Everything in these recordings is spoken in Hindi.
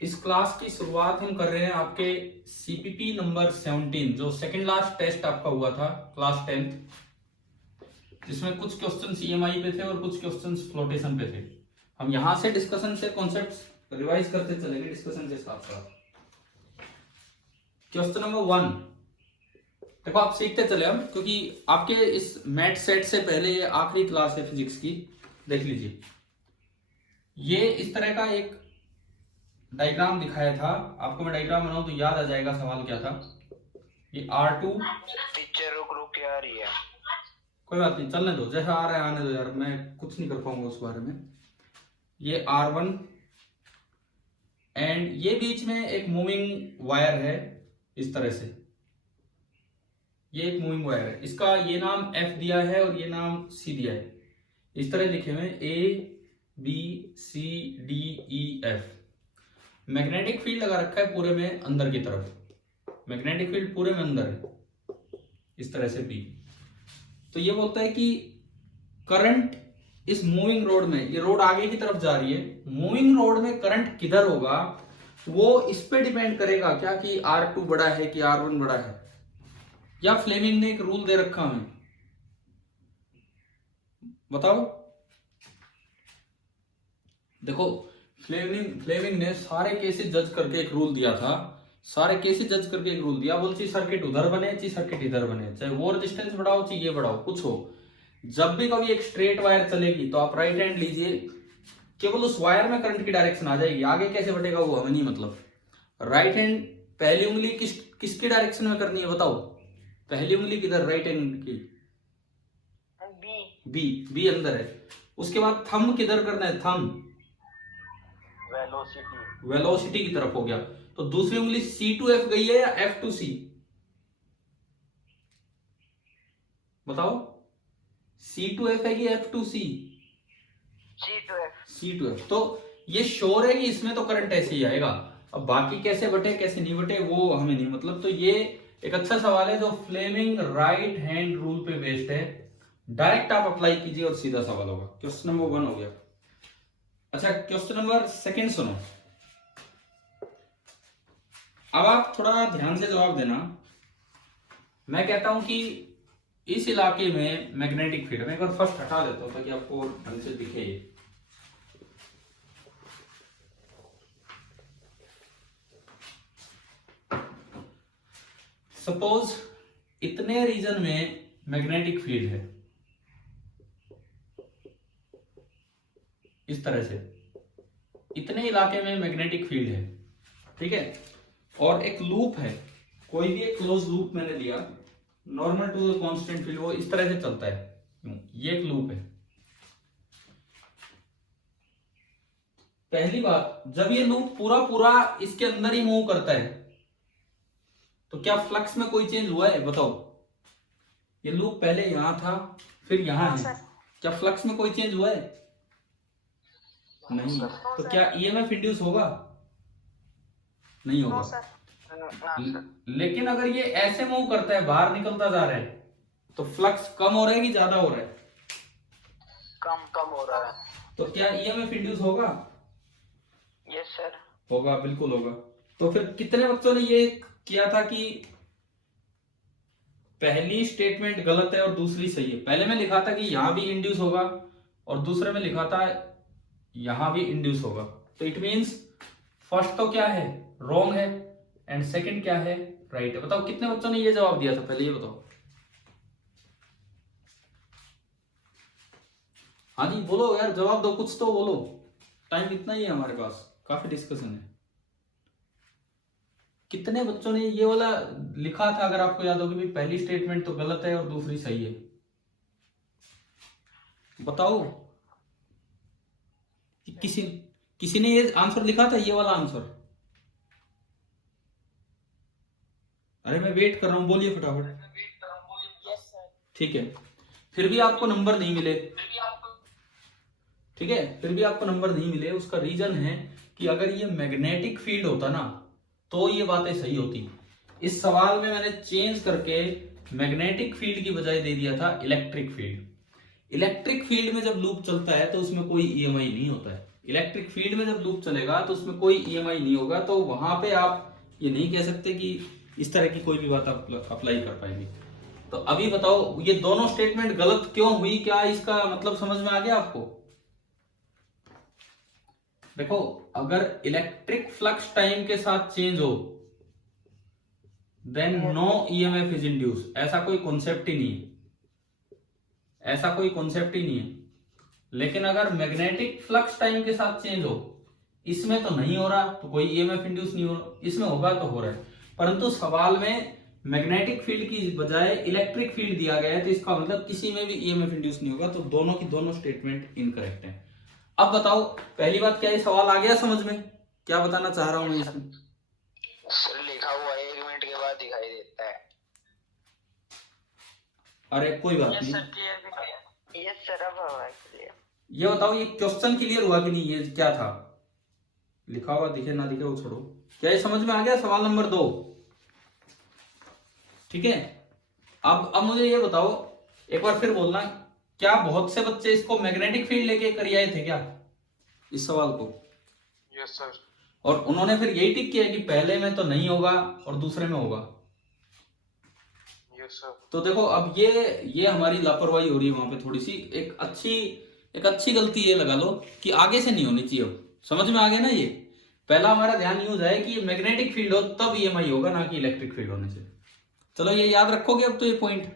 इस क्लास की शुरुआत हम कर रहे हैं आपके सीपीपी नंबर 17 जो सेकंड लास्ट टेस्ट आपका हुआ था क्लास 10th, जिसमें कुछ क्वेश्चंस ईएमआई पे थे और कुछ क्वेश्चंस फ्लोटेशन पे थे। हम यहां से डिस्कशन से कॉन्सेप्ट्स रिवाइज करते चलेंगे डिस्कशन के साथ साथ। क्वेश्चन नंबर 1 देखो, आप सीखते चले हम, क्योंकि आपके इस मैथ सेट से पहले ये आखिरी क्लास है फिजिक्स की। देख लीजिए, ये इस तरह का एक डायग्राम दिखाया था आपको। मैं डायग्राम बनाऊं तो याद आ जाएगा सवाल क्या था। ये R2, टीचर रुक के आ रही है। कोई बात नहीं, चलने दो, जैसा आ रहा है आने दो यार, मैं कुछ नहीं कर पाऊंगा उस बारे में। ये R1 एंड ये बीच में एक मूविंग वायर है इस तरह से। ये एक मूविंग वायर है, इसका ये नाम F दिया है और ये नाम C दिया है। इस तरह लिखे हुए A B C D E F। Magnetic field लगा रखा है पूरे में अंदर की तरफ, मैग्नेटिक फील्ड पूरे में अंदर है इस तरह से B। तो ये बोलता है कि करंट इस मूविंग रोड में, ये रोड आगे की तरफ जा रही है, मूविंग रोड में करंट किधर होगा वो इस पे डिपेंड करेगा क्या कि R2 बड़ा है कि R1 बड़ा है, या फ्लेमिंग ने एक रूल दे रखा हमें, बताओ। देखो, फ्लेमिंग ने सारे केसेस जज करके एक रूल दिया था, सारे केसेस जज करके एक रूल दिया, बोलती सर्किट उधर बने चाहे सर्किट इधर बने, चाहे वो रेजिस्टेंस बढ़ाओ चाहे ये बढ़ाओ, कुछ हो, जब भी कभी एक स्ट्रेट वायर चलेगी तो आप राइट हैंड लीजिए, केवल उस वायर में करंट की डायरेक्शन आ जाएगी, आगे कैसे बढ़ेगा वो हमें नहीं मतलब। राइट हैंड पहली उंगली किसकी डायरेक्शन में करनी है बताओ, पहली उंगली किधर, राइट हैंड की बी अंदर है। उसके बाद थंब किधर करना है, थंब वेलोसिटी की तरफ हो गया। तो दूसरी उंगली C to F गई है या F to C, बताओ। C to F है कि F to C? C to F। तो ये श्योर है कि इसमें तो करंट ऐसे ही आएगा। अब बाकी कैसे बटे कैसे नहीं बटे वो हमें नहीं मतलब। तो ये एक अच्छा सवाल है जो फ्लेमिंग राइट हैंड रूल पे बेस्ड है। डायरेक्ट आप अप्लाई कीजिए और सीधा सवाल होगा। क्वेश्चन नंबर 1 हो गया। अच्छा, क्वेश्चन नंबर 2 सुनो। अब आप थोड़ा ध्यान से जवाब देना। मैं कहता हूं कि इस इलाके में मैग्नेटिक फील्ड, मैं एक बार फर्स्ट हटा देता हूं ताकि आपको ढंग से दिखे ये। सपोज इतने रीजन में मैग्नेटिक फील्ड है इस तरह से, इतने इलाके में मैग्नेटिक फील्ड है, ठीक है। और एक लूप है, कोई भी एक क्लोज लूप मैंने लिया, normal to the constant field, वो इस तरह से चलता है, ये एक लूप है। पहली बात, जब ये लूप पूरा पूरा इसके अंदर ही मूव करता है तो क्या फ्लक्स में कोई चेंज हुआ है बताओ। ये लूप पहले यहां था फिर यहां है, क्या फ्लक्स में कोई चेंज हुआ है? नहीं। तो क्या ईएमएफ इंड्यूस होगा? नहीं होगा। लेकिन अगर ये ऐसे मूव करता है, बाहर निकलता जा रहा है, तो फ्लक्स कम हो रहा है कि ज्यादा हो रहा है? कम हो रहा है। तो क्या ईएमएफ इंड्यूस होगा? Yes sir. होगा, बिल्कुल होगा। तो फिर कितने बच्चों ने ये किया था कि पहली स्टेटमेंट गलत है और दूसरी सही है? पहले में लिखा था कि यहां भी इंड्यूस होगा और दूसरे में लिखा था यहां भी इंड्यूस होगा। तो इट मींस फर्स्ट तो क्या है, रॉन्ग है, एंड सेकंड क्या है, राइट है। बताओ कितने बच्चों ने ये जवाब दिया था पहले, ये बताओ। हाँ जी बोलो यार, जवाब दो, कुछ तो बोलो, टाइम इतना ही है हमारे पास, काफी डिस्कशन है। कितने बच्चों ने ये वाला लिखा था, अगर आपको याद हो कि पहली स्टेटमेंट तो गलत है और दूसरी सही है, बताओ। किसी ने ये आंसर लिखा था, ये वाला आंसर? अरे मैं वेट कर रहा हूं, बोलिए फटाफट। ठीक है, फिर भी आपको नंबर नहीं मिले, ठीक है, फिर भी आपको नंबर नहीं मिले। उसका रीजन है कि अगर ये मैग्नेटिक फील्ड होता ना तो ये बातें सही होती। इस सवाल में मैंने चेंज करके मैग्नेटिक फील्ड की बजाय दे दिया था इलेक्ट्रिक फील्ड। इलेक्ट्रिक फील्ड में जब लूप चलता है तो उसमें कोई ईएमआई नहीं होता है, इलेक्ट्रिक फील्ड में जब लूप चलेगा तो उसमें कोई ईएमआई नहीं होगा, तो वहां पे आप ये नहीं कह सकते कि इस तरह की कोई भी बात आप अप्लाई कर पाएंगे। तो अभी बताओ ये दोनों स्टेटमेंट गलत क्यों हुई, क्या इसका मतलब समझ में आ गया आपको? देखो, अगर इलेक्ट्रिक फ्लक्स टाइम के साथ चेंज हो then no EMF is induce, ऐसा कोई कॉन्सेप्ट ही नहीं है, ऐसा कोई कॉन्सेप्ट ही नहीं है। लेकिन अगर मैग्नेटिक फ्लक्स टाइम के साथ चेंज हो, इसमें तो नहीं हो रहा तो कोई ईएमएफ इंड्यूस नहीं हो रहा, इसमें होगा तो हो रहा है। परंतु सवाल में मैग्नेटिक फील्ड की बजाय इलेक्ट्रिक फील्ड दिया गया है, तो इसका मतलब किसी में भी ईएमएफ इंड्यूस नहीं होगा, तो दोनों की दोनों स्टेटमेंट इनकरेक्ट है। अब बताओ, पहली बात क्या ये सवाल आ गया समझ में, क्या बताना चाह रहा हूं मैं इसमें? सर लिखा हुआ 1 मिनट के बाद दिखाई देता है। अरे कोई बात नहीं, यस सर, अब हुआ है क्लियर। ये बताओ ये क्वेश्चन क्लियर हुआ कि नहीं, ये क्या था लिखा हुआ, दिखे ना दिखे वो छोड़ो, क्या ये समझ में आ गया सवाल नंबर 2? ठीक है, अब मुझे ये बताओ, एक बार फिर बोलना, क्या बहुत से बच्चे इसको मैग्नेटिक फील्ड लेके कर आए थे क्या इस सवाल को? Yes sir. और उन्होंने फिर यही टिक किया कि पहले में तो नहीं होगा और दूसरे में होगा। Yes sir. तो देखो, अब ये हमारी लापरवाही हो रही है वहां पे थोड़ी सी, एक अच्छी गलती ये लगा लो कि आगे से नहीं होनी चाहिए। अब समझ में आ गया ना, ये पहला हमारा ध्यान यूं जाए कि मैग्नेटिक फील्ड हो तब ईएमआई होगा, ना कि इलेक्ट्रिक फील्ड होने से। चलो ये याद रखोगे अब तो ये पॉइंट,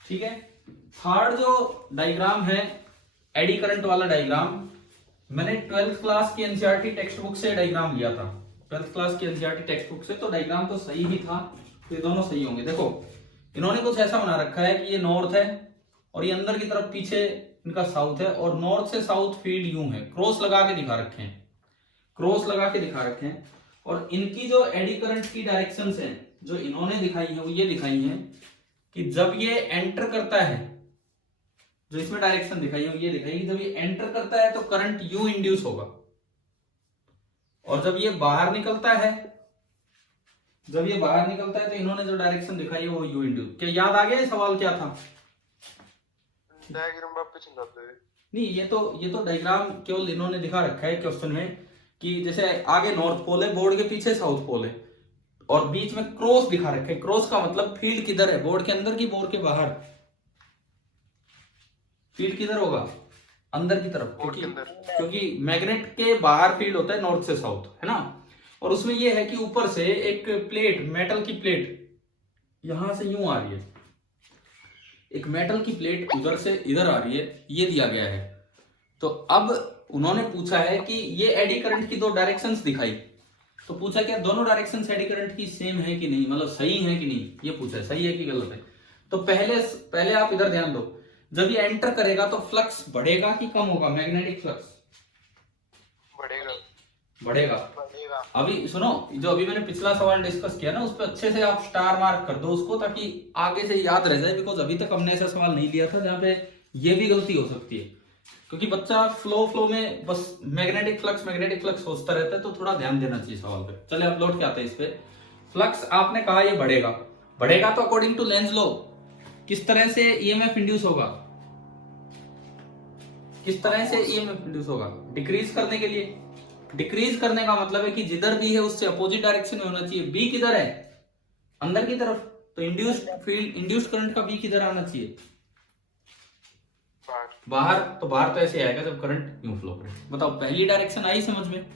ठीक है। थर्ड जो डायग्राम है एडी करंट वाला डायग्राम, मैंने 12th क्लास की एनसीईआरटी टेक्स्ट बुक से डायग्राम लिया था, 12th क्लास की एनसीईआरटी टेक्स्ट बुक से, तो डायग्राम तो सही ही था, तो ये दोनों सही होंगे। देखो, इन्होंने कुछ ऐसा बना रखा है कि ये नॉर्थ है और ये अंदर की तरफ पीछे इनका साउथ है, और नॉर्थ से साउथ फील्ड यूं है, क्रॉस लगा के दिखा रखे हैं, क्रॉस लगा के दिखा रखे हैं। और इनकी जो एडी करंट की डायरेक्शंस हैं जो इन्होंने दिखाई है वो ये दिखाई है कि जब ये एंटर करता है, जो इसमें डायरेक्शन दिखाई है ये दिखाई कि जब ये एंटर करता है तो करंट यू इंड्यूस होगा, और जब ये बाहर निकलता है, तो इन्होंने जो डायरेक्शन दिखाई है वो यू इंड्यूस। क्या याद आ गया ये सवाल क्या था? डायग्राम वापस समझाते हैं। नहीं, ये तो डायग्राम केवल इन्होंने दिखा रखा है क्वेश्चन में कि जैसे आगे नॉर्थ पोल है, बोर्ड के पीछे साउथ पोल है, और बीच में क्रॉस दिखा रखे हैं। क्रॉस का मतलब फील्ड किधर है, बोर्ड के अंदर की बोर्ड के बाहर? फील्ड किधर होगा? अंदर की तरफ, क्योंकि मैग्नेट के बाहर फील्ड होता है नॉर्थ से साउथ, है ना। और उसमें यह है कि ऊपर से एक प्लेट, मेटल की प्लेट यहां से यूं आ रही है, एक मेटल की प्लेट उधर से इधर आ रही है, ये दिया गया है। तो अब उन्होंने पूछा है कि ये एडी करंट की दो डायरेक्शंस दिखाई, तो पूछा क्या दोनों डायरेक्शंस एडी करंट की सेम है कि नहीं, मतलब सही है कि नहीं, ये पूछा है, सही है कि गलत है। तो पहले आप इधर ध्यान दो, जब ये एंटर करेगा तो फ्लक्स बढ़ेगा कि कम होगा? मैग्नेटिक फ्लक्स बढ़ेगा। अभी सुनो, जो अभी मैंने पिछला सवाल डिस्कस किया ना, उस पर अच्छे से आप स्टार मार्क कर दो उसको, ताकि आगे से याद रह जाए, बिकॉज अभी तक हमने ऐसा सवाल नहीं लिया था जहां पे ये भी गलती हो सकती है, क्योंकि बच्चा फ्लो में बस मैग्नेटिक फ्लक्स सोचता रहता है, तो थोड़ा ध्यान देना चाहिए सवाल पे। चले अब लौट के आते हैं इस पे। फ्लक्स आपने कहा ये बढ़ेगा तो अकॉर्डिंग टू लेंज लॉ किस तरह से ईएमएफ इंड्यूस होगा? डिक्रीज करने के लिए। डिक्रीज करने का मतलब है कि जिधर भी है उससे अपोजिट डायरेक्शन में होना चाहिए। बी किधर है? अंदर की तरफ, तो इंड्यूस्ड करंट का बी किधर आना चाहिए? बाहर। तो बाहर तो ऐसे आएगा जब करंट यूं फ्लो करे। बताओ, पहली डायरेक्शन आई समझ में?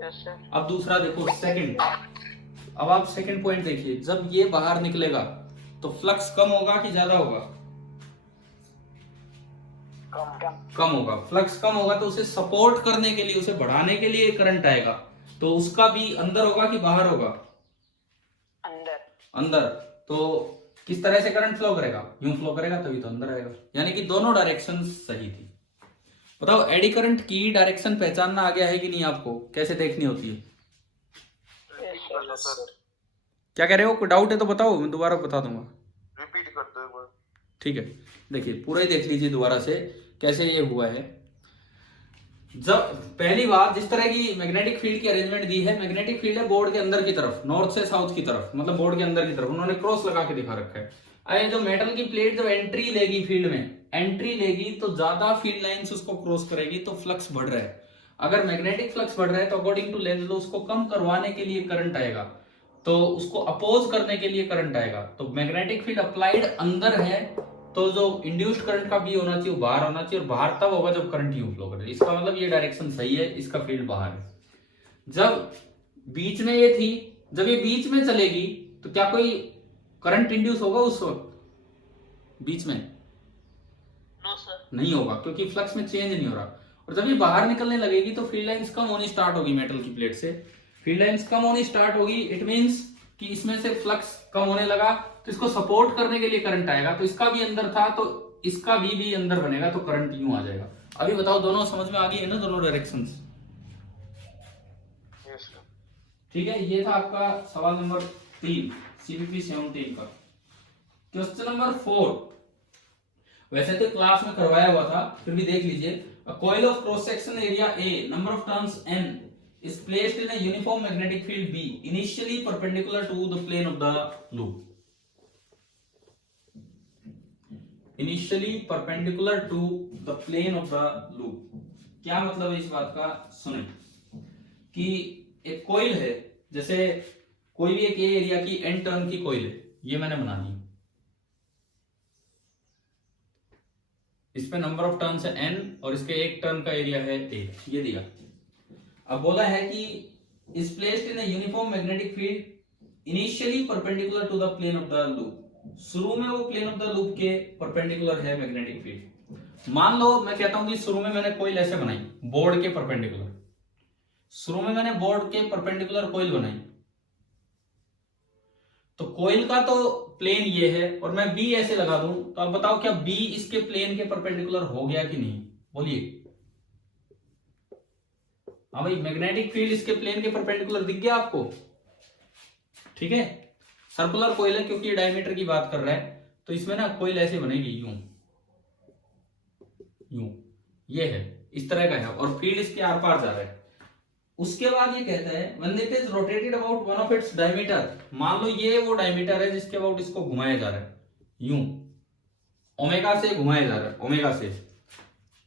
Yes sir. अब दूसरा देखो, सेकंड। अब आप सेकंड पॉइंट देखिए, जब ये बाहर निकलेगा तो फ्लक्स कम होगा कि ज्यादा होगा? कम होगा। फ्लक्स कम होगा तो उसे सपोर्ट करने के लिए, उसे बढ़ाने के लिए करंट आएगा, तो उसका भी अंदर होगा कि बाहर होगा? अंदर। तो किस तरह से करंट फ्लो करेगा? यूं फ्लो करेगा, तभी तो अंदर आएगा। यानी कि दोनों डायरेक्शन सही थी। बताओ, एडी करंट की डायरेक्शन पहचानना आ गया है कि नहीं आपको? कैसे देखनी होती है? क्या कह रहे हो? कोई डाउट है तो बताओ, मैं दोबारा बता दूंगा। रिपीट कर दो एक बार। ठीक है, देखिए पूरा ही देख लीजिए दोबारा से कैसे ये हुआ है। जब पहली बार जिस तरह की मैग्नेटिक फील्ड की अरेंजमेंट दी है, मैग्नेटिक फील्ड है बोर्ड के अंदर की तरफ, नॉर्थ से साउथ की तरफ, मतलब बोर्ड के अंदर की तरफ उन्होंने क्रॉस लगा के दिखा रखा है। अरे जो मेटल की प्लेट जब एंट्री लेगी फील्ड में, एंट्री लेगी तो ज्यादा फील्ड लाइंस उसको क्रॉस करेगी तो फ्लक्स बढ़ रहा है। अगर मैग्नेटिक फ्लक्स बढ़ रहा है तो अकॉर्डिंग टू लेंज लॉ उसको कम करवाने के लिए करंट आएगा, तो उसको अपोज करने के लिए करंट आएगा। तो मैग्नेटिक फील्ड अप्लाइड अंदर है तो जो इंड्यूस्ड करंट का बी होना चाहिए वो बाहर होना चाहिए, और बाहर तब होगा जब करंट यू फ्लो करे। इसका मतलब ये डायरेक्शन सही है, इसका फील्ड बाहर है। जब बीच में ये थी, जब ये बीच में चलेगी तो क्या कोई करंट इंड्यूस होगा उस वक्त बीच में? No sir. नहीं होगा, क्योंकि फ्लक्स में चेंज नहीं हो रहा। और जब ये बाहर निकलने लगेगी तो फील्ड लाइंस कम होनी स्टार्ट होगी, मेटल की प्लेट से फील्ड लाइंस कम होनी स्टार्ट होगी। इट मींस कि इसमें से फ्लक्स कम होने लगा, तो इसको सपोर्ट करने के लिए करंट आएगा। तो इसका भी अंदर था तो इसका भी अंदर बनेगा, तो करंट यूं आ जाएगा। अभी बताओ दोनों समझ में आ गई है ना, दोनों डायरेक्शंस? Yes sir. ठीक है, ये था आपका सवाल नंबर 3 CPP 17 का। क्वेश्चन नंबर 4 वैसे तो क्लास में करवाया हुआ था, फिर भी देख लीजिए। A coil of cross section area A, number of turns N, is placed in a uniform magnetic field B, initially perpendicular to the plane of the loop. Initially perpendicular to the plane of the loop. क्या मतलब है इस बात का? सुने कि एक कॉइल है, जैसे कोई भी एक एरिया की N टर्न की कॉइल है, ये मैंने बना दी। इस पे नंबर ऑफ टर्न्स है n और इसके एक टर्न का एरिया है a, ये दिया। अब बोला है कि is placed in a uniform magnetic field initially perpendicular to the plane of the loop. शुरू में वो प्लेन ऑफ द लूप के परपेंडिकुलर है मैग्नेटिक फील्ड। मान लो मैं कहता हूं कि शुरू में मैंने कॉइल ऐसे बनाई बोर्ड के परपेंडिकुलर, शुरू में मैंने बोर्ड के परपेंडिकुलर कॉइल बनाई, तो कॉइल का तो प्लेन ये है और मैं बी ऐसे लगा दूं, तो आप बताओ क्या बी इसके प्लेन के परपेंडिकुलर हो गया कि नहीं? बोलिए। हाँ भाई, मैग्नेटिक फील्ड इसके प्लेन के परपेंडिकुलर दिख गया आपको? ठीक है, सर्कुलर कॉइल है क्योंकि ये डायमीटर की बात कर रहा है, तो इसमें ना कॉइल ऐसे बनेगी यूं यूं, ये है इस तरह का है, और फील्ड इसके आर पार जा रहा है। उसके बाद ये कहता है when it is rotated about one of its diameter, मान लो ये वो डायमीटर है जिसके अबाउट इसको घुमाया जा रहा है, यूं ओमेगा से घुमाया जा रहा है, ओमेगा से।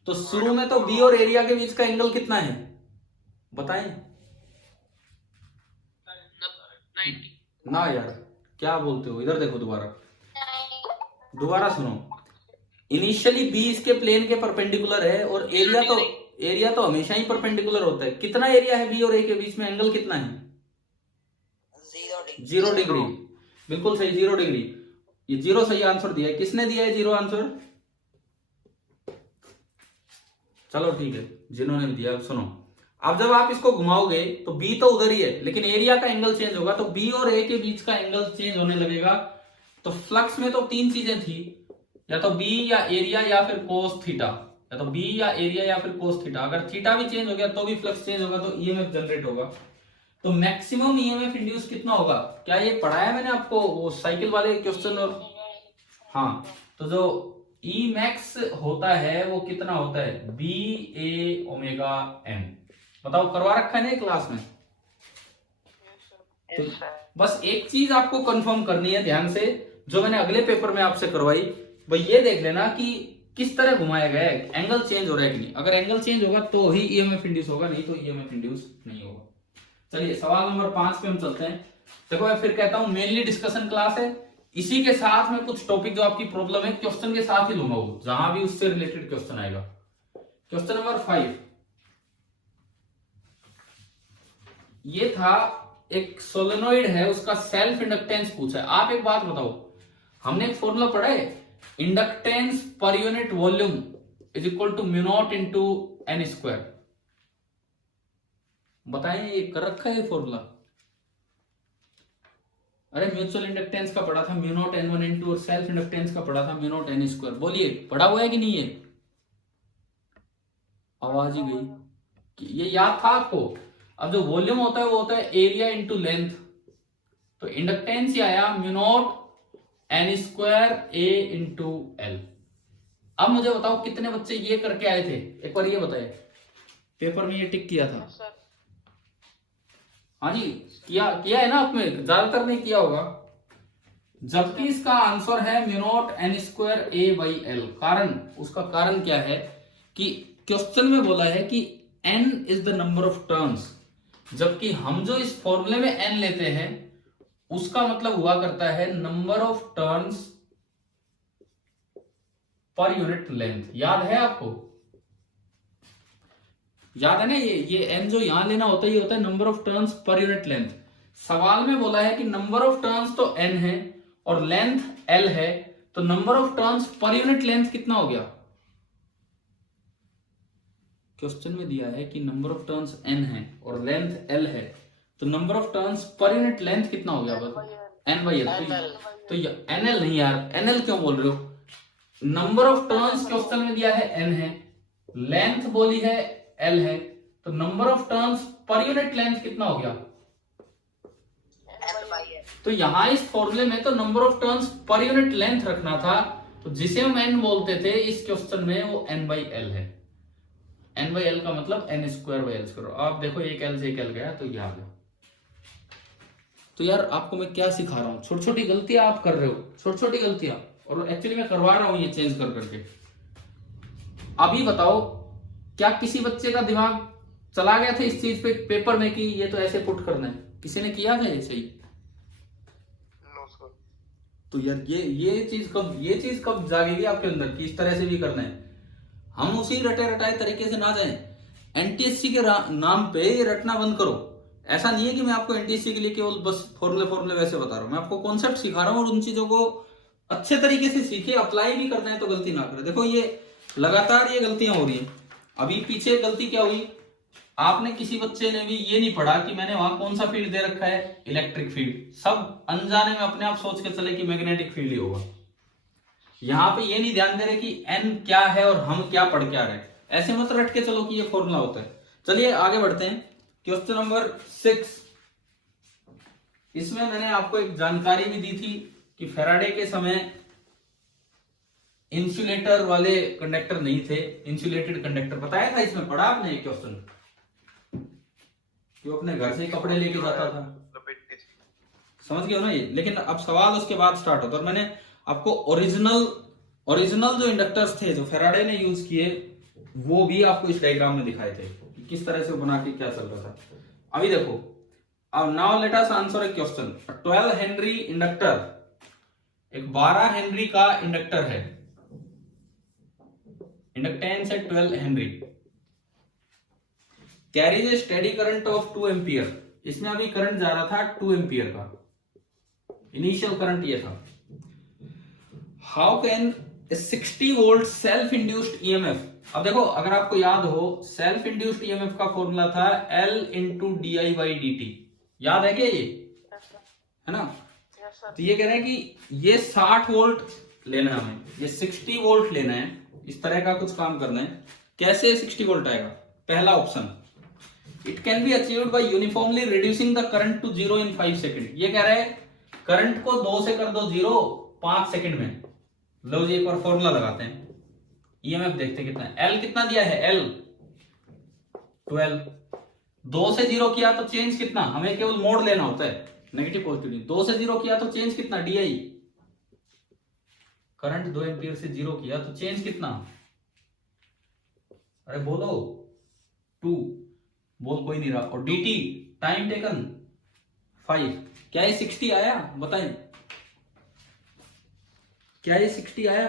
तो शुरू में तो बी और एरिया के बीच का एंगल कितना है बताएं? 90। ना यार, क्या बोलते हो? इधर देखो, दोबारा सुनो। इनिशियली बी इसके प्लेन के परपेंडिकुलर है और एरिया तो हमेशा ही परपेंडिकुलर होता है। कितना एरिया है बी और ए के बीच में? एंगल कितना है? 0 डिग्री। बिल्कुल सही, 0 डिग्री। ये 0 सही आंसर दिया है। किसने दिया है 0 आंसर? चलो ठीक है, जिन्होंने भी दिया। अब सुनो, अब जब आप इसको घुमाओगे तो बी तो उधर ही है, लेकिन एरिया का एंगल चेंज होगा, तो बी और ए के बीच का एंगल चेंज होने लगेगा। तो फ्लक्स में तो 3 चीजें थी, या तो बी या एरिया या फिर कोस थीटा, या तो बी या एरिया या फिर कोस थीटा। अगर थीटा भी चेंज हो गया तो भी फ्लक्स चेंज होगा, तो ईएमएफ जनरेट होगा। तो मैक्सिमम ईएमएफ इंड्यूस कितना होगा? क्या ये पढ़ाया मैंने आपको वो साइकिल वाले क्वेश्चन? और हाँ, तो जो ई मैक्स होता है वो कितना होता है? बी ए ओमेगा एम। बताओ, करवा रखा है ना क्लास में? तो बस एक चीज आपको कंफर्म करनी है ध्यान से, जो मैंने अगले पेपर में आपसे करवाई, भाई ये देख लेना कि किस तरह घुमाया गया है, एंगल चेंज हो रहा है कि नहीं। अगर एंगल चेंज होगा तो ही ईएमएफ इंड्यूस होगा, नहीं तो ईएमएफ इंड्यूस नहीं होगा। चलिए सवाल नंबर 5 पे हम चलते हैं। देखो मैं फिर कहता हूं, मेनली डिस्कशन क्लास है, इसी के साथ में कुछ टॉपिक जो आपकी प्रॉब्लम है क्वेश्चन के साथ ही लूंगा, वो जहां भी उससे रिलेटेड क्वेश्चन आएगा। क्वेश्चन नंबर 5 ये था, एक सोलेनोइड है, उसका सेल्फ इंडक्टेंस पूछा है। आप एक बात बताओ, हमने एक फॉर्मूला पढ़ा है, inductance per unit volume is equal to mu naught into N square. बताएं, ये कर रखा है फॉर्मूला? अरे म्यूचुअल इंडक्टेंस का पढ़ा था म्यू नॉट n1 n2, और सेल्फ इंडक्टेंस का पढ़ा था म्यू नॉट n स्क्वायर। बोलिए, पढ़ा हुआ है कि नहीं? है आवाज ही गई कि ये याद था आपको? अब जो वॉल्यूम होता है वो होता है एरिया इंटू लेंथ, तो इंडक्टेंस ही आया mu not an square A into L. अब मुझे बताओ कितने बच्चे ये करके आए थे, एक बार ये बताए, पेपर में ये टिक किया था? हाँ जी, किया है ना आपने? ज्यादातर नहीं किया होगा। जबकि इसका आंसर है mu not an square A by L. कारण, उसका कारण क्या है कि क्वेश्चन में बोला है कि n is the number of turns, जबकि हम जो इस फॉर्मूले में n लेते हैं उसका मतलब हुआ करता है number of turns per unit length. याद है आपको? याद है ना? ये n जो यहां लेना होता है ये होता है number of turns per unit length. सवाल में बोला है कि नंबर ऑफ टर्न्स तो n है और लेंथ l है, तो number of turns per unit length कितना हो गया? क्वेश्चन में दिया है कि नंबर ऑफ टर्न्स n है और लेंथ l है, तो number of turns per unit length कितना हो गया? n by L. तो nl नहीं यार, nl क्यों बोल रहे हो? नंबर ऑफ टर्न्स क्वेश्चन में दिया है n है, लेंथ बोली है l है, तो number of turns per unit length कितना हो गया? तो यहां इस फॉर्मूले में तो number of turns per unit length रखना था, तो जिसे हम n बोलते थे इस क्वेश्चन में वो n बाई एल है। n बाई एल का मतलब n square by L square. आप देखो एक l से एक l गया तो ये आ गया। तो यार आपको मैं क्या सिखा रहा हूँ, छोटी छोटी गलतियां आप कर रहे हो, छोटी छोटी गलतियां, और एक्चुअली मैं करवा रहा हूँ ये चेंज कर करके। अभी बताओ, क्या किसी बच्चे का दिमाग चला गया था इस चीज पे पेपर में कि ये तो ऐसे पुट करना है? किसी ने किया था ये सही? तो यार ये चीज कब जागेगी आपके अंदर कि इस तरह से भी करना है? हम उसी रटे रटाए तरीके से ना जाएं। एनटीएससी के नाम पे ये रटना बंद करो। ऐसा नहीं है कि मैं आपको एनटीएससी के लिए केवल बस फॉर्मूले वैसे बता रहा हूं, मैं आपको कॉन्सेप्ट सिखा रहा हूं और उन चीजों को अच्छे तरीके से सीखे, अप्लाई भी करना है तो गलती ना करें। देखो ये लगातार ये गलतियां हो रही है। अभी पीछे गलती क्या हुई, आपने किसी बच्चे ने भी ये नहीं पढ़ा कि मैंने वहां कौन सा फील्ड दे रखा है, इलेक्ट्रिक फील्ड। सब अनजाने में अपने आप सोच के चले कि मैग्नेटिक फील्ड ही होगा। यहां पे ये नहीं ध्यान दे रहे कि एन क्या है और हम क्या पढ़ के आ रहे हैं। ऐसे मत रट के चलो कि ये फॉर्मूला होता है। चलिए आगे बढ़ते हैं। क्वेश्चन नंबर 6, इसमें मैंने आपको एक जानकारी भी दी थी कि फैराडे के समय इंसुलेटर वाले कंडक्टर नहीं थे, इंसुलेटेड कंडक्टर बताया था। इसमें पढ़ा आपने ये क्वेश्चन? जो अपने घर से कपड़े लेके जाता था, समझ गए हो ना ये? लेकिन अब सवाल उसके बाद स्टार्ट होता है। और मैंने आपको ओरिजिनल जो इंडक्टर्स थे जो फैराडे ने यूज किए वो भी आपको इस डायग्राम में दिखाए थे कि किस तरह से बना के क्या चल रहा था। अभी देखो, अब now let us answer A question. 12 Henry inductor, एक 12 हेनरी का इंडक्टर है, इंडक्टेंस है 12 Henry, carries A steady current of 2 ampere. इसमें अभी करंट जा रहा था 2 एम्पियर का, इनिशियल करंट ये था। How can 60 volt self induced EMF. अब देखो, अगर आपको याद हो सेल्फ इंड्यूस्ड ईएमएफ का फॉर्मूला था L into D I by D T. याद है क्या ये? है ना? तो ये कह रहे हैं कि ये 60 वोल्ट लेना है हमें, ये 60 वोल्ट लेना है, इस तरह का कुछ काम करना है। कैसे 60 वोल्ट आएगा? पहला option, it can be achieved by uniformly reducing the current to 0 in 5 second. ये कह रहे हैं करंट को 2 से कर दो 0 5 सेकंड में। लो जी एक बार फॉर्मूला लगाते हैं, ईएमएफ देखते हैं कितना है। L कितना दिया है? L 12। 2 से 0 किया तो चेंज कितना? हमें केवल मोड लेना होता है, नेगेटिव पॉजिटिव। 2 से 0 किया तो चेंज कितना? DI। करंट 2 एम्पियर से 0 किया तो चेंज कितना? अरे बोलो, 2। बोल कोई नहीं रहा। और DT टाइम टेकन 5। क्या ये 60 आया? बताएं, क्या ये 60 आया?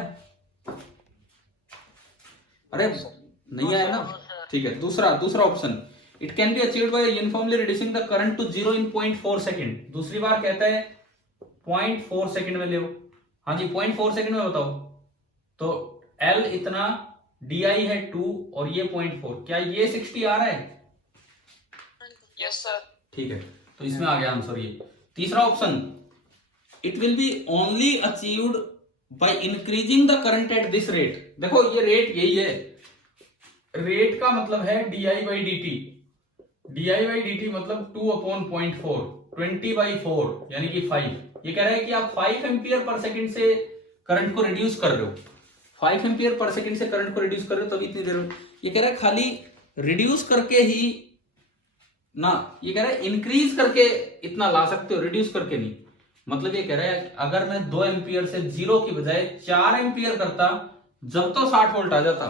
अरे नहीं आया ना? ठीक है। दूसरा option, it can be achieved by uniformly reducing the current to 0 in 0.4 second. दूसरी बार कहता है 0.4 सेकंड में ले। हाँ जी, 0.4 सेकंड में बताओ। तो L इतना, DI है 2 और ये 0.4। क्या ये 60 आ रहा है? Yes sir. ठीक है, तो इसमें आ गया आंसर ये। तीसरा option, it will be only achieved by increasing the current at this rate. देखो ये रेट यही है, रेट का मतलब है DI by DT। DI by DT मतलब 2/0.4, 20/4 यानी कि 5। ये कह रहा है कि आप 5 एम्पियर पर सेकंड से करंट को रिड्यूस कर रहे हो, 5 एम्पियर पर सेकंड से करंट को रिड्यूस कर रहे हो, तभी इतनी देर में। ये कह रहा है खाली रिड्यूस करके ही ना, ये कह रहा है इंक्रीज करके इतना ला सकते हो, रिड्यूस करके नहीं। मतलब ये कह रहा है अगर मैं 2 एम्पियर से 0 की बजाय 4 एम्पियर करता जब तो 60 वोल्ट आ जाता,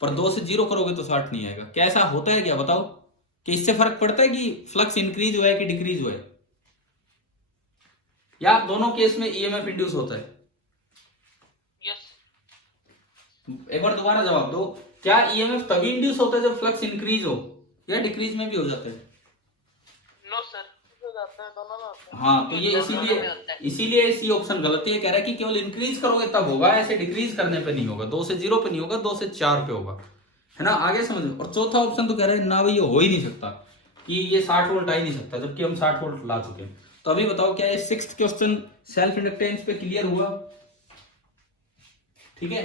पर 2 से 0 करोगे तो 60 नहीं आएगा। क्या ऐसा होता है क्या, बताओ कि इससे फर्क पड़ता है कि फ्लक्स इंक्रीज हुआ है कि डिक्रीज हुआ है, या दोनों केस में ईएमएफ इंड्यूस होता है? एक बार दोबारा जवाब दो, क्या ईएमएफ तभी इंड्यूस होता है जब फ्लक्स इंक्रीज हो, या डिक्रीज में भी हो जाता है? नो सर, हो जाता है, दोनों में होता है। हाँ, तो ये इसीलिए इसी ऑप्शन गलत है। कह रहा है कि केवल इंक्रीज करोगे तब होगा, ऐसे डिक्रीज करने पे नहीं होगा। 2 से 0 पे नहीं होगा, 2 से 4 पे होगा, है ना? आगे समझ लो। और चौथा ऑप्शन तो कह रहे हैं ना भाई, ये हो ही नहीं सकता कि ये 60 वोल्ट आ ही नहीं सकता, जबकि हम 60 वोल्ट ला चुके हैं। तो अभी बताओ, क्या ये 6th क्वेश्चन सेल्फ इंडक्टेंस पे क्लियर हुआ? ठीक है,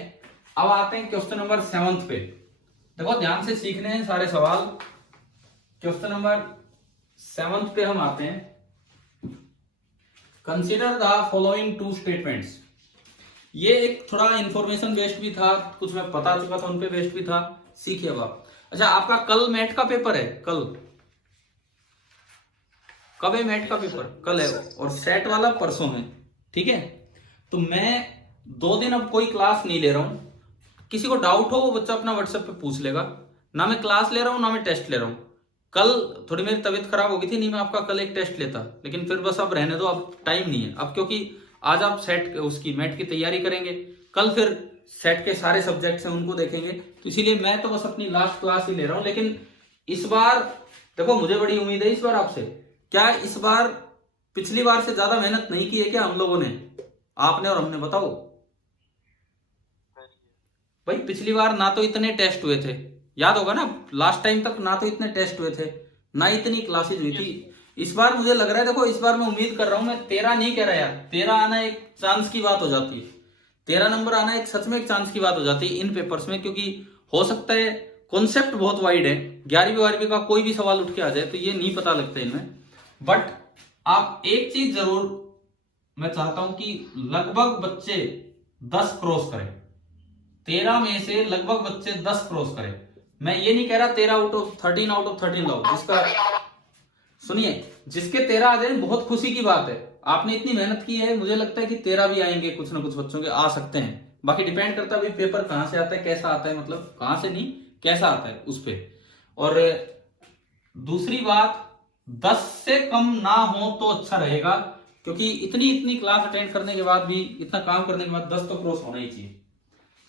अब आते हैं क्वेश्चन नंबर 7 पे। देखो ध्यान से सीखने हैं सारे सवाल। क्वेश्चन नंबर 7 पे हम आते हैं। Consider the following 2 statements. ये एक थोड़ा इंफॉर्मेशन बेस्ड भी था, कुछ मैं बता चुका था उन पे बेस्ड भी था। सीखिए अब आप। अच्छा, आपका कल मैथ का पेपर है? कब है मैथ का पेपर? कल है, और सेट वाला परसों है। ठीक है, तो मैं 2 दिन अब कोई क्लास नहीं ले रहा हूं। किसी को डाउट हो वो बच्चा अपना व्हाट्सएप पे पूछ लेगा। ना मैं क्लास ले रहा हूं, ना मैं टेस्ट ले रहा हूं। कल थोड़ी मेरी तबीयत खराब हो गई थी, नहीं मैं आपका कल एक टेस्ट लेता, लेकिन फिर बस अब रहने दो, अब टाइम नहीं है अब, क्योंकि आज आप सेट उसकी मैथ की तैयारी करेंगे, कल फिर सेट के सारे सब्जेक्ट्स हैं उनको देखेंगे। तो इसीलिए मैं तो बस अपनी लास्ट क्लास ही ले रहा हूं। लेकिन इस बार देखो, मुझे बड़ी उम्मीद है इस बार आपसे। क्या इस बार पिछली बार से ज्यादा मेहनत नहीं की है क्या हम लोगों ने, आपने और हमने? बताओ भाई, पिछली बार ना तो इतने टेस्ट हुए थे, याद होगा ना, लास्ट टाइम तक ना तो इतने टेस्ट हुए थे, ना इतनी क्लासेज हुई थी। इस बार मुझे लग रहा है, देखो इस बार मैं उम्मीद कर रहा हूं, मैं 13 नहीं कह रहा यार, 13 आना एक चांस की बात हो जाती है। 13 नंबर आना एक सच में एक चांस की बात हो जाती है इन पेपर्स में, क्योंकि हो सकता है कॉन्सेप्ट बहुत वाइड है, 11वीं 12वीं का कोई भी सवाल उठ के आ जाए तो ये नहीं पता लगता इनमें। बट आप एक चीज जरूर मैं चाहता हूं कि लगभग बच्चे 10 क्रॉस करें। 13 में से लगभग बच्चे 10 क्रॉस करें। मैं ये नहीं कह रहा 13 आउट ऑफ 13 आउट ऑफ 13 लाओ। जिसका सुनिए, जिसके 13 आ जाए बहुत खुशी की बात है। आपने इतनी मेहनत की है, मुझे लगता है कि 13 भी आएंगे, कुछ ना कुछ बच्चों के आ सकते हैं। बाकी डिपेंड करता है भाई पेपर कहां से आता है, कैसा आता है, मतलब कहां से नहीं कैसा आता है उस पे। और दूसरी बात, 10 से कम ना हो तो अच्छा रहेगा, क्योंकि इतनी क्लास अटेंड करने के बाद भी, इतना काम करने के बाद 10 तो क्रॉस होना ही चाहिए।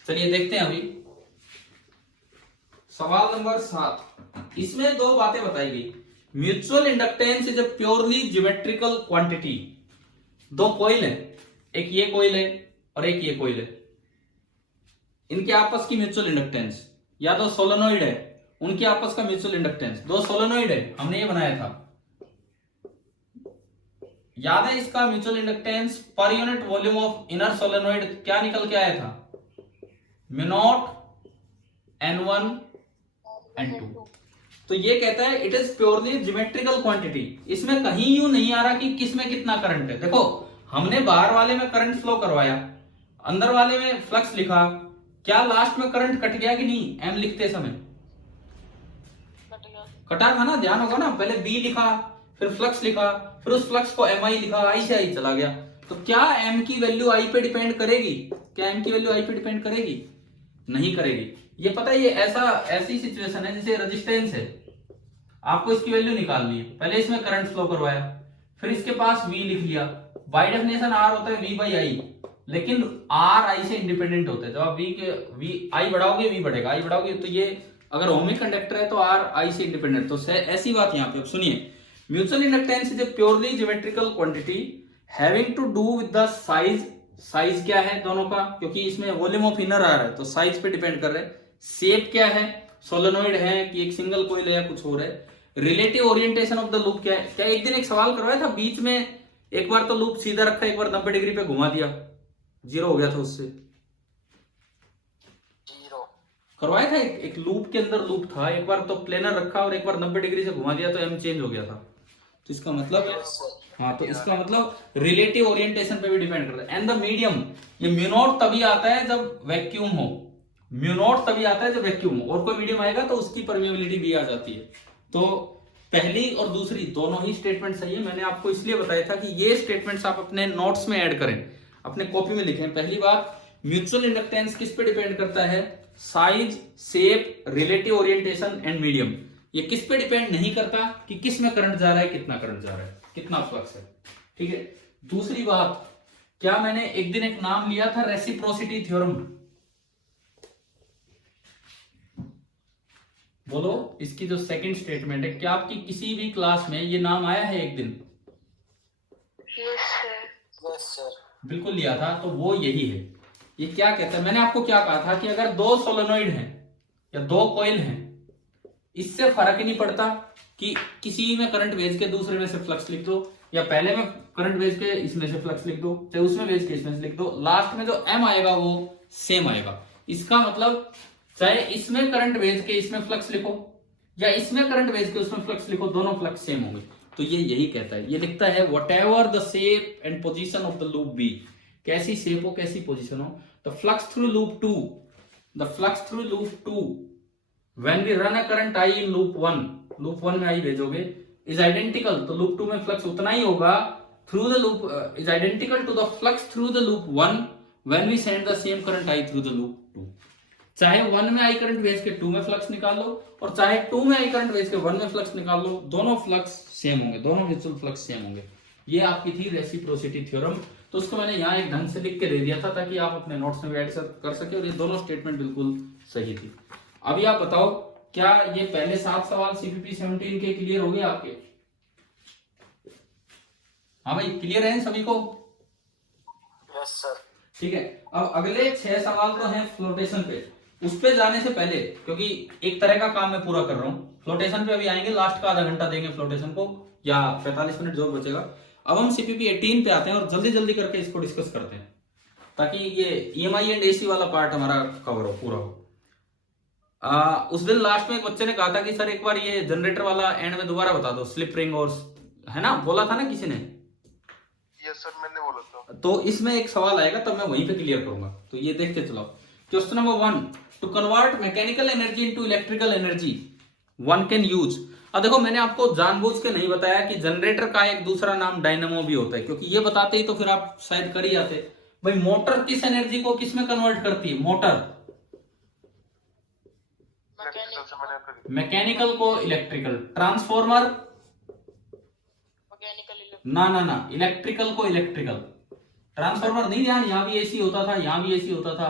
चलिए देखते हैं अभी सवाल नंबर 7। इसमें 2 बातें बताई गई। Mutual inductance is a purely geometrical quantity. 2 coil है, एक ये कॉइल है और एक ये कॉइल है, इनके आपस की म्यूचुअल इंडक्टेंस, या तो सोलेनोइड है उनके आपस का म्यूचुअल इंडक्टेंस। 2 सोलेनोइड है, हमने ये बनाया था, याद है? इसका mutual inductance per unit volume of inner solenoid क्या निकल के आया था? म्यू0 N1 N2। तो ये कहता है it is purely geometrical quantity. इसमें कहीं यूं नहीं आ रहा कि किसमें कितना करंट है। देखो, हमने बाहर वाले में करंट फ्लो करवाया, अंदर वाले में फ्लक्स लिखा, क्या लास्ट में करंट कट गया कि नहीं? एम लिखते समय कटा था ना, ध्यान होगा ना। पहले बी लिखा, फिर फ्लक्स लिखा, फिर उस फ्लक्स को एम आई लिखा, आई से आई चला गया। तो क्या एम की वैल्यू आई पे डिपेंड करेगी? क्या एम की वैल्यू आई पे डिपेंड करेगी? नहीं करेगी। ये पता है, ये ऐसी सिचुएशन है जैसे रेजिस्टेंस है, आपको इसकी वैल्यू निकालनी है। पहले इसमें करंट फ्लो करवाया, फिर इसके पास V लिख लिया। बाय डेफिनेशन R होता है V बाई आई, लेकिन R I से इंडिपेंडेंट होता है। जब आप V I बढ़ाओगे V बढ़ेगा, I बढ़ाओगे तो ये अगर ओमिक कंडक्टर है तो R I से इंडिपेंडेंट। तो ऐसी बात यहाँ पे सुनिए, mutual inductance is a purely geometrical quantity having to do with the size. Size क्या है दोनों का, क्योंकि इसमें वॉल्यूम ऑफ इनर आ रहा है तो साइज पे डिपेंड कर रहे हैं। शेप क्या है, सोलेनोइड है कि एक सिंगल कॉइल है या कुछ और है। Relative orientation of the loop क्या है। क्या एक दिन एक सवाल करवाया था, बीच में एक बार तो लूप सीधा रखा, एक बार 90 डिग्री पे घुमा दिया, 0 हो गया था उससे। 0 करवाया था, एक लूप के अंदर लूप था, एक बार तो प्लेनर रखा और एक बार 90 डिग्री से घुमा दिया तो एम चेंज हो गया था। तो इसका मतलब हाँ, तो इसका मतलब रिलेटिव ओरिएंटेशन पे भी डिपेंड करता है। एंड द मीडियम, ये म्यू0 तभी आता है जब वैक्यूम हो। म्यू0 तभी आता है जब वैक्यूम हो, और कोई मीडियम आएगा तो उसकी परमेबिलिटी भी आ जाती है। तो पहली और दूसरी दोनों ही स्टेटमेंट सही है। मैंने आपको इसलिए बताया था कि ये स्टेटमेंट्स आप अपने नोट्स में ऐड करें, अपने कॉपी में लिखें। पहली बात, म्यूचुअल इंडक्टेंस किस पे डिपेंड करता है? Size, shape, relative orientation and medium. ये किस पे डिपेंड नहीं करता कि किस में करंट जा रहा है, कितना करंट जा रहा है, कितना फ्लक्स है। ठीक है। दूसरी बात, क्या मैंने एक दिन एक नाम लिया था रेसिप्रोसिटी थ्योरम? बोलो, इसकी जो सेकंड स्टेटमेंट है, क्या आपकी किसी भी क्लास में ये नाम आया है एक दिन? Yes sir. Yes sir. बिल्कुल लिया था। तो वो यही है। ये क्या कहता है, मैंने आपको क्या कहा था कि अगर दो सोलेनोइड हैं या दो कॉइल हैं, इससे फर्क ही नहीं पड़ता कि किसी में करंट भेज के दूसरे में से फ्लक्स लिख दो, या पहले में करंट भेज के इसमें से फ्लक्स लिख दो, चाहे उसमें भेज के इसमें से लिख दो, लास्ट में जो एम आएगा वो सेम आएगा। इसका मतलब चाहे इसमें करंट भेज के इसमें फ्लक्स लिखो या इसमें करंट भेज के उसमें फ्लक्स लिखो, दोनों फ्लक्स सेम होंगे। तो ये यही कहता है। ये लिखता है whatever the shape and position of the loop be, कैसी शेप हो कैसी पोजीशन हो, the flux through loop 2, the flux through loop 2 when we run a current I in loop 1, loop 1 में आई भेजोगे, इज आइडेंटिकल, तो लूप 2 में फ्लक्स उतना ही होगा, through the loop is identical to the flux through the loop 1 when we send the same current I through the loop 2। चाहे 1 में आई करंट भेज के 2 में फ्लक्स निकाल लो, और चाहे 2 में आई करंट भेज के 1 में फ्लक्स निकाल लो, दोनों फ्लक्स सेम होंगे, दोनों म्यूचुअल फ्लक्स सेम होंगे। ये आपकी थी रेसिप्रोसिटी थ्योरम। तो उसको मैंने यहाँ एक ढंग से लिख के दे दिया था ताकि आप अपने नोट्स में भी ऐड कर सके, और ये दोनों स्टेटमेंट बिल्कुल सही थी। अभी आप बताओ, क्या ये पहले 7 सवाल सीपीपी 17 के क्लियर हो गए आपके? हाँ भाई, क्लियर है सभी को? Yes sir. ठीक है। अब अगले 6 सवाल तो हैं फ्लोटेशन पे। उस पे जाने से पहले, क्योंकि एक तरह का काम मैं पूरा कर रहा हूँ, फ्लोटेशन पे अभी आएंगे, लास्ट का आधा घंटा देंगे फ्लोटेशन को, या 45 मिनट जो बचेगा। अब हम सीपीपी 18 पे आते हैं और जल्दी जल्दी करके इसको डिस्कस करते हैं, ताकि ये ईएमआई एंड एसी वाला पार्ट हमारा कवर हो, पूरा हो। उस दिन लास्ट में एक बच्चे ने कहा था कि सर एक बार ये जनरेटर वाला एंड में दोबारा बता दो, स्लिप रिंग और, है ना, बोला था ना किसी ने? यस सर, मैंने बोला था। तो इसमें एक सवाल आएगा, तब मैं वहीं पे क्लियर करूंगा। तो ये देखते चलो। Question number 1, to convert mechanical energy into electrical energy one can use. अब देखो, मैंने आपको जानबूझ के नहीं बताया कि जनरेटर का एक दूसरा नाम डायनामो भी होता है, क्योंकि ये बताते ही तो फिर आप शायद कर ही जाते। भाई, मोटर किस एनर्जी को किस में कन्वर्ट करती है? मोटर मैकेनिकल को इलेक्ट्रिकल, ट्रांसफॉर्मर ना इलेक्ट्रिकल को इलेक्ट्रिकल, ट्रांसफॉर्मर नहीं, यहाँ भी एसी होता था, यहाँ भी एसी होता था,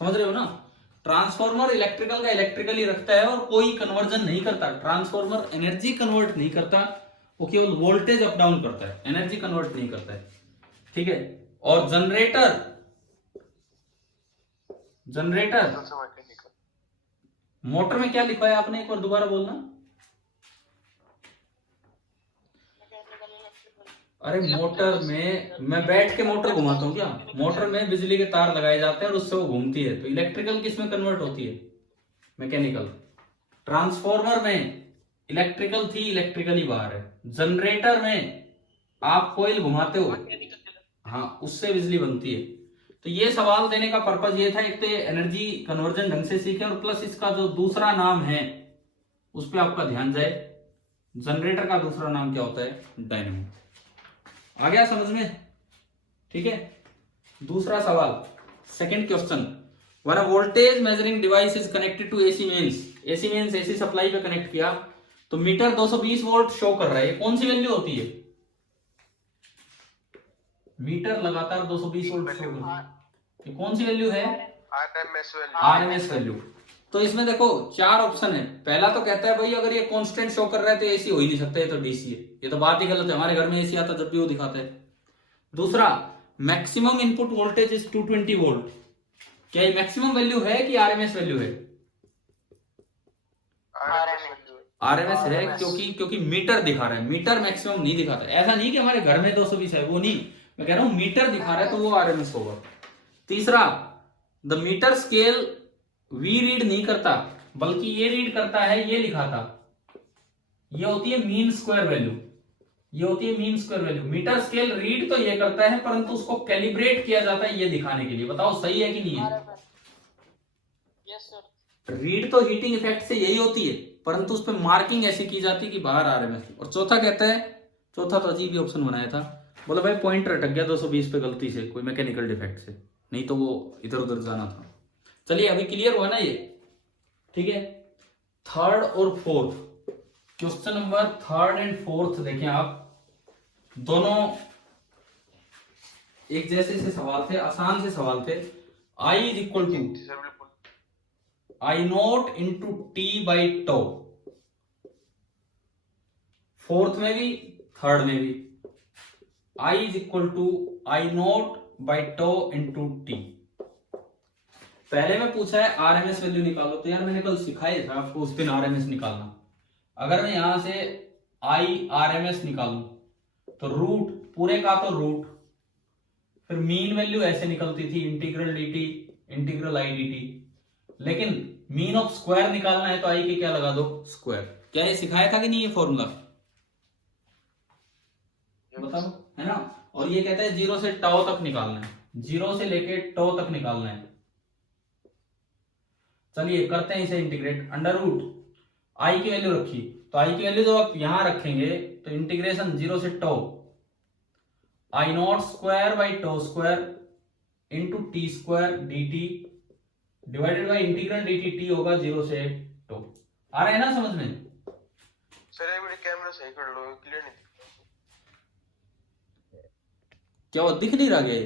समझ रहे हो ना? ट्रांसफॉर्मर इलेक्ट्रिकल का इलेक्ट्रिकल ही रखता है और कोई कन्वर्जन नहीं करता। ट्रांसफॉर्मर एनर्जी कन्वर्ट नहीं करता, वो केवल वोल्टेज अप डाउन करता है, एनर्जी कन्वर्ट नहीं करता है। ठीक है। और जनरेटर मोटर में क्या लिखा है आपने, एक बार दोबारा बोलना। अरे मोटर में मैं बैठ के मोटर घुमाता हूँ क्या? मोटर में बिजली के तार लगाए जाते हैं और उससे वो घूमती है। तो इलेक्ट्रिकल किस में कन्वर्ट होती है? मैकेनिकल। ट्रांसफॉर्मर में इलेक्ट्रिकल थी, इलेक्ट्रिकल ही बाहर है। जनरेटर में आप कोयल घुमाते हो, हाँ, उससे बिजली बनती है। तो ये सवाल देने का पर्पज ये था, एक तो एनर्जी कन्वर्जन ढंग से सीखे, और प्लस इसका जो दूसरा नाम है उस पर आपका ध्यान जाए। जनरेटर का दूसरा नाम क्या होता है? डायनेमो। आ गया समझ में? ठीक है। दूसरा सवाल, second question, one a voltage measuring device is connected to AC mains. AC mains AC supply पे कनेक्ट किया, तो मीटर 220 वोल्ट शो कर रहा है। ये कौन सी वैल्यू होती है? मीटर लगातार 220 वोल्ट शो कर रहा है, ये कौन सी वैल्यू है? RMS value. तो इसमें देखो 4 ऑप्शन है। पहला तो कहता है भाई अगर ये कांस्टेंट शो कर रहा है तो एसी हो ही नहीं सकता, ये तो डीसी है। ये तो बात ही गलत है, हमारे घर में एसी आता जब भी वो दिखाता है। दूसरा, maximum input voltage is 220 volt. क्या ये मैक्सिमम वैल्यू है कि आरएमएस वैल्यू है? आरएमएस है, क्योंकि मीटर दिखा रहा है, मीटर मैक्सिमम नहीं दिखाता। ऐसा नहीं कि हमारे घर में 220 है, वो नहीं, मैं कह रहा हूं मीटर दिखा रहा है तो वो आरएमएस होगा। तीसरा, the meter scale we read नहीं करता, बल्कि ये रीड करता है, ये लिखा था, ये होती है मीन स्क्वायर वैल्यू। ये होती है mean square value. Meter scale read तो ये करता है, परंतु उसको कैलिब्रेट किया जाता है ये दिखाने के लिए। बताओ सही है कि नहीं है? Yes sir. रीड तो हीटिंग इफेक्ट से यही होती है, परंतु उस पर मार्किंग ऐसी की जाती है कि बाहर आरएमएस। और चौथा कहता है, चौथा तो अजीब ही ऑप्शन बनाया था, बोला भाई पॉइंटर अटक गया 220 पे गलती से, कोई मैकेनिकल डिफेक्ट से, नहीं तो वो इधर उधर जाना था। चलिए अभी क्लियर हुआ ना ये, ठीक है। थर्ड और fourth, question number third and fourth देखें आप, दोनों एक जैसे से सवाल थे, आसान से सवाल थे। I is equal to sir बिल्कुल I nought into T by two, fourth में भी थर्ड में भी I is equal to I nought by two into T. पहले में पूछा है आरएमएस वैल्यू निकालो, तो यार मैंने कल सिखाया था आपको उस दिन आरएमएस निकालना। अगर मैं यहां से आई आरएमएस निकालूं तो रूट पूरे का तो रूट, फिर मीन वैल्यू ऐसे निकलती थी इंटीग्रल dt इंटीग्रल आई dt, लेकिन मीन ऑफ स्क्वायर निकालना है तो आई के क्या लगा दो, स्क्वायर। क्या ये सिखाया था कि नहीं ये फॉर्मूला, बताओ, है ना। और ये कहता है जीरो से टाओ तक निकालना है, जीरो से लेके टो तक निकालना है। चलिए करते हैं इसे इंटीग्रेट। अंडर रूट आई की वैल्यू रखी, तो आई की वैल्यू जो आप यहां रखेंगे तो इंटीग्रेशन जीरो से tau I not square by to square into T square D T divided by integral D T, T होगा जीरो से टो। आ रहा है ना समझ में। सर एक मिनट कैमरा सही कर लो, क्लियर नहीं दिख क्या वो दिख नहीं रहा गया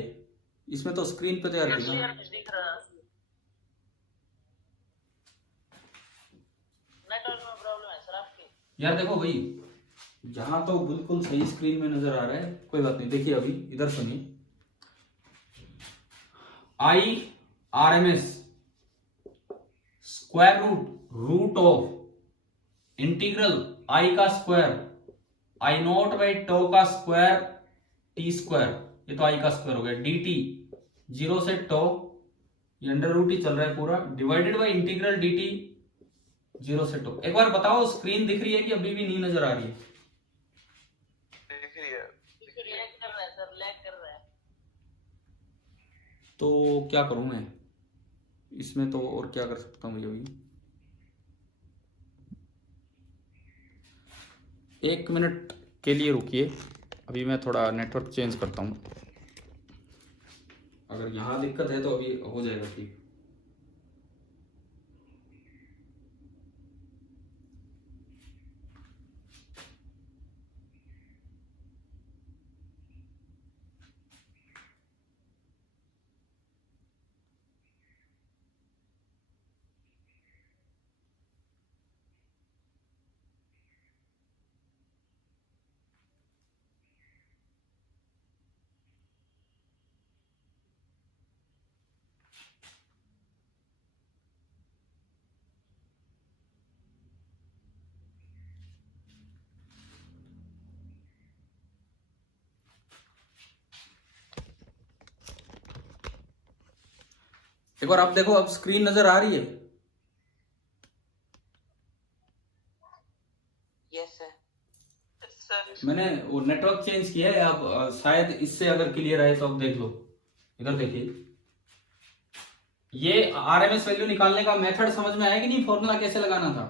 इसमें, तो स्क्रीन पे तो यार दिखा। दिख रहा। नेटवर्क में प्रॉब्लम है सर आपकी। यार देखो भाई, जहां तो बिल्कुल सही स्क्रीन में नजर आ रहा है, कोई बात नहीं। देखिए अभी इधर सुनिए, I R M S square root root of integral I का square I nought by two का स्क्वायर टी स्क्वायर, ये तो आई का स्क्वायर हो गया, डी टी जीरो से टो, ये अंडर रूट ही चल रहा है पूरा, divided by integral D T zero से टो। एक बार बताओ स्क्रीन दिख रही है कि अभी भी नहीं नजर आ रही है। दिख रही है। लैग कर रहा है सर, लैग कर रहा है। तो क्या करूं मैं इसमें, तो और क्या कर सकता हूं अभी। 1 मिनट के लिए रुकिए, अभी मैं थोड़ा नेटवर्क चेंज करता हूं। अगर यहां दिक्कत है तो अभी हो जाएगा ठीक। एक बार आप देखो, अब स्क्रीन नजर आ रही है। Yes sir. सर मैंने वो नेटवर्क चेंज किया है, आप शायद इससे अगर क्लियर आए तो आप देख लो। इधर देखिए, ये आरएमएस वैल्यू निकालने का मेथड समझ में आया कि नहीं, फॉर्मूला कैसे लगाना था,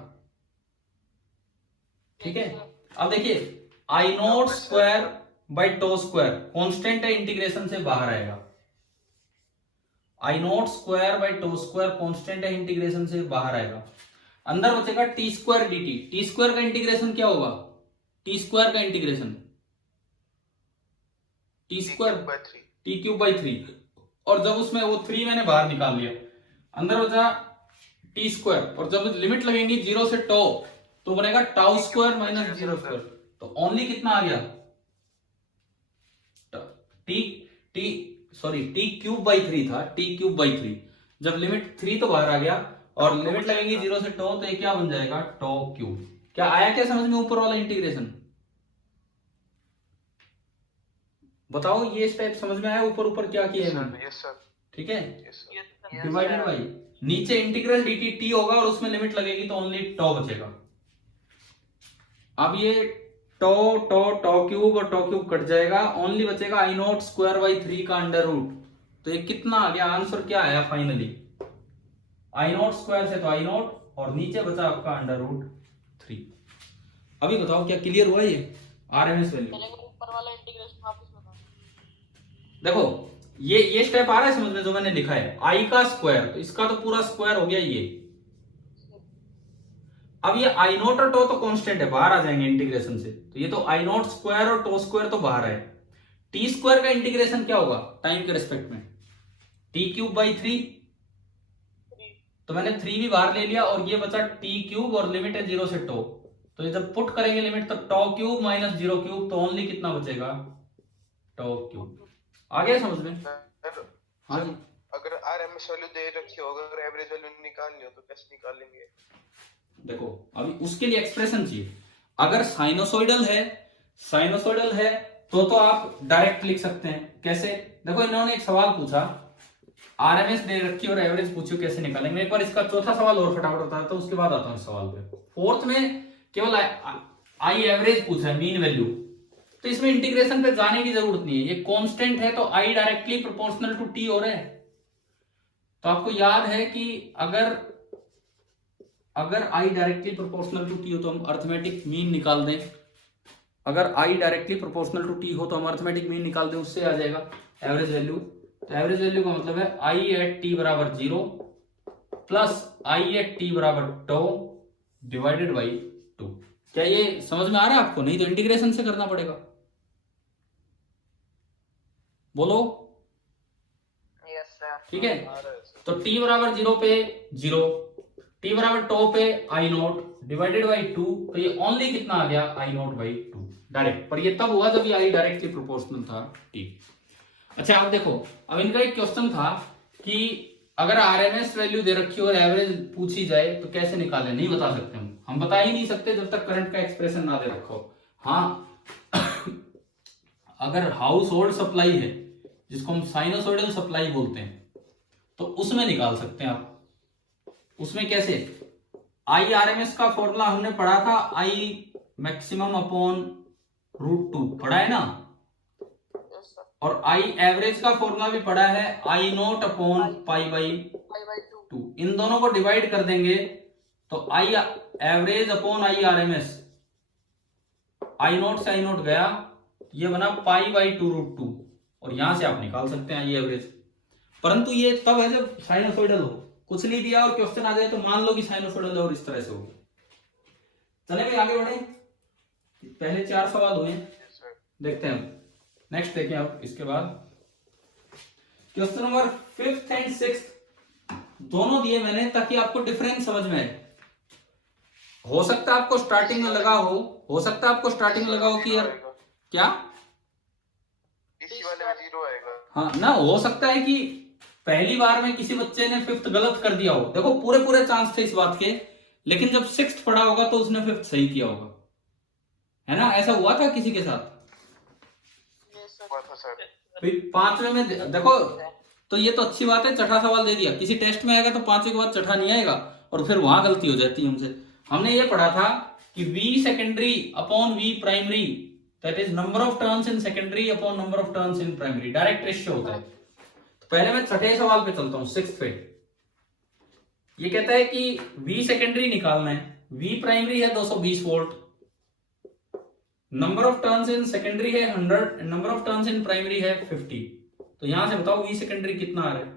ठीक है। अब देखिए I not square by to square constant है, इंटीग्रेशन से बाहर आएगा। I not square by to square constant है, इंटीग्रेशन से बाहर आएगा। अंदर बचेगा T square D T. T square का इंटीग्रेशन क्या होगा, टी स्क्वायर का integration T square T cube by 3, और जब उसमें वो 3 मैंने बाहर निकाल लिया, अंदर बचा टी स्क्वायर, और जब लिमिट लगेंगी जीरो से टो तो बनेगा tau square minus zero square. तो ओनली कितना आ गया, टी क्यूब बाई 3 था, टी क्यूब बाई 3। जब लिमिट 3 तो बाहर आ गया और लिमिट लगेगी जीरो से टो, तो ये क्या बन जाएगा, टो क्यूब। क्या आया क्या समझ में ऊपर वाला इंटीग्रेशन, बताओ ये स्टेप समझ में आया, ऊपर ऊपर क्या किया है मैंने, यस सर। ठीक है। Yes sir. डिवाइडेड बाई नीचे इंटीग्रल डी टी टी होगा और उसमें लिमिट लगेगी तो ओनली टो बचेगा। अब ये टो टो टो क्यूब और टो क्यूब कट जाएगा, ओनली बचेगा आई नॉट स्क्वायर बाई 3 का अंडर रूट। तो ये कितना आ गया, आंसर क्या आया फाइनली, आई नॉट स्क्वायर से तो आई नॉट और नीचे बचा आपका √3। अभी बताओ क्या क्लियर हुआ ये आरएमएस वैल्यू? चलेगा ऊपर वाला इंटीग्रेशन वापस बता। देखो ये स्टेप आ रहा है समझ में जो मैंने लिखा है, आई का स्क्वायर तो इसका तो पूरा स्क्वायर हो गया ये। अब ये आई नॉट और टो तो कांस्टेंट है, बाहर आ जाएंगे इंटीग्रेशन से, तो ये तो आई नॉट स्क्वायर और टो स्क्वायर तो बाहर है। टी स्क्वायर का इंटीग्रेशन क्या होगा टाइम के रिस्पेक्ट में? t³/3, तो मैंने 3 भी बाहर ले लिया और ये बचा t³ और लिमिट है 0 से टो, तो ये जब पुट करेंगे लिमिट तो τ³ - 0³ तो ओनली कितना बचेगा τ³। आ गया समझ में? हाँ जी। अगर आरएमएस वैल्यू दे रखी हो, अगर एवरेज वैल्यू निकालनी हो तो कैसे निकालेंगे? देखो अभी उसके लिए एक्सप्रेशन चाहिए। अगर साइनोसॉइडल है तो आप डायरेक्ट लिख सकते हैं। कैसे? देखो इन्होंने एक सवाल पूछा, आरएमएस दे रखी और एवरेज पूछो कैसे निकालेंगे। मैं एक बार इसका चौथा सवाल और फटाफट बताता हूं, उसके बाद आता हूं इस सवाल पे। फोर्थ में केवल आई एवरेज पूछा है, मीन वैल्यू, तो इसमें इंटीग्रेशन पे जाने की जरूरत नहीं है, ये कांस्टेंट है तो I directly proportional to T हो रहा है। तो आपको याद है कि अगर I directly proportional to T हो तो हम अर्थमेटिक मीन निकाल दें। अगर I directly proportional to T हो तो हम अर्थमेटिक मीन निकाल दें, उससे आ जाएगा एवरेज वैल्यू। तो एवरेज वैल्यू का मतलब है आई एट टी बराबर 0 प्लस आई एट टी बराबर टो डिवाइडेड बाई 2। क्या ये समझ में आ रहा है आपको? नहीं तो इंटीग्रेशन से करना पड़ेगा। बोलो। Yes sir. ठीक है, तो t बराबर 0 पे 0, t बराबर टो पे आई नॉट डिवाइडेड बाई 2, तो ये ओनली कितना आ गया आई नॉट बाई 2 डायरेक्ट। पर ये तब हुआ जब ये आई डायरेक्टली प्रोपोर्शनल था t। अच्छा आप देखो, अब इनका एक क्वेश्चन था कि अगर आरएमएस वैल्यू दे रखी हो और एवरेज पूछी जाए तो कैसे निकालें। नहीं बता सकते हम बता ही नहीं सकते जब तक करंट का एक्सप्रेशन ना दे रखो। हाँ अगर हाउस होल्ड सप्लाई है जिसको हम साइनोसॉइडल सप्लाई बोलते हैं तो उसमें निकाल सकते हैं आप। उसमें कैसे? आई आरएमएस का फॉर्मूला हमने पढ़ा था, आई मैक्सिमम अपॉन √2 पढ़ा है ना, और आई एवरेज का फॉर्मूला भी पढ़ा है, आई नॉट अपॉन π/2। इन दोनों को डिवाइड कर देंगे तो I average upon I RMS, I not से आई नॉट गया, ये बना π/2√2, और यहां से आप निकाल सकते हैं आई एवरेज। परंतु ये तब है जब साइनोसॉइडल हो। कुछ नहीं दिया और क्वेश्चन आ जाए तो मान लो कि साइनोसॉइडल है और इस तरह से हो। चले भाई आगे बढ़े, पहले 4 सवाल हुए, देखते हैं नेक्स्ट देखें आप। इसके बाद question number 5th and 6th दोनों दिए मैंने ताकि आपको डिफरेंस समझ में आए। हो सकता है आपको स्टार्टिंग में लगा हो कि यार क्या डीसी वाले में 0 आएगा। हाँ ना, हो सकता है कि पहली बार में किसी बच्चे ने 5th गलत कर दिया हो। देखो पूरे चांस थे इस बात के, लेकिन जब 6th पढ़ा होगा तो उसने 5th सही किया होगा, है ना? ऐसा हुआ था किसी के साथ? फिर 5वें में देखो, तो ये तो अच्छी बात है, छठा सवाल दे दिया। किसी टेस्ट में आएगा तो 5वें के बाद छठा नहीं आएगा और फिर वहां गलती हो जाती है हमसे। हमने ये पढ़ा था कि V secondary upon V primary, that is number of turns in secondary upon number of turns in primary, direct ratio होता है। तो पहले मैं छठे सवाल पे चलता हूं, 6th पे। ये कहता है कि V सेकेंडरी निकालना है, V प्राइमरी है 220 volt, number of turns in secondary है 100, number of turns in primary है 50। तो यहां से बताओ V सेकेंडरी कितना आ रहा है?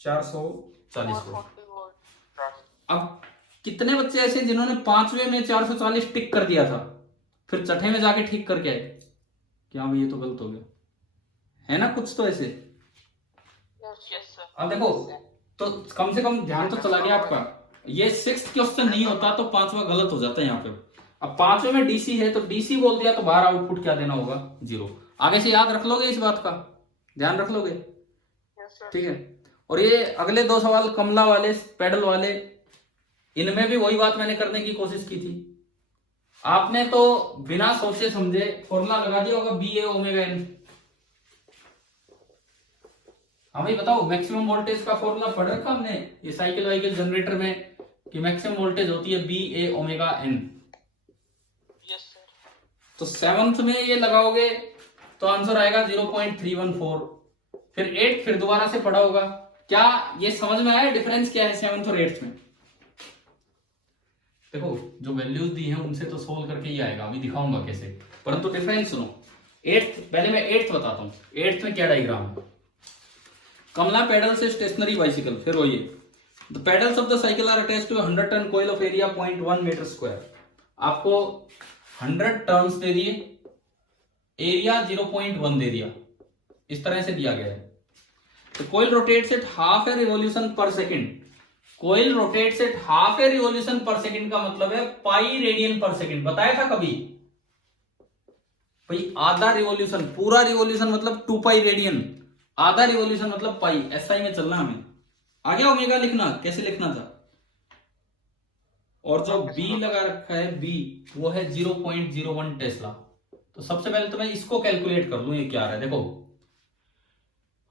440 वोल्ट। अब कितने बच्चे ऐसे जिन्होंने 5वें में 440 टिक कर दिया था, फिर छठे में जाके ठीक करके आए कि हाँ भाई ये तो गलत हो गया, है ना? कुछ तो ऐसे। अब देखो, तो कम से कम ध्यान तो चला गया आपका। ये 6th क्वेश्चन नहीं होता तो 5वां गलत हो जाता है यहाँ पे। अब 5वें में डीसी है तो डीसी बोल दिया तो बाहर आउटपुट क्या देना होगा? 0। आगे से याद रख लोगे, इस बात का ध्यान रख लोगे, ठीक है? और ये अगले 2 सवाल कमला वाले, पेडल वाले, इनमें भी वही बात मैंने करने की कोशिश की थी। आपने तो बिना सोचे समझे फॉर्मूला लगा दिया होगा BA⍵n। हमें बताओ, मैक्सिमम वोल्टेज का फॉर्मूला पढ़ रखा हमने ये साइकिल वाइकिल जनरेटर में कि मैक्सिमम वोल्टेज होती है BA⍵n। तो 7th में ये लगाओगे तो आंसर आएगा 0.314। फिर 8 फिर दोबारा से पढ़ा होगा क्या ये समझ में आया डिफरेंस क्या है 7th और 8th में? देखो जो वैल्यूज दी हैं उनसे तो सोल्व करके ही आएगा, अभी दिखाऊंगा कैसे, परंतु डिफरेंस सुनो। 8th, पहले मैं 8th बताता हूँ। 8th में क्या डायग्राम है? Kamala pedals a stationary bicycle, फिर वही the pedals of the cycle are attached to 100 turn coil of area 0.1 metre square. आपको 100 टर्न्स दे दिए, एरिया 0.1 दे दिया, इस तरह से दिया गया है। तो coil rotates at half a revolution per second. Coil rotates at half a revolution per second का मतलब है पाई रेडियन पर सेकंड। बताया था कभी भाई? आधा रिवॉल्यूशन, पूरा रिवॉल्यूशन मतलब 2 पाई रेडियन, आधा रिवॉल्यूशन मतलब पाई। एसआई में चलना हमें। आगे ओमेगा लिखना, कैसे लिखना था? और जो बी लगा रखा है बी, वो है 0.01 टेस्ला। तो सबसे पहले तो मैं इसको कैलकुलेट कर लूं, ये क्या आ रहा है देखो।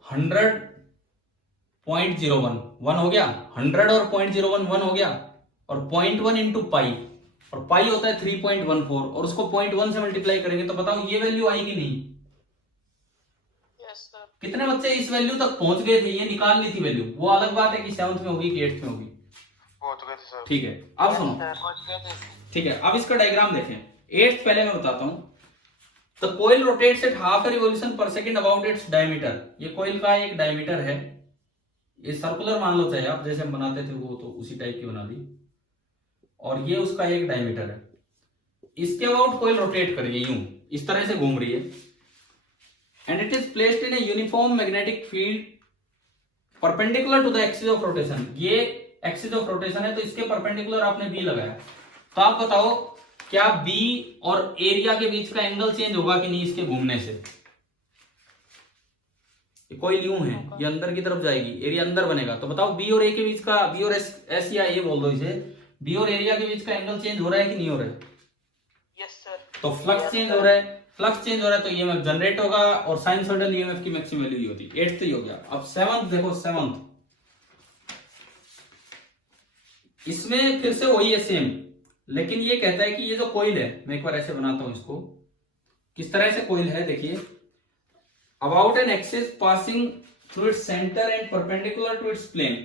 100.01 1 हो गया, 100 और 0.01 1 हो गया, और 0.1 इंटू पाई, और पाई होता है 3.14, और उसको 0.1 से मल्टीप्लाई करेंगे तो बताओ ये वैल्यू आएगी नहीं? Yes sir. कितने बच्चे इस वैल्यू तक पहुंच गए थे? ये निकाल ली थी वैल्यू। वो अलग बात है कि 7th में होगी कि 8th में होगी। पहुंच गए थे सर। ठीक है, अब सुनो। ठीक है, अब इसका डायग्राम देखें। 8th पहले मैं बताता हूं। The coil rotates at half a revolution per second about its diameter. ये कोइल का एक डायमीटर है, ये सर्कुलर मान लो चाहे आप, जैसे हम बनाते थे वो तो उसी टाइप की बना दी, और ये उसका एक डायमीटर है। इसके अबाउट कोइल रोटेट कर रही है, यूं इस तरह से घूम रही है, and it is placed in a uniform magnetic field perpendicular to the axis of rotation. ये एक्सिस ऑफ रोटेशन है तो इसके परपेंडिकुलर आपने बी लगाया। तो आप बताओ क्या बी और एरिया के बीच का एंगल चेंज होगा कि नहीं इसके घूमने से? कोई यूं है, ये अंदर की तरफ जाएगी, एरिया अंदर बनेगा, तो बताओ बी और ए के बीच का, बी और एस या ए बोल दो इसे, बी और एरिया के बीच का एंगल चेंज हो रहा है कि नहीं हो रहा है? Yes sir. तो फ्लक्स चेंज हो रहा है, फ्लक्स चेंज हो रहा है तो ईएमएफ जनरेट होगा, और साइनसोइडल ईएमएफ की मैक्सिमम वैल्यू ये होती है। 8th ही हो गया। अब 7th देखो, 7th इसमें फिर से वही है सेम, लेकिन ये कहता है कि ये जो कोइल है, मैं एक बार ऐसे बनाता हूं इसको, किस तरह से कोइल है देखिए। About an axis passing through its centre and perpendicular to its plane.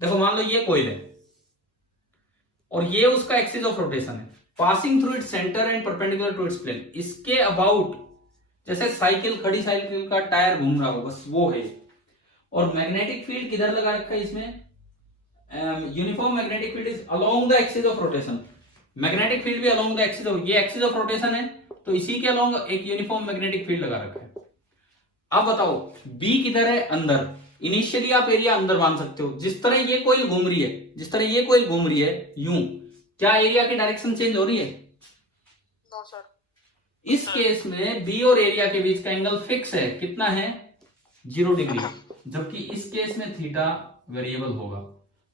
देखो मान लो ये कोइल है और ये उसका एक्सिस ऑफ रोटेशन है, passing through its centre and perpendicular to its plane. इसके अबाउट, जैसे साइकिल, खड़ी साइकिल का टायर घूम रहा हो, बस वो है। और मैग्नेटिक फील्ड किधर लगा रखा है इसमें? Uniform magnetic field is along the axis of rotation. Magnetic field भी अलोंग द एक्सिस ऑफ, ये एक्सिस ऑफ रोटेशन है तो इसी के अलोंग एक यूनिफॉर्म मैग्नेटिक फील्ड लगा रखा है। अब बताओ बी किधर है? अंदर। इनिशियली आप एरिया अंदर मान सकते हो, जिस तरह ये कोइल घूम रही है, जिस तरह ये कोइल घूम रही है यूं, क्या एरिया की डायरेक्शन चेंज हो रही है? No sir. इस केस में बी और एरिया के बीच का एंगल फिक्स है, कितना है? 0 डिग्री, जबकि इस केस में थीटा वेरिएबल होगा।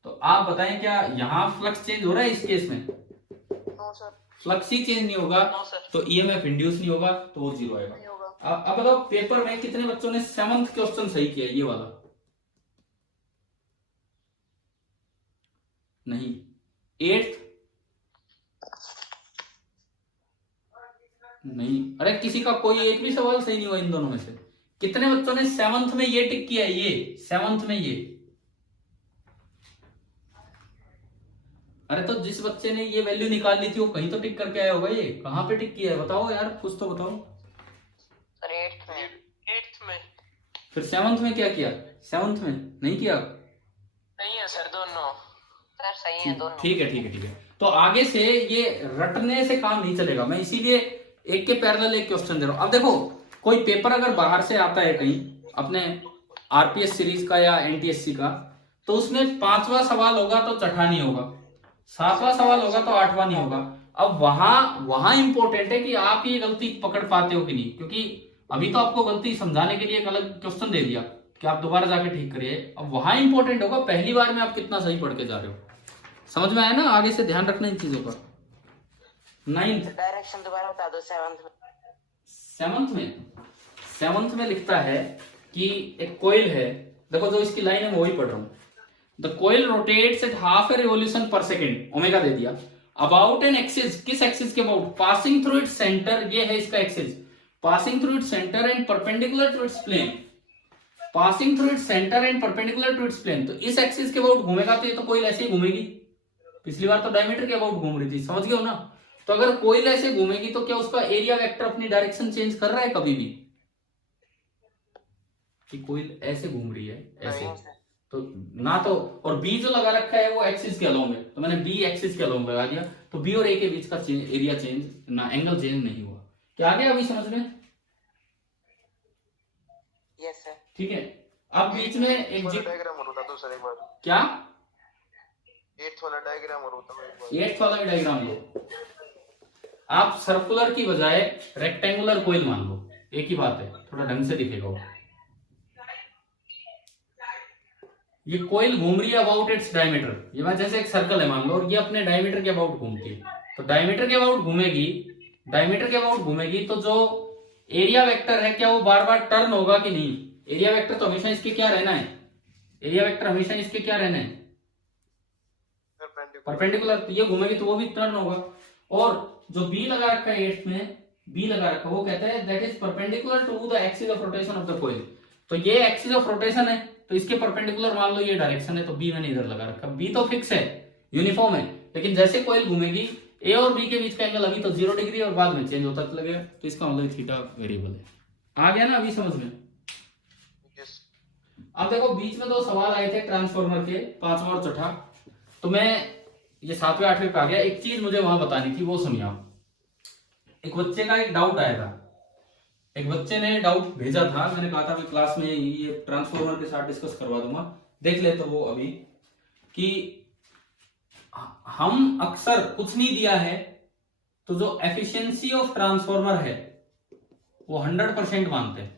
तो आप बताएं क्या यहां फ्लक्स चेंज हो रहा है? इस केस में नो सर। फ्लक्स ही चेंज नहीं होगा नो सर। तो ईएमएफ इंड्यूस नहीं होगा, तो वो 0 आएगा। नहीं होगा। अब बताओ पेपर में कितने बच्चों ने 7th क्वेश्चन सही किया? ये वाला नहीं, 8th नहीं। अरे किसी का कोई एक भी सवाल सही नहीं हुआ इन दोनों में से। कितने बच्चों ने 7th में ये टिक किया है? ये 7th में ये, अरे तो जिस बच्चे ने ये वैल्यू निकाल ली थी वो कहीं तो टिक करके आया होगा। ये कहां पे टिक किया है बताओ यार, कुछ तो बताओ। सर 8th में। 8th में। फिर 7th में क्या किया? 7th में नहीं किया? नहीं है सर, दोनों। सर सही है दोनों। ठीक है ठीक है ठीक है। तो आगे से ये रटने से काम नहीं चलेगा, मैं इसीलिए एक के पैरेलल एक क्वेश्चन दे रहा हूं। अब देखो कोई पेपर अगर बाहर से आता है कहीं अपने आरपीएस सीरीज का या एनटीएससी का, तो उसमें 5वां सवाल होगा तो 6ठा नहीं होगा, 7वां सवाल होगा तो 8वां नहीं होगा। अब वहां इंपॉर्टेंट है कि आप ये गलती पकड़ पाते हो कि नहीं, क्योंकि अभी तो आपको गलती समझाने के लिए एक अलग क्वेश्चन दे दिया कि आप दोबारा जाके ठीक करिए। अब वहां इंपॉर्टेंट होगा पहली बार में आप कितना सही पढ़ के जा रहे हो। समझ में आया ना? आगे से ध्यान रखना इन चीजों का। 9th डायरेक्शन दोबारा बता दो। 7th में। 7th में लिखता है कि एक कोइल है, देखो जो इसकी लाइन है मैं वही पढ़ रहा हूं। The coil rotates at half a revolution per second, omega दे दिया, अबाउट एन एक्सिस, किस एक्सिस के about? Passing through its centre, ये है इसका axis, passing through its centre and perpendicular to its plane. Passing through its centre and perpendicular to its plane. तो इस एक्सिस के अबाउट घूमेगा तो ये तो कोई ऐसे ही घूमेगी, पिछली बार तो डायमीटर के अबाउट घूम रही थी, समझ गए हो ना। तो अगर कोई ऐसे घूमेगी तो क्या उसका एरिया वेक्टर अपनी डायरेक्शन चेंज कर रहा है कभी भी, कि कोई ऐसे घूम रही है ऐसे नहीं सर। तो ना, तो और बी जो लगा रखा है वो एक्सिस के अलोंग है, तो मैंने बी एक्सिस के अलोंग लगा दिया, तो बी और ए के बीच का एरिया चेंज ना, एंगल चेंज नहीं हुआ। क्या आ गया अभी समझ में? Yes sir. ठीक है। अब बीच में एक डायग्राम हो रहा था सर एक बार, क्या 8th वाला डायग्राम हो रहा था एक बार। 8th वाला भी डायग्राम लो, आप सर्कुलर की बजाय रेक्टेंगुलर कोइल मान लो, एक ही बात है, थोड़ा ढंग से दिखेगा वो। ये कोइल घूम रही है अबाउट इट्स डायमीटर, ये मैं जैसे एक सर्कल है मान लो, और ये अपने डायमीटर के अबाउट घूमती है, तो डायमीटर के अबाउट घूमेगी, डायमीटर के अबाउट घूमेगी, तो जो एरिया वेक्टर है क्या वो बार बार टर्न होगा कि नहीं? एरिया वेक्टर तो हमेशा इसके क्या रहना है, एरिया वेक्टर हमेशा इसके क्या रहना है, परपेंडिकुलर। तो ये घूमेगी तो वो भी टर्न होगा। और जो बी लगा रखा है 8th में, बी लगा रखा है वो कहता है that is perpendicular to the axis of rotation of the coil. तो ये एक्सिस ऑफ रोटेशन है, तो इसके परपेंडिकुलर मान लो ये डायरेक्शन है, तो बी मैंने इधर लगा रखा। बी तो फिक्स है, यूनिफॉर्म है, लेकिन जैसे कोइल घूमेगी ए और बी के बीच का एंगल अभी तो 0 डिग्री और बाद में चेंज होता लगेगा, तो इसका मतलब थीटा वेरिएबल है। आ गया ना अभी समझ में? अब देखो बीच में 2 सवाल आए थे ट्रांसफॉर्मर के, 5वां और 6ठा, तो मैं ये 7वें 8वें पे आ गया। एक चीज मुझे वहां बतानी थी, वो सुनिए आप। एक बच्चे का एक डाउट आया था, एक बच्चे ने डाउट भेजा था, मैंने कहा था कि क्लास में ये ट्रांसफॉर्मर के साथ डिस्कस करवा दूंगा, देख ले तो वो अभी, कि हम अक्सर कुछ नहीं दिया है तो जो एफिशिएंसी ऑफ ट्रांसफॉर्मर है वो 100% मानते हैं।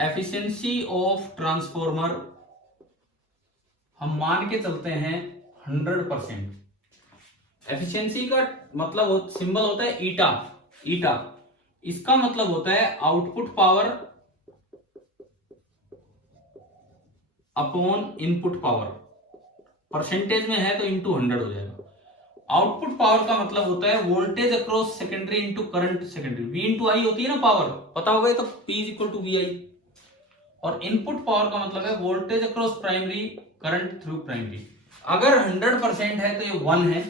एफिशिएंसी ऑफ ट्रांसफॉर्मर हम मान के चलते हैं 100%। एफिशिएंसी का मतलब सिंबल होता है ईटा, ईटा इसका मतलब होता है output power upon input power, percentage में है तो इंटू 100 हो जाएगा। आउटपुट पावर का मतलब होता है voltage across secondary into current secondary, V into I होती है ना पावर, पता होगा तो P is equal to VI। और इनपुट पावर का मतलब है voltage across primary current through primary. अगर 100% है तो ये 1 है,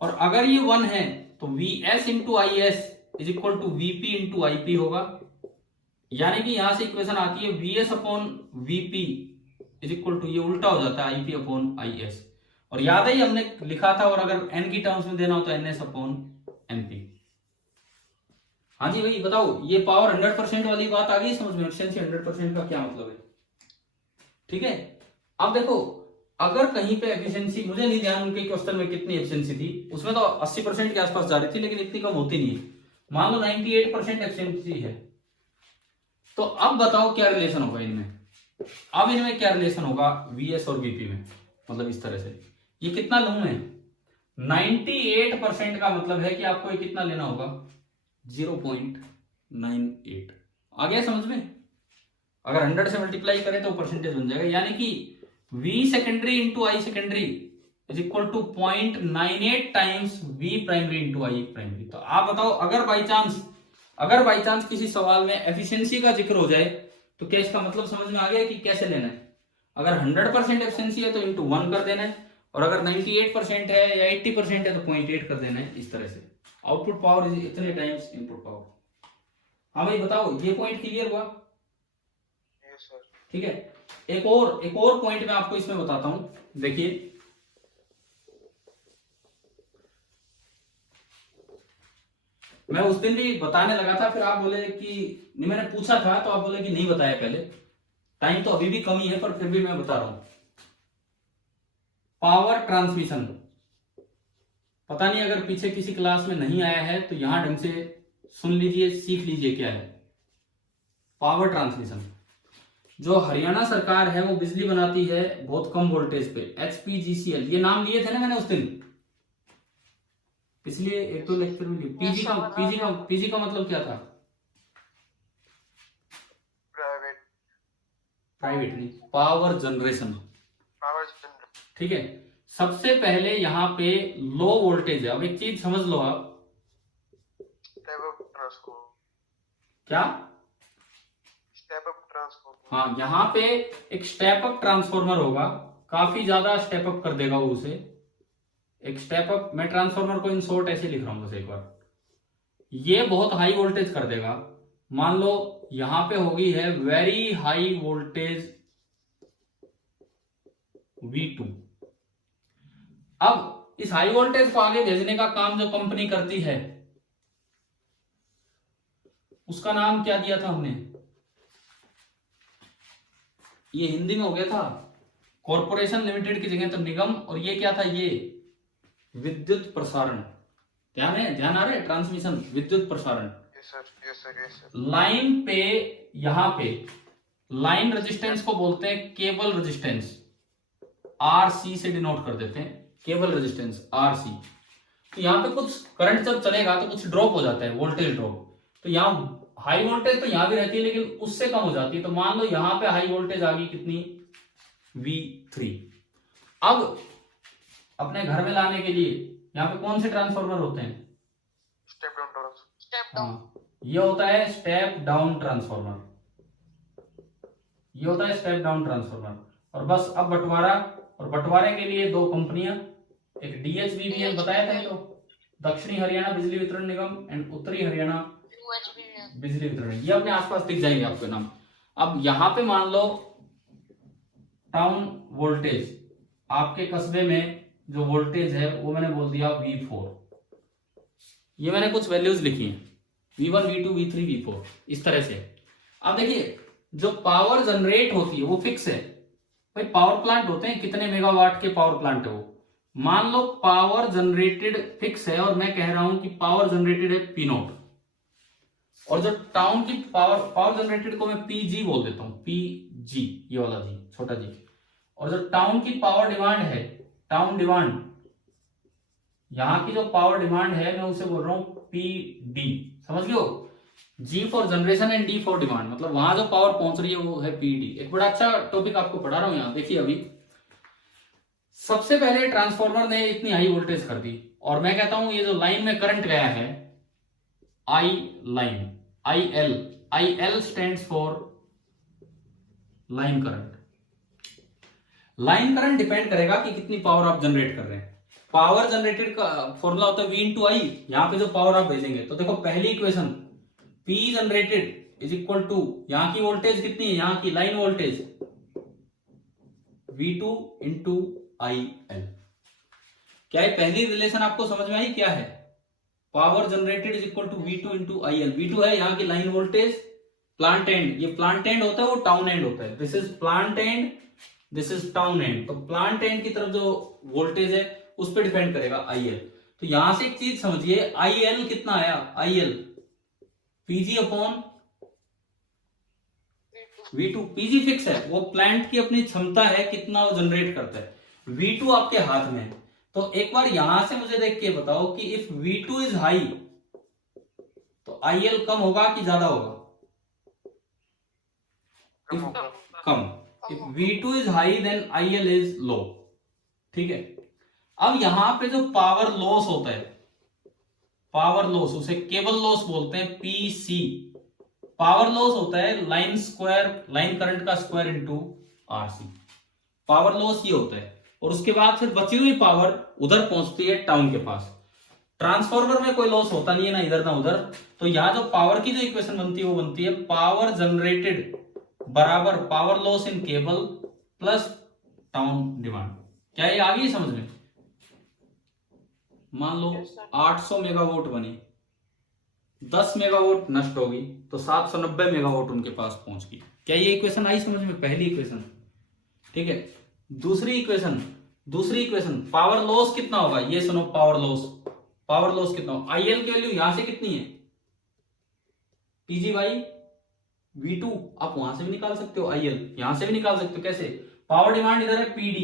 और अगर ये 1 है तो Vs into I S is equal to Vp into IP होगा। यानी कि यहां से इक्वेशन आती है Vs upon Vp is equal to, ये उल्टा हो जाता है IP अपॉन IS। और याद है हमने लिखा था, और अगर n की टर्म्स में देना हो तो NS अपॉन MP। हाँ जी भाई बताओ, ये पावर 100% वाली बात आ गई समझ में? एफिशिएंसी 100% का क्या मतलब है? ठीक है। अब देखो अगर कहीं पे एफिशिएंसी, मुझे नहीं ध्यान उनके क्वेश्चन में कितनी एफिशिएंसी थी, उसमें तो 80% के आसपास जा रही थी, लेकिन इतनी कम होती नहीं है। मान लो 98% एफिशिएंसी है, तो अब बताओ क्या रिलेशन होगा इनमें? अब इनमें क्या रिलेशन होगा VS और VP में? मतलब इस तरह से, ये कितना लूं मैं? 98% का मतलब है कि आपको ये कितना लेना होगा? 0.98। आ गया समझ में? अगर 100 से मल्टीप्लाई करें तो परसेंटेज बन जाएगा, यानी कि V secondary into I secondary is equal to 0.98 times V primary into I primary. तो आप बताओ अगर बाई चांस किसी सवाल में एफिशिएंसी का जिक्र हो जाए तो क्या इसका मतलब समझ में आ गया कि कैसे लेना है? अगर 100% एफिशिएंसी है तो इंटू 1 कर देना है, और अगर 98% है या 80% है तो 0.8 कर देना है, इस तरह से। आउटपुट पावर इज इतने टाइम्स इनपुट पावर। हाँ भाई बताओ, ये पॉइंट क्लियर हुआ? Yes sir. ठीक है। एक और पॉइंट मैं आपको इसमें बताता हूं, देखिए मैं उस दिन भी बताने लगा था, फिर आप बोले कि नहीं, मैंने पूछा था तो आप बोले कि नहीं बताया पहले, टाइम तो अभी भी कमी है पर फिर भी मैं बता रहा हूं। पावर ट्रांसमिशन, पता नहीं अगर पीछे किसी क्लास में नहीं आया है तो यहां ढंग से सुन लीजिए, सीख लीजिए क्या है पावर ट्रांसमिशन। जो हरियाणा सरकार है वो बिजली बनाती है बहुत कम वोल्टेज पे, HPGCL, ये नाम लिए थे ना मैंने उस दिन, इसलिए 1-2 लेक्चर में। पीजी का मतलब क्या था? प्राइवेट नहीं, पावर जनरेशन। ठीक है। सबसे पहले यहाँ पे लो वोल्टेज है। अब एक चीज समझ लो आप, क्या स्टेप अप ट्रांसफॉर्मर। हाँ, यहाँ पे एक स्टेप अप ट्रांसफॉर्मर होगा, काफी ज्यादा स्टेप अप कर देगा वो उसे। एक स्टेप अप, मैं ट्रांसफॉर्मर को इन शॉर्ट ऐसे लिख रहा हूं बस एक बार, ये बहुत हाई वोल्टेज कर देगा। मान लो यहां पे होगी है वेरी हाई वोल्टेज V2। अब इस हाई वोल्टेज को आगे भेजने का काम जो कंपनी करती है उसका नाम क्या दिया था हमने, ये हिंदी में हो गया था कॉरपोरेशन लिमिटेड की जगह तो निगम, और ये क्या था, ये विद्युत प्रसारण। ध्यान है, ध्यान आ रहा है, ट्रांसमिशन, विद्युत प्रसारण। Yes sir, yes sir, yes sir. Line पे, यहां पे लाइन रेजिस्टेंस को बोलते हैं केबल रेजिस्टेंस, आरसी से डिनोट कर देते हैं, केबल रेजिस्टेंस आरसी। तो यहां पे कुछ करंट जब चलेगा तो कुछ ड्रॉप हो जाता है, वोल्टेज ड्रॉप। तो यहां हाई वोल्टेज तो यहां भी रहती है लेकिन उससे कम हो जाती है। तो मान लो यहां पे हाई वोल्टेज आ गई कितनी, V3। अब अपने घर में लाने के लिए यहाँ पे कौन से ट्रांसफार्मर होते हैं, step down transformer. Step down. हाँ, ये होता है स्टेप डाउन ट्रांसफार्मर, ये होता है स्टेप डाउन ट्रांसफार्मर। और बस अब बंटवारा, और बंटवारे के लिए दो कंपनियां, एक DHBBL बताया था तो, दक्षिणी हरियाणा बिजली वितरण निगम एंड उत्तरी हरियाणा UHBL। बिजली वितरण, ये अपने आसपास दिख जाएंगे आपके नाम। अब यहां पे मान लो टाउन वोल्टेज, आपके कस्बे में जो वोल्टेज है वो मैंने बोल दिया V4। ये मैंने कुछ वैल्यूज लिखी हैं, V1 V2 V3 V4 इस तरह से। अब देखिए जो पावर जनरेट होती है वो फिक्स है भाई, पावर प्लांट होते हैं, कितने मेगावाट के पावर प्लांट है वो, मान लो पावर जनरेटेड फिक्स है, और मैं कह रहा हूं कि पावर जनरेटेड है P0। और जो टाउन की पावर जनरेटेड को मैं PG बोल देता हूं, PG, ये वाला जी, छोटा जी। और जो टाउन की पावर डिमांड है, टाउन डिमांड, यहां की जो पावर डिमांड है मैं उसे बोल रहा हूं PD, समझ लो, G for generation and D for demand, मतलब वहां जो पावर पहुंच रही है वो है PD। एक बड़ा अच्छा टॉपिक आपको पढ़ा रहा हूं यहां, देखिए अभी सबसे पहले ट्रांसफार्मर ने इतनी हाई वोल्टेज कर दी, और मैं कहता हूं ये जो लाइन में करंट गया है I line, IL stands for line current. Line current depend करेगा कि कितनी पावर आप जनरेट कर रहे हैं। पावर जनरेटेड का फॉर्मूला होता है V into I, यहां पे जो पावर आप भेजेंगे, तो देखो पहली equation P generated is equal to, यहां की वोल्टेज कितनी है, यहां की line voltage V2 into IL। क्या है पहली रिलेशन आपको समझ में आई, क्या है, power generated is equal to V2 into IL। V2 है यहाँ की लाइन वोल्टेज, प्लांट एंड, ये प्लांट एंड होता है, वो टाउन एंड होता है, this is plant end, this is town end. तो प्लांट एंड की तरफ जो वोल्टेज है उस पर डिपेंड करेगा IL। तो यहां से एक चीज समझिए, IL कितना आया, IL PG upon V2। PG fix है, वो प्लांट की अपनी क्षमता है कितना वो जनरेट करता है, V2 आपके हाथ में है। तो एक बार यहां से मुझे देख के बताओ कि इफ V2 इज हाई तो IL कम होगा कि ज्यादा होगा, कम। If V2 is high then IL is low, ठीक है। अब यहां पे जो पावर लॉस होता है, पावर लॉस, उसे केबल लॉस बोलते हैं, PC। पावर लॉस होता है लाइन स्क्वायर, लाइन करंट का square into RC, power loss ये होता है। और उसके बाद फिर बची हुई पावर उधर पहुंचती है टाउन के पास। ट्रांसफार्मर में कोई लॉस होता नहीं है, ना इधर ना उधर। तो यहां जो पावर की जो इक्वेशन बनती है वो बनती है पावर जनरेटेड बराबर power loss in cable plus town demand. क्या ये आ गई समझ में? मान लो 800 मेगावाट बनी, 10 मेगावाट नष्ट होगी तो 790 मेगावाट उनके पास पहुंच गई। क्या ये इक्वेशन आई समझ में? पहली इक्वेशन, ठीक है। दूसरी इक्वेशन पावर लॉस कितना होगा, ये सुनो, पावर लॉस कितना होगा, IL की वैल्यू यहां से कितनी है, PG बाई V2। आप वहां से भी निकाल सकते हो, IL यहां से भी निकाल सकते हो। कैसे? पावर डिमांड इधर है PD,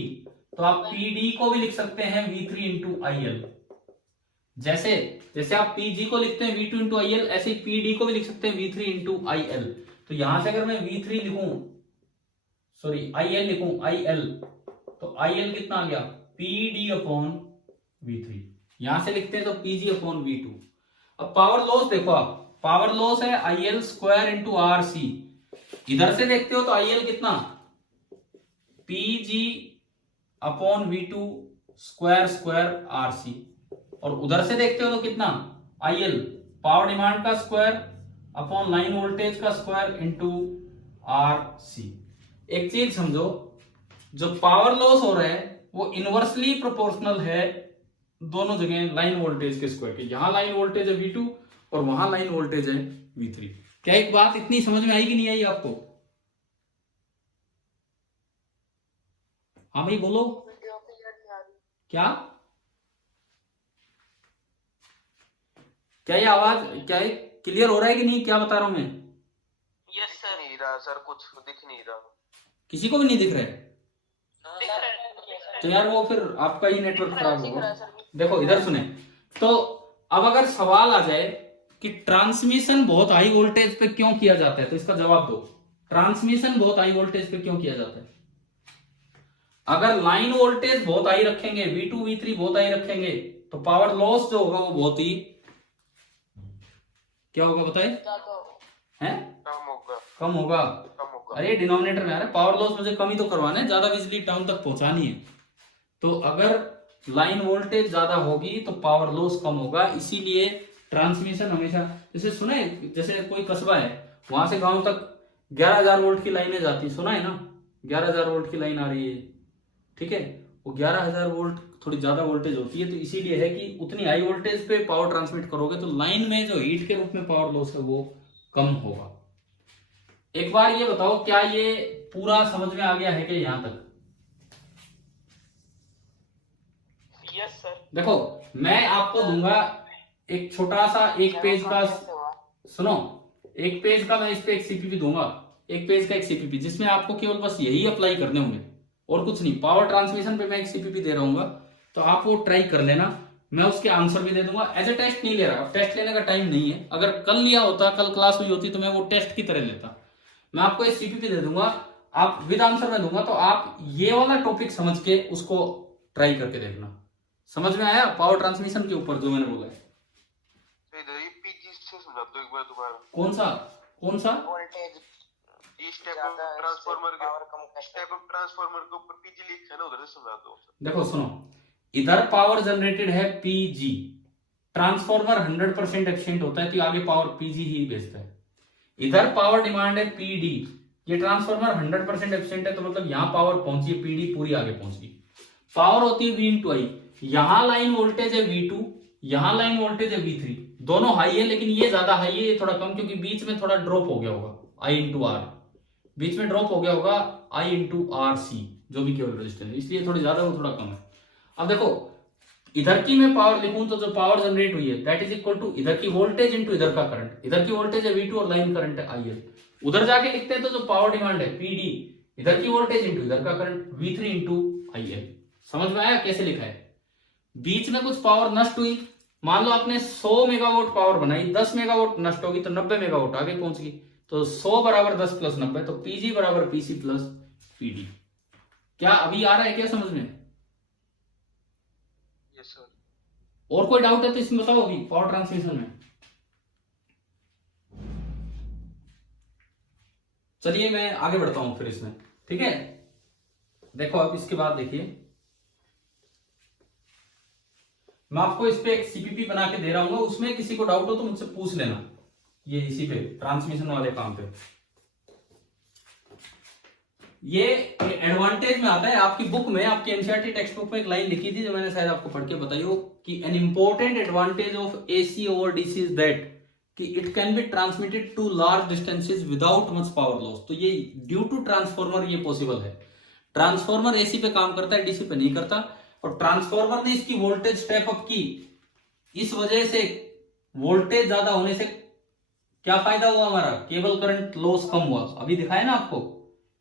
तो आप PD को भी लिख सकते हैं V3 इंटू IL। जैसे आप PG को लिखते हैं V2 इंटू IL, ऐसे ही PD को भी लिख सकते हैं V3 इंटू IL। तो यहां से अगर मैं V3 लिखूं, सॉरी IL लिखूं, IL, तो IL कितना आ गया, PD अपॉन V3। यहां से लिखते हैं तो PG अपॉन V2। अब पावर लॉस देखो आप, पावर लॉस है IL स्क्वायर इंटू RC। इधर से देखते हो तो IL कितना, PG upon V2 square square RC, और उधर से देखते हो तो कितना, IL पावर डिमांड का स्क्वायर अपॉन लाइन वोल्टेज का स्क्वायर इनटू RC। एक चीज समझो, जो पावर लॉस हो रहा है वो इनवर्सली प्रोपोर्शनल है दोनों जगह लाइन वोल्टेज के स्क्वायर के। यहां लाइन वोल्टेज है V2 और वहां लाइन वोल्टेज है V3। क्या एक बात इतनी समझ में आई कि नहीं आई आपको? हाँ भाई बोलो, वीडियो क्लियर नहीं आ रही। क्या क्या ये आवाज, क्या ये क्लियर हो रहा है कि नहीं, क्या बता रहा हूं मैं? यस दिख सर। नहीं रहा सर, कुछ दिख नहीं रहा। किसी को भी नहीं दिख रहा है? दिख रहा है। तो यार वो फिर आपका ही नेटवर्क खराब दिख रहा है होगा। सर। देखो इधर सुने, तो अब अगर सवाल आ जाए कि ट्रांसमिशन बहुत हाई वोल्टेज पे क्यों किया जाता है, तो इसका जवाब दो। ट्रांसमिशन बहुत हाई वोल्टेज पे क्यों किया जाता है? अगर लाइन वोल्टेज बहुत हाई रखेंगे, V2 V3 बहुत हाई रखेंगे, तो पावर लॉस जो होगा वो बहुत ही क्या होगा बताए? हैं? कम होगा। कम होगा। कम होगा। अरे डिनोमिनेटर में आ रहा है, पावर लॉस मुझे कम ही तो करवाना है, ज्यादा बिजली टाउन तक पहुंचानी है। तो अगर लाइन वोल्टेज ज्यादा होगी तो पावर लॉस कम होगा, इसीलिए ट्रांसमिशन हमेशा, जैसे सुना है, जैसे कोई कस्बा है वहां से गांव तक 11,000 वोल्ट की लाइनें जाती, सुना है ना, 11,000 वोल्ट की लाइन आ रही है, ठीक है, वो 11,000 वोल्ट थोड़ी ज्यादा वोल्टेज होती है, तो इसीलिए है कि उतनी हाई वोल्टेज पे पावर ट्रांसमिट करोगे तो लाइन में जो हीट के रूप में पावर लॉस है वो कम होगा। एक बार ये बताओ, क्या ये पूरा समझ में आ गया है कि यहां तक? Yes sir. देखो मैं आपको दूंगा एक छोटा सा, एक पेज का, सुनो, एक पेज का मैं इस पे एक सीपीपी दूंगा, एक पेज का एक सीपीपी, जिसमें आपको केवल बस यही अप्लाई करने होंगे और कुछ नहीं। पावर ट्रांसमिशन पे मैं एक सीपीपी दे रहा हूँ, तो आप वो ट्राई कर लेना, मैं उसके आंसर भी दे दूंगा। एज ए टेस्ट नहीं ले रहा, टेस्ट लेने का टाइम नहीं है, अगर कल लिया होता, कल क्लास हुई होती तो मैं वो टेस्ट की तरह लेता। मैं आपको एक सीपीपी दे दूंगा, आप विद आंसर में दूंगा, तो आप ये वाला टॉपिक समझ के उसको ट्राई करके देखना। समझ में आया पावर ट्रांसमिशन के ऊपर जो मैंने बोला है? तो इधर ये पीजी से समझा दो एक बार दोबारा। कौन सा कौन सा? वोल्टेज ये स्टेप अप ट्रांसफार्मर के, स्टेप अप ट्रांसफार्मर के ऊपर पीजी लिखा है ना, उधर से समझा दो। देखो सुनो, इधर पावर जनरेटेड है पीजी, ट्रांसफार्मर 100% एफिशिएंट होता है तो आगे पावर पीजी ही भेजता है। इधर पावर डिमांड है पीडी, ये ट्रांसफार्मर 100% एफिशिएंट है तो मतलब यहां पावर पहुंची, पीडी पूरी आगे पहुंच गई। पावर होती है V इंटू आई, यहां लाइन वोल्टेज है V2, यहां लाइन वोल्टेज है V3, दोनों हाई है, लेकिन ये ज्यादा हाई है, ये थोड़ा कम, क्योंकि बीच में थोड़ा ड्रॉप हो गया होगा, I इंटू आर, बीच में ड्रॉप हो गया होगा I इंटू आर सी, जो भी केबल रेजिस्टेंस है, इसलिए थोड़ी ज्यादा वो थोड़ा कम है। अब देखो इधर की मैं पावर लिखूं तो जो पावर जनरेट हुई है दैट इज इक्वल टू इधर की वोल्टेज इंटू इधर का करंट, इधर की वोल्टेज है V2 और लाइन करंट है IL। उधर जाके लिखते हैं तो जो पावर डिमांड है PD, इधर की वोल्टेज इंटू इधर का करंट V3 इंटू IL। समझ में आया कैसे लिखा है? बीच में कुछ पावर नष्ट हुई, मान लो आपने 100 मेगावाट पावर बनाई, 10 मेगावाट नष्ट होगी तो 90 मेगावाट आगे पहुंच गई, तो 100 बराबर 10 प्लस 90, तो पीजी बराबर पीसी प्लस पीडी। क्या अभी आ रहा है क्या समझ में? Yes sir. और कोई डाउट है तो इसमें बताओ अभी पावर ट्रांसमिशन में। चलिए मैं आगे बढ़ता हूं फिर इसमें, ठीक है। देखो अब इसके बाद देखिए, मैं आपको इस पे एक सीपीपी बना के दे रहा हूँ, उसमें किसी को डाउट हो तो मुझसे पूछ लेना, ये इसी पे ट्रांसमिशन वाले काम पे। ये एडवांटेज में आता है, आपकी बुक में, आपकी एनसीईआरटी टेक्स्ट बुक में एक लाइन लिखी थी जो मैंने शायद आपको पढ़ के बताई हो कि an important advantage of AC over DC is that कि it can be transmitted to large distances without much power loss. तो ये ड्यू टू ट्रांसफॉर्मर ये पॉसिबल है। ट्रांसफॉर्मर एसी पे काम करता है, डीसी पे नहीं करता, और ट्रांसफॉर्मर ने इसकी वोल्टेज स्टेप अप की, इस वजह से वोल्टेज ज्यादा होने से क्या फायदा हुआ हमारा, केबल करंट लॉस कम हुआ। अभी दिखाया ना आपको,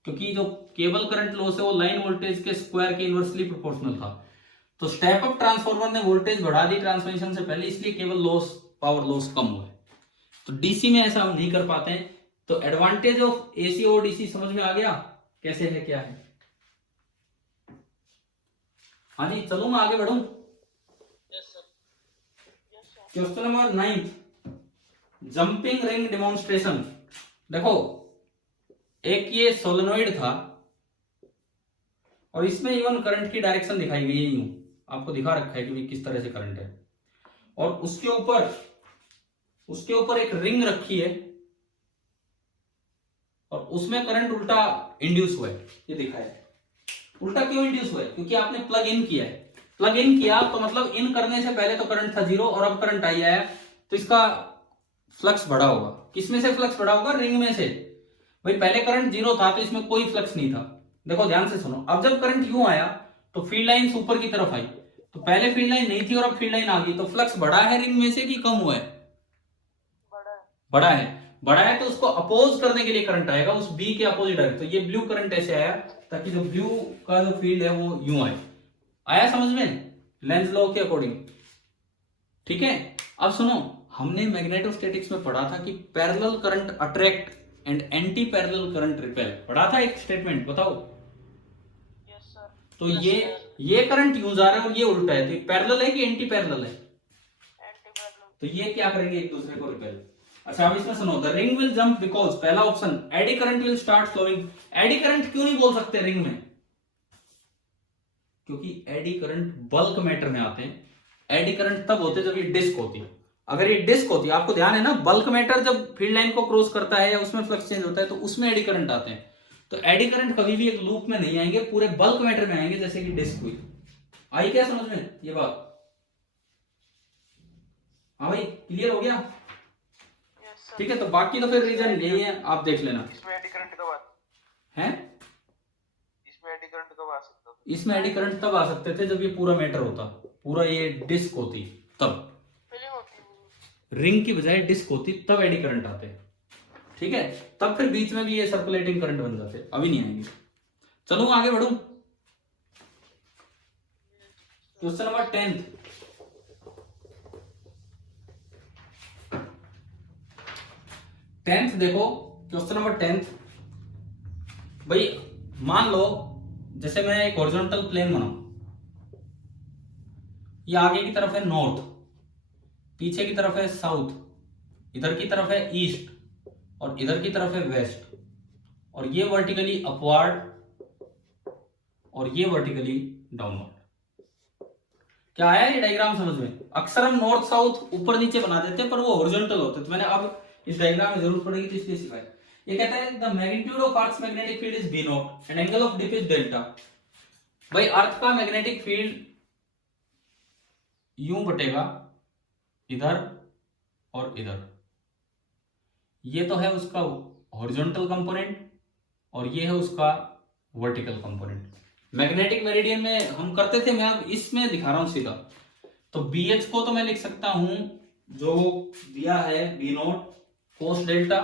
क्योंकि जो केबल करंट लॉस है वो लाइन वोल्टेज के स्क्वायर के इनवर्सली प्रोपोर्शनल था। तो स्टेप अप ट्रांसफॉर्मर ने वोल्टेज बढ़ा दी ट्रांसमिशन से पहले, इसलिए केबल लॉस, पावर लॉस कम हुआ है। तो डीसी में ऐसा हम नहीं कर पाते हैं। तो एडवांटेज ऑफ एसी और डीसी समझ में आ गया कैसे है क्या है? हाँ जी चलो मैं आगे बढ़ूं। Question number 9, jumping ring demonstration. देखो एक ये सोलेनोइड था और इसमें इवन करंट की डायरेक्शन दिखाई गई है, यूं आपको दिखा रखा है कि भाई किस तरह से करंट है। और उसके ऊपर एक रिंग रखी है और उसमें करंट उल्टा इंड्यूस हुआ है, ये दिखा है। उल्टा क्यों इंड्यूस हुआ है? क्योंकि आपने प्लग इन किया है। प्लग इन किया तो मतलब इन करने से पहले तो करंट था 0 और अब करंट आई आया, तो इसका फ्लक्स बढ़ा होगा। किसमें से फ्लक्स बढ़ा होगा? रिंग में से। भाई पहले करंट 0 था तो इसमें कोई फ्लक्स नहीं था। देखो ध्यान से सुनो, अब जब करंट यूं आया तो फील्ड लाइन ऊपर की तरफ आई, तो पहले फील्ड लाइन नहीं थी और अब फील्ड लाइन आ गई, तो फ्लक्स बढ़ा है रिंग में से कि कम हुआ है? बढ़ा है। बढ़ा है तो उसको अपोज करने के लिए करंट आएगा, उस बी के अपोजिट आएगा। तो ये ब्लू करंट ऐसे आया ताकि जो ब्लू का जो फील्ड है वो यूं आए। आया समझ में? लेंज लॉ के अकॉर्डिंग। ठीक है, अब सुनो, हमने मैग्नेटोस्टैटिक्स में पढ़ा था कि parallel current attract and anti parallel current repel. पढ़ा था एक स्टेटमेंट, बताओ। Yes sir. तो ये करंट यूं जा रहा है और ये उल्टा है, तो पैरेलल है कि एंटी पैरेलल है? Anti parallel. तो ये क्या करेंगे? एक दूसरे को रिपेल। अच्छा अब इसमें सुनो, the ring will jump because, पहला option, eddy current will start flowing. Eddy current क्यों नहीं बोल सकते रिंग में? क्योंकि एडी करंट बल्क मैटर में आते हैं। एडी करंट तब होते जब ये डिस्क होती है। अगर ये डिस्क होती है, आपको ध्यान है ना, बल्क मैटर जब फील्ड लाइन को क्रॉस करता है या उसमें फ्लक्स चेंज होता है तो उसमें एडी करंट आते हैं। तो एडी करंट कभी भी एक लूप में नहीं आएंगे, पूरे बल्क मैटर में आएंगे, जैसे कि डिस्क हुई। आई क्या समझ में ये बात? हाँ भाई, क्लियर हो गया? Yes sir. ठीक है, तो बाकी तो फिर रीजन यही है, आप देख लेना। इसमें एडी करंट कब आता है? इसमें एडी करंट कब आ सकता था? इसमें एडी करंट तब आ सकते थे जब ये पूरा मैटर होता, पूरा ये डिस्क होती, तब। फीलिंग होती है। रिंग की बजाय डिस्क होती तब एडी करंट आते। ठीक है, तब फिर बीच में भी ये सर्कुलेटिंग करंट बन जाते, अभी नहीं आएंगे। चलो आगे बढ़ूं। Question number 10। देखो क्वेश्चन नंबर 10। भाई मान लो जैसे मैं एक हॉरिजॉन्टल प्लेन बनाऊं, ये आगे की तरफ है नॉर्थ, पीछे की तरफ है साउथ, इधर की तरफ है ईस्ट और इधर की तरफ है वेस्ट, और ये वर्टिकली अपवर्ड और ये वर्टिकली डाउनवर्ड। क्या आया ये डायग्राम समझ में? अक्सर हम नॉर्थ साउथ ऊपर नीचे बना देते हैं पर वो हॉरिजॉन्टल होते हैं, तो मैंने अब इस डायग्राम में जरूरत पड़ेगी तो इसलिए सिखाया। ये कहता है the magnitude of earth's magnetic field is B naught and angle of dip is delta. भाई अर्थ का मैग्नेटिक फील्ड यूं बटेगा, इधर और इधर। ये तो है उसका हॉरिजॉन्टल कंपोनेंट और ये है उसका वर्टिकल कंपोनेंट। मैग्नेटिक मेरिडियन में हम करते थे, मैं अब इसमें दिखा रहा हूं सीधा। तो BH को तो मैं लिख सकता हूं जो दिया है B naught cos delta,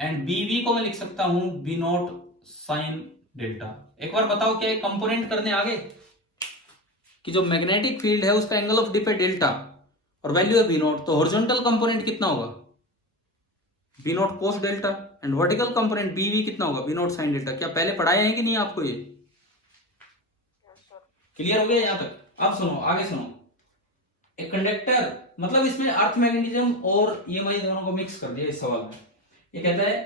and BB को मैं लिख सकता हूं बी नॉट साइन डेल्टा। एक बार बताओ क्या कंपोनेंट करने आगे कि जो मैग्नेटिक फील्ड है उसका एंगल ऑफ डिप है डेल्टा और वैल्यू है बी नॉट, तो हॉरिजॉन्टल कंपोनेंट कितना होगा? B naught cos delta, and vertical component BB कितना होगा? B naught sine delta. क्या पहले पढ़ाया है कि नहीं आपको ये? क्लियर हो गया यहां तक? अब सुनो, आगे सुनो। एक कंडक्टर, मतलब इसमें अर्थ मैग्नेटिज्म और EMI दोनों को मिक्स कर दिया इस सवाल में। ये कहता है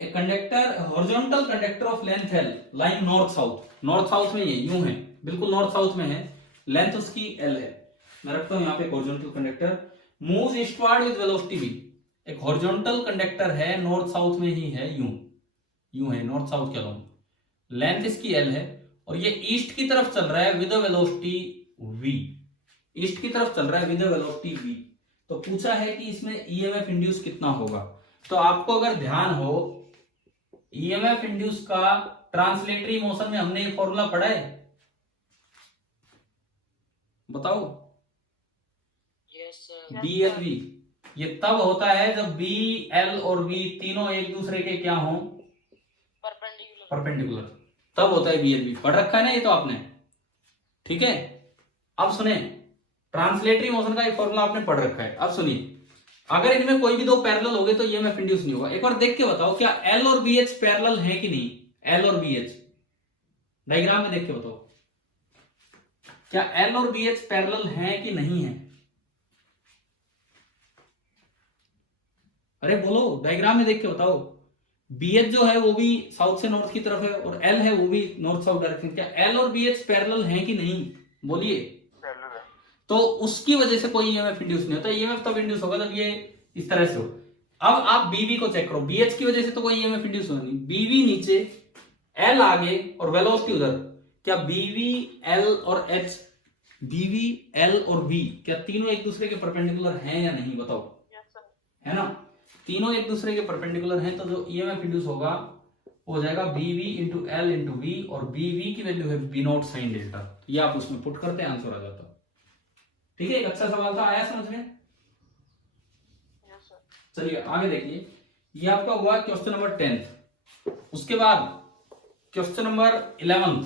a conductor horizontal conductor of length L line north south. North south में ये यूं है, बिल्कुल नॉर्थ साउथ में है, लेंथ उसकी L है। मैं रखता हूं यहां पे horizontal conductor, moves eastward with velocity v। एक हॉरिजॉन्टल कंडक्टर है, नॉर्थ साउथ में ही है, यूं है, नॉर्थ साउथ के अलोंग, लेंथ इसकी L है और ये ईस्ट की तरफ चल रहा है विद वेलोसिटी v। ईस्ट की तरफ चल रहा है विद वेलोसिटी v। तो पूछा है कि इसमें EMF इंड्यूस कितना होगा। तो आपको अगर ध्यान हो, EMF इंड्यूस का ट्रांसलेटरी मोशन में हमने ये फॉर्मूला पढ़ा है, बताओ। Yes sir. BLV ये तब होता है जब B, L और V तीनों एक दूसरे के क्या हो? परपेंडिकुलर। तब होता है BLV। पढ़ रखा है ना ये तो आपने, ठीक है। अब सुने, ट्रांसलेटरी मोशन का एक फॉर्मूला आपने पढ़ रखा है। अब सुनिए, अगर इनमें कोई भी दो पैरेलल हो गए तो EMF इंड्यूस नहीं होगा। एक बार देख के बताओ क्या L और BH पैरेलल है कि नहीं? L और BH डायग्राम में देख के बताओ, क्या L और BH पैरेलल है कि नहीं है? अरे बोलो, डायग्राम में देख के बताओ। BH जो है वो भी साउथ से नॉर्थ की तरफ है और L है वो भी नॉर्थ साउथ डायरेक्शन। क्या L और BH पैरेलल हैं कि नहीं, बोलिए। पैरेलल है। तो उसकी वजह से कोई ईएमएफ इंड्यूस नहीं होता। ईएमएफ तब इंड्यूस होगा जब ये इस तरह से हो। अब आप BV को चेक करो, BH की वजह से तो कोई ईएमएफ इंड्यूस होगा नहीं। BV नीचे, L आगे और वेलोसिटी उधर। क्या BV, L और H, BV, L और V क्या तीनों एक दूसरे के परपेंडिकुलर हैं या नहीं, बताओ। Yes sir. है ना, तीनों एक दूसरे के परपेंडिकुलर हैं, तो जो ईएमएफ इंड्यूस होगा वो हो जाएगा BV into L into V, और BV की वैल्यू है B नॉट साइन डेल्टा। तो ये आप उसमें पुट करते हैं, आंसर आ जाता। ठीक है, एक अच्छा सवाल था, आया समझ में। Yes sir. चलिए आगे देखिए, ये आपका हुआ क्वेश्चन नंबर 10। उसके बाद क्वेश्चन नंबर 11।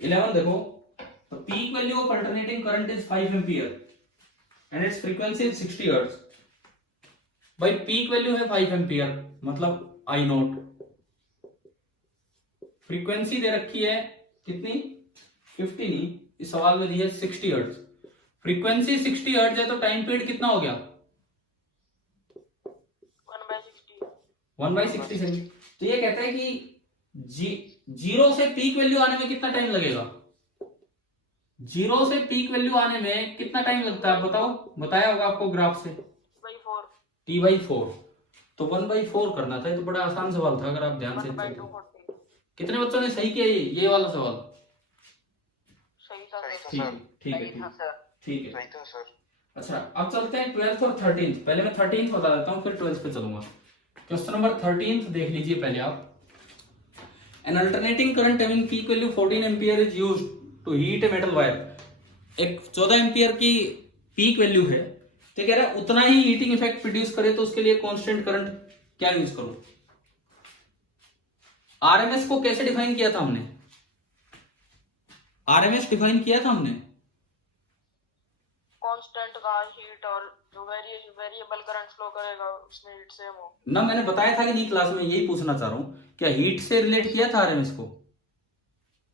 11 देखो, the peak value of alternating current is 5 ampere and its frequency is 60 hertz. भाई पीक वैल्यू है 5 एम्पियर, मतलब I नॉट। फ्रीक्वेंसी दे रखी है कितनी, 50 नहीं, इस सवाल में दी है 60 हर्ट्ज। फ्रीक्वेंसी 60 हर्ट्ज है तो टाइम पीरियड कितना हो गया, 1/60। 1/60 सेकंड। तो ये कहता है कि जीरो से पीक वैल्यू आने में कितना टाइम लगेगा, जीरो से पीक वैल्यू आने में कितना टाइम लगता है, बताओ। बताया होगा आपको ग्राफ से, T/4। T/4। तो 1/4 करना था। ये तो बड़ा आसान सवाल था अगर आप ध्यान से। 1/240। कितने बच्चों ने सही किया ये वाला सवाल। सही था सही सर। था ठीक है सर। ठीक है सही था सर। ठीक है। सही था सर। अच्छा अब चलते हैं 12th और 13th। पहले मैं 13th बता देता हूँ, फिर 12th पे चलूंगा। क्वेश्चन नंबर 13th देख लीजिए पहले आप। An alternating current having peak value 14 ampere is used to heat a metal wire। एक 14 एम्पियर की पीक वैल्यू है, तो कह रहा है उतना ही हीटिंग इफेक्ट प्रोड्यूस करे, तो उसके लिए कांस्टेंट करंट क्या यूज करूं। आरएमएस को कैसे डिफाइन किया था हमने, आरएमएस डिफाइन किया था हमने, कांस्टेंट का हीट और जो वेरिएबल करंट फ्लो करेगा उसमें हीट सेम हो ना। मैंने बताया था कि नहीं क्लास में, यही पूछना चाह रहा हूं, क्या हीट से रिलेट किया था आरएमएस को।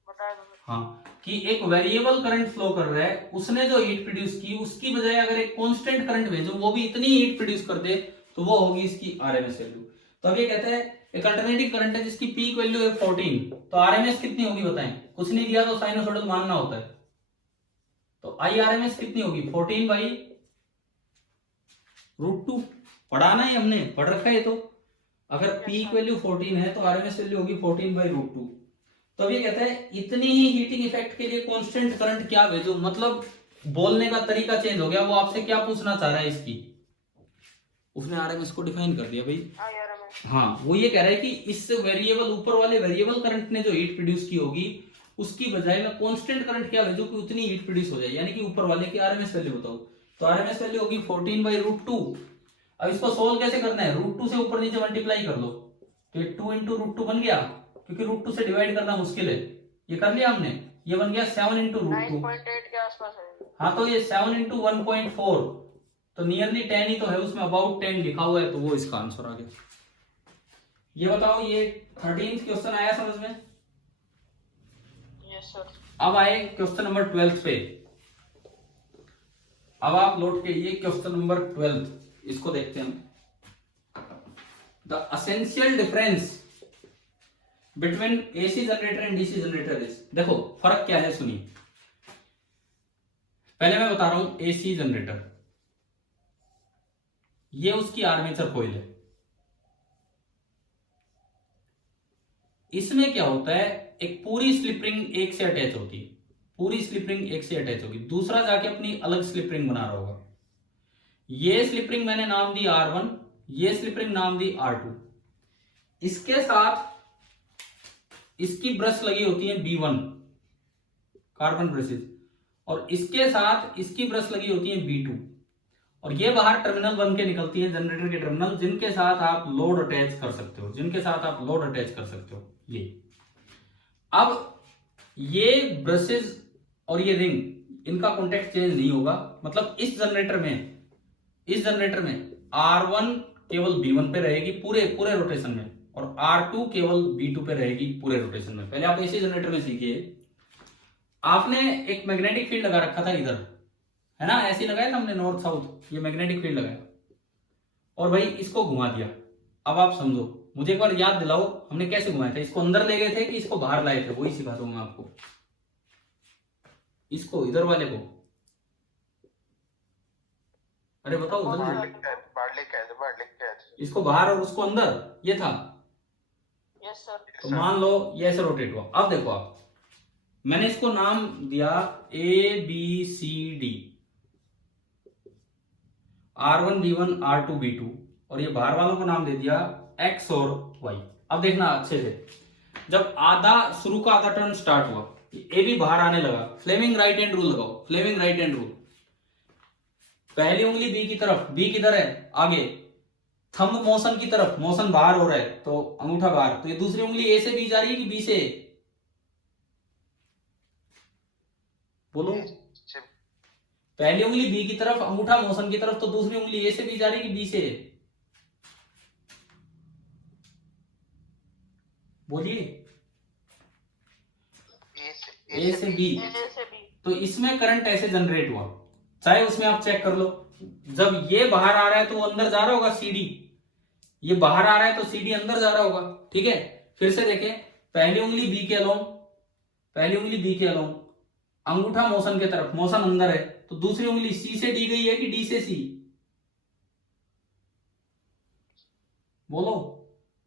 बताया था सर। हाँ, कि एक वेरिएबल करंट फ्लो कर रहा है, उसने जो हीट प्रोड्यूस की उसकी बजाय अगर एक कांस्टेंट करंट भेजो वो भी इतनी हीट प्रोड्यूस कर दे, तो वो होगी इसकी आरएमएस वैल्यू। तो अब ये कहता है एक अल्टरनेटिव करंट है जिसकी पीक वैल्यू है 14, तो आरएमएस कितनी होगी बताएं। कुछ नहीं दिया तो साइनसॉइडल मानना होता है। तो आई आरएमएस कितनी होगी, 14/√2। पढ़ाना ही हमने, पढ़ रखा है। तो अगर पीक वैल्यू 14 है तो आरएमएस वैल्यू होगी 14/√2। तो अब ये कहता है इतनी ही हीटिंग इफेक्ट के लिए कांस्टेंट करंट क्या भेजो, मतलब बोलने का तरीका चेंज हो गया। वो आपसे क्या पूछना चाह रहा है इसकी, उसने आरएमएस को डिफाइन कर दिया भाई। हाँ, वो ये कह रहा है कि इस वेरिएबल, ऊपर वाले वेरिएबल करंट ने जो हीट प्रोड्यूस की होगी उसकी बजाय मैं कांस्टेंट करंट क्या भेजू कि उतनी हीट प्रोड्यूस हो जाए, यानी कि ऊपर वाले की आरएमएस वैल्यू बताओ। तो आरएमएस वैल्यू होगी 14/√2। अब इसको सोल्व कैसे करना है, √2 से ऊपर नीचे मल्टीप्लाई कर लो, तो ये 2 × √2 बन गया, क्योंकि √2 से डिवाइड करना मुश्किल है। ये कर लिया हमने, ये बन गया 7 × √2। 9.8 के आसपास है। हाँ, तो ये 7 × 1.4, तो नियरली 10 ही तो है, उसमें अबाउट 10 लिखा हुआ है, तो वो इसका आंसर आ गया। ये बताओ, ये 13th क्वेश्चन आया समझ में। Yes sir. अब आए क्वेश्चन नंबर 12 पे। अब आप लौट के ये क्वेश्चन नंबर 12, इसको देखते हैं। The essential difference between AC generator and DC generator is. देखो फर्क क्या है, सुनिए। पहले मैं बता रहा हूं एसी जनरेटर, ये उसकी आर्मेचर कॉइल है। इसमें क्या होता है, एक पूरी स्लिप रिंग एक से अटैच होती है, पूरी स्लिप रिंग एक से अटैच होगी, दूसरा जाके अपनी अलग स्लिप रिंग बना रहा होगा। ये स्लिप रिंग मैंने नाम दी R1, ये स्लिप रिंग नाम दी R2। इसके साथ इसकी ब्रश लगी होती है B1 कार्बन ब्रशेज, और इसके साथ इसकी ब्रश लगी होती है B2, और ये बाहर टर्मिनल बन के निकलती है, जनरेटर के टर्मिनल, जिनके साथ आप लोड अटैच कर सकते हो, जिनके साथ आप लोड अटैच कर सकते हो। ये अब ये ब्रशेज और ये रिंग, इनका कॉन्टेक्ट चेंज नहीं होगा। मतलब इस जनरेटर में R1 केवल B1 पे रहेगी पूरे रोटेशन में, और R2 केवल B2 पे रहेगी पूरे रोटेशन में। पहले आप एसी जनरेटर में सीखिए, आपने एक मैग्नेटिक फील्ड लगा रखा था इधर, है ना, ऐसे लगाया था हमने नॉर्थ साउथ, ये मैग्नेटिक फील्ड लगाया। और भाई इसको घुमा दिया। अब आप समझो, मुझे एक बार याद दिलाओ हमने कैसे घुमाया था। इसको अंदर ले गए थे कि इसको बाहर लाए थे, वही सिखा दूंगा आपको। इसको इधर वाले को, अरे बताओ जल्दी। बाहर लेके आए थे। इसको बाहर और उसको अंदर, ये था। Yes sir. तो मान लो ये ऐसे रोटेट हुआ। अब देखो आप, मैंने इसको नाम दिया ABCD, R1 B1 R2 B2, और ये बाहर वालों को नाम दे दिया X और Y। अब देखना अच्छे से, जब आधा शुरू का आधा टर्न स्टार्ट हुआ, ए भी बाहर आने लगा, फ्लेमिंग राइट हैंड रूल लगाओ, फ्लेमिंग राइट हैंड रूल। पहली उंगली बी की तरफ, बी किधर है आगे, थंब मोशन की तरफ, मोशन बाहर हो रहा है तो अंगूठा बाहर, तो ये दूसरी उंगली ए से बी जा रही है कि बी से? बोलो। पहली उंगली बी की तरफ, अंगूठा मोशन की तरफ, तो दूसरी उंगली ए से बी जा रही है कि बी से? बोलिए। ए से बी। तो इसमें करंट ऐसे जनरेट हुआ, चाहे उसमें आप चेक कर लो। जब ये बाहर आ रहा है तो वो अंदर जा रहा होगा CD, ये बाहर आ रहा है तो CD अंदर जा रहा होगा। ठीक है, फिर से देखें, पहली उंगली बी के अलोंग, पहली उंगली बी के अलोंग, अंगूठा मोशन के तरफ, मोशन अंदर है, तो दूसरी उंगली C से D गई है कि D से C? बोलो।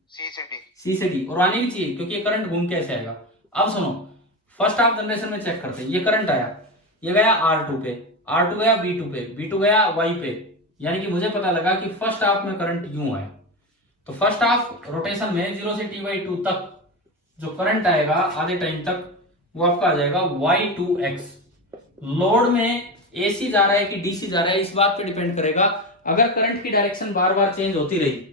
C से D, और आनी भी चाहिए क्योंकि ये करंट घूम के ऐसे आएगा। अब सुनो, फर्स्ट हाफ जनरेशन में चेक करते हैं। ये करंट आया, ये गया R2 पे, R2 गया B2 पे, B2 गया Y पे, यानी कि मुझे पता लगा कि फर्स्ट हाफ में करंट यूं आया। तो फर्स्ट हाफ रोटेशन में 0 से T/2 तक जो करंट आएगा आधे टाइम तक, वो आपका आ जाएगा Y2X। लोड में AC जा रहा है कि DC जा रहा है, इस बात पे डिपेंड करेगा। अगर करंट की डायरेक्शन बार बार चेंज होती रही,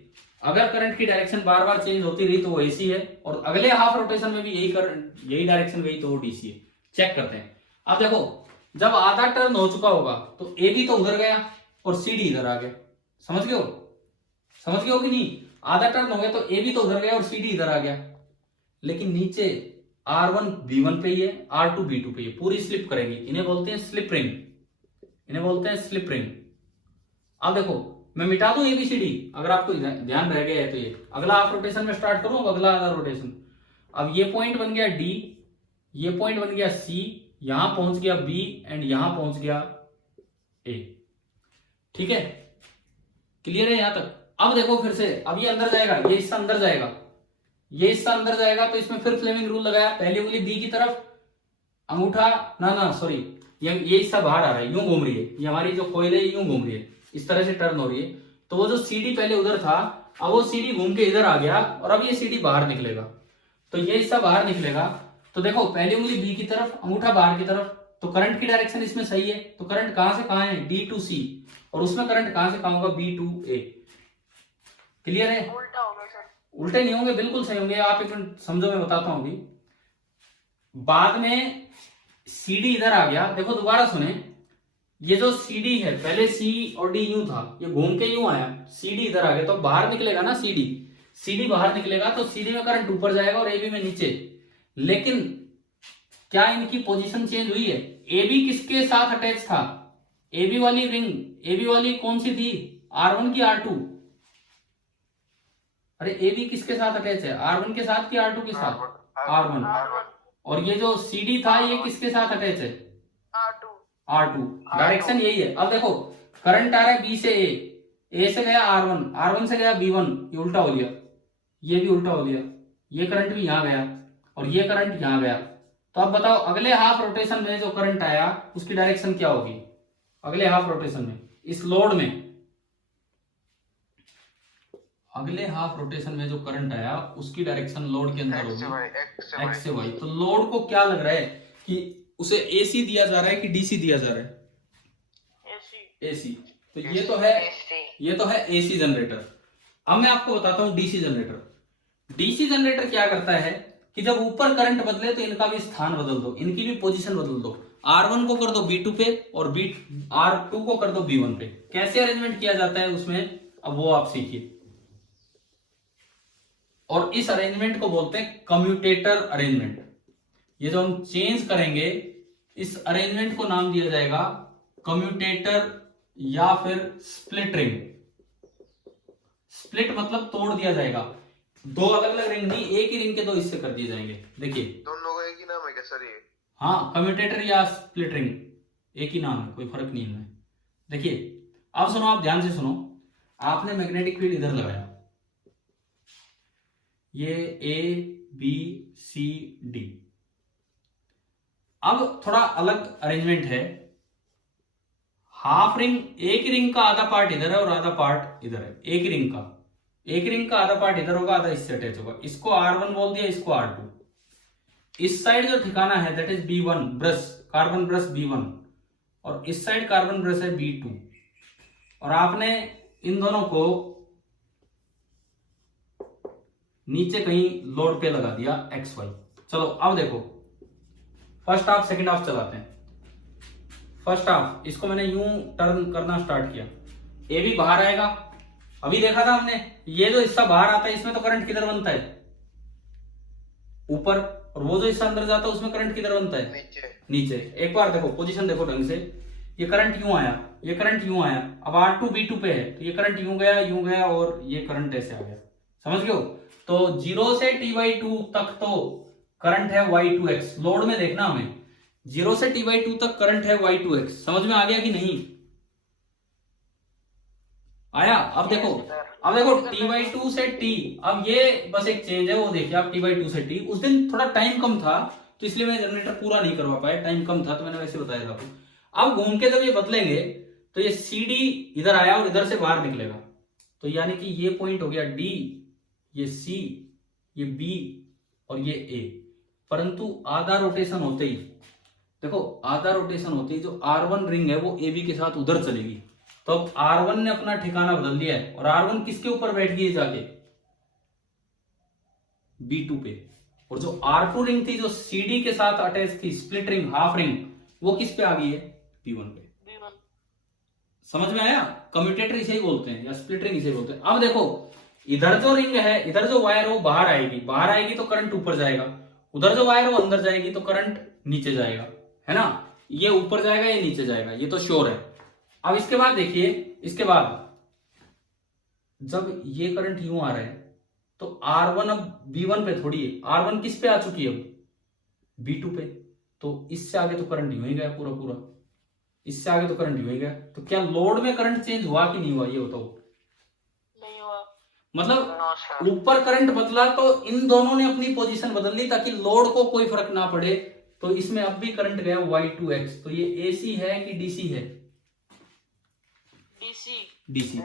अगर करंट की डायरेक्शन बार बार चेंज होती रही तो वो AC है, और अगले हाफ रोटेशन में भी यही करंट, यही डायरेक्शन गई तो वो DC है। चेक करते हैं। अब देखो, जब आधा टर्न हो चुका होगा तो AB तो उधर गया और CD इधर आ गया। समझ गए हो? समझ गए हो कि नहीं? आधा टर्न हो गया तो AB तो उधर गया और CD इधर आ गया, लेकिन नीचे R1 B1 पे ही है, R2 B2 पे ही है, पूरी स्लिप करेंगे। इन्हें बोलते हैं स्लिप रिंग, इन्हें बोलते हैं स्लिप रिंग। अब देखो, मैं मिटा दूं ABCD, अगर आपको ध्यान रह गया है तो। ये अगला हाफ रोटेशन में स्टार्ट करूं, अगला आधा रोटेशन। अब ये पॉइंट बन गया D, ये पॉइंट बन गया C, यहां पहुंच गया B, एंड यहां पहुंच गया A। ठीक है, क्लियर है यहां तक? अब देखो फिर से, अब ये अंदर जाएगा, ये हिस्सा अंदर जाएगा, ये हिस्सा अंदर जाएगा, तो इसमें फिर फ्लेमिंग रूल लगाया। पहली उंगली B की तरफ, अंगूठा, ना सॉरी, ये हिस्सा बाहर आ रहा है, यूं घूम रही है, ये हमारी जो कोयल है यूं घूम रही है, इस तरह से टर्न हो रही है। तो वो जो CD पहले उधर था, अब वो CD घूम के इधर आ गया, और अब ये CD बाहर निकलेगा, तो ये हिस्सा बाहर निकलेगा। तो देखो, पहली उंगली B की तरफ, अंगूठा बाहर की तरफ, तो करंट की डायरेक्शन इसमें सही है। तो करंट कहां से कहां है? D to C, और उसमें करंट कहां से कहां होगा? B to A। क्लियर है? उल्टा होगा सर। उल्टे नहीं होंगे, बिल्कुल सही होंगे। आप एक मिनट समझो, मैं बताता हूं अभी। बाद में CD इधर आ गया, देखो दोबारा सुने, ये जो CD है, पहले C और D यूं था, ये घूम के यूं आया, CD इधर आ गया, तो बाहर निकलेगा ना CD बाहर निकलेगा, तो CD में करंट ऊपर जाएगा और AB में नीचे। लेकिन क्या इनकी पोजीशन चेंज हुई है? AB किसके साथ अटैच था? AB वाली रिंग, AB वाली कौन सी थी? R1 की R2? अरे AB किसके साथ अटैच है? R1 के साथ कि R2 के साथ? R1। और ये जो CD था, ये किसके साथ अटैच है? R2। डायरेक्शन यही है। अब देखो, करंट आ रहा है B से A से गया R1 से गया B1, ये उल्टा हो गया, ये भी उल्टा हो गया, ये करंट भी यहां गया और ये करंट यहां गया। तो अब बताओ, अगले हाफ रोटेशन में जो करंट आया उसकी डायरेक्शन क्या होगी? अगले हाफ रोटेशन में, इस लोड में, अगले हाफ रोटेशन में जो करंट आया उसकी डायरेक्शन लोड के अंदर होगी X से Y। तो लोड को क्या लग रहा है कि उसे AC दिया जा रहा है कि DC दिया जा रहा है? AC। तो ये तो है AC जनरेटर। अब मैं आपको बताता हूं DC जनरेटर। DC जनरेटर क्या करता है कि जब ऊपर करंट बदले तो इनका भी स्थान बदल दो, इनकी भी पोजीशन बदल दो। R1 को कर दो B2 पे और R2 को कर दो B1 पे। कैसे अरेंजमेंट किया जाता है उसमें, अब वो आप सीखिए। और इस अरेंजमेंट को बोलते हैं कम्यूटेटर अरेंजमेंट। ये जो हम चेंज करेंगे, इस अरेंजमेंट को नाम दिया जाएगा कम्यूटेटर या फिर स्प्लिट रिंग। स्प्लिट मतलब तोड़ दिया जाएगा, दो अलग अलग रिंग नहीं, एक ही रिंग के दो हिस्से कर दिए जाएंगे। देखिए दोनों का एक ही नाम है क्या सर ये? हाँ, कम्यूटेटर या स्प्लिट रिंग एक ही नाम है, कोई फर्क नहीं है इनमें। देखिए अब सुनो, आप ध्यान से सुनो, आपने मैग्नेटिक फील्ड इधर लगाया, ये ए बी सी डी। अब थोड़ा अलग अरेंजमेंट है, हाफ रिंग, एक रिंग का आधा पार्ट इधर है और आधा पार्ट इधर है। एक रिंग का आधा पार्ट इधर होगा, आधा इससे अटैच होगा। इसको R1 बोल दिया, इसको R2। इस साइड जो ठिकाना है that is B1 brush, carbon brush B1, और इस साइड कार्बन ब्रश है B2। और आपने इन दोनों को नीचे कहीं लोड पे लगा दिया XY। चलो अब देखो, फर्स्ट हाफ सेकंड हाफ चलाते हैं। फर्स्ट हाफ इसको मैंने यूं टर्न करना स्टार्ट किया, ए भी बाहर आएगा। अभी देखा था हमने, ये जो हिस्सा बाहर आता है इसमें तो करंट किधर बनता है? ऊपर। और वो जो हिस्सा अंदर जाता है उसमें करंट किधर बनता है? नीचे। एक बार देखो, पोजीशन देखो ढंग से, ये करंट यूं आया, ये करंट यूं आया। अब R2 B2 पे है तो ये करंट यूं गया और ये करंट ऐसे आ गया। समझ गए हो? तो 0 से T/2 तक तो करंट है Y2X। लोड में देखना हमें, 0 से T/2 तक करंट है Y2X। समझ में आ गया कि नहीं आया? अब देखो T/2 से T, अब ये बस एक चेंज है, वो देखिए आप T/2 से T। उस दिन थोड़ा टाइम कम था तो इसलिए मैं जनरेटर पूरा नहीं करवा पाया, टाइम कम था तो मैंने वैसे बताया था। अब घूम के जब ये बदलेंगे तो ये CD इधर आया और इधर से बाहर निकलेगा, तो यानी कि ये पॉइंट हो गया D, ये C, ये B और ये A। परंतु आधा रोटेशन होते ही, देखो आधा रोटेशन होते ही जो R1 रिंग है वो AB के साथ उधर चलेगी। तो अब R1 ने अपना ठिकाना बदल दिया है, और R1 किसके ऊपर बैठ गई जाके? B2 पे। और जो R2 रिंग थी जो CD के साथ अटैच थी, स्प्लिट रिंग, हाफ रिंग, वो किस पे आ गई है? B1 पे। समझ में आया? कम्यूटेटर इसे ही बोलते हैं या स्प्लिट रिंग इसे बोलते हैं। अब देखो, इधर जो रिंग है, इधर जो वायर है वो बाहर आएगी तो करंट ऊपर जाएगा, उधर जो वायर वो अंदर जाएगी तो करंट नीचे जाएगा, है ना? ये ऊपर जाएगा, ये नीचे जाएगा, ये तो श्योर है। अब इसके बाद देखिए, इसके बाद जब ये करंट यूं आ रहा है तो R1 अब B1 पे थोड़ी है, R1 किस पे आ चुकी है? अब B2 पे। तो इससे आगे तो करंट यूं ही गया पूरा, इससे आगे तो करंट यूं ही गया। तो क्या लोड में करंट चेंज हुआ कि नहीं हुआ, ये बताओ? नहीं हुआ। मतलब ऊपर करंट बदला तो इन दोनों ने अपनी पोजीशन बदल ली ताकि लोड को कोई फर्क ना पड़े। तो इसमें अब भी करंट गया Y2X। तो ये AC है कि DC है? DC।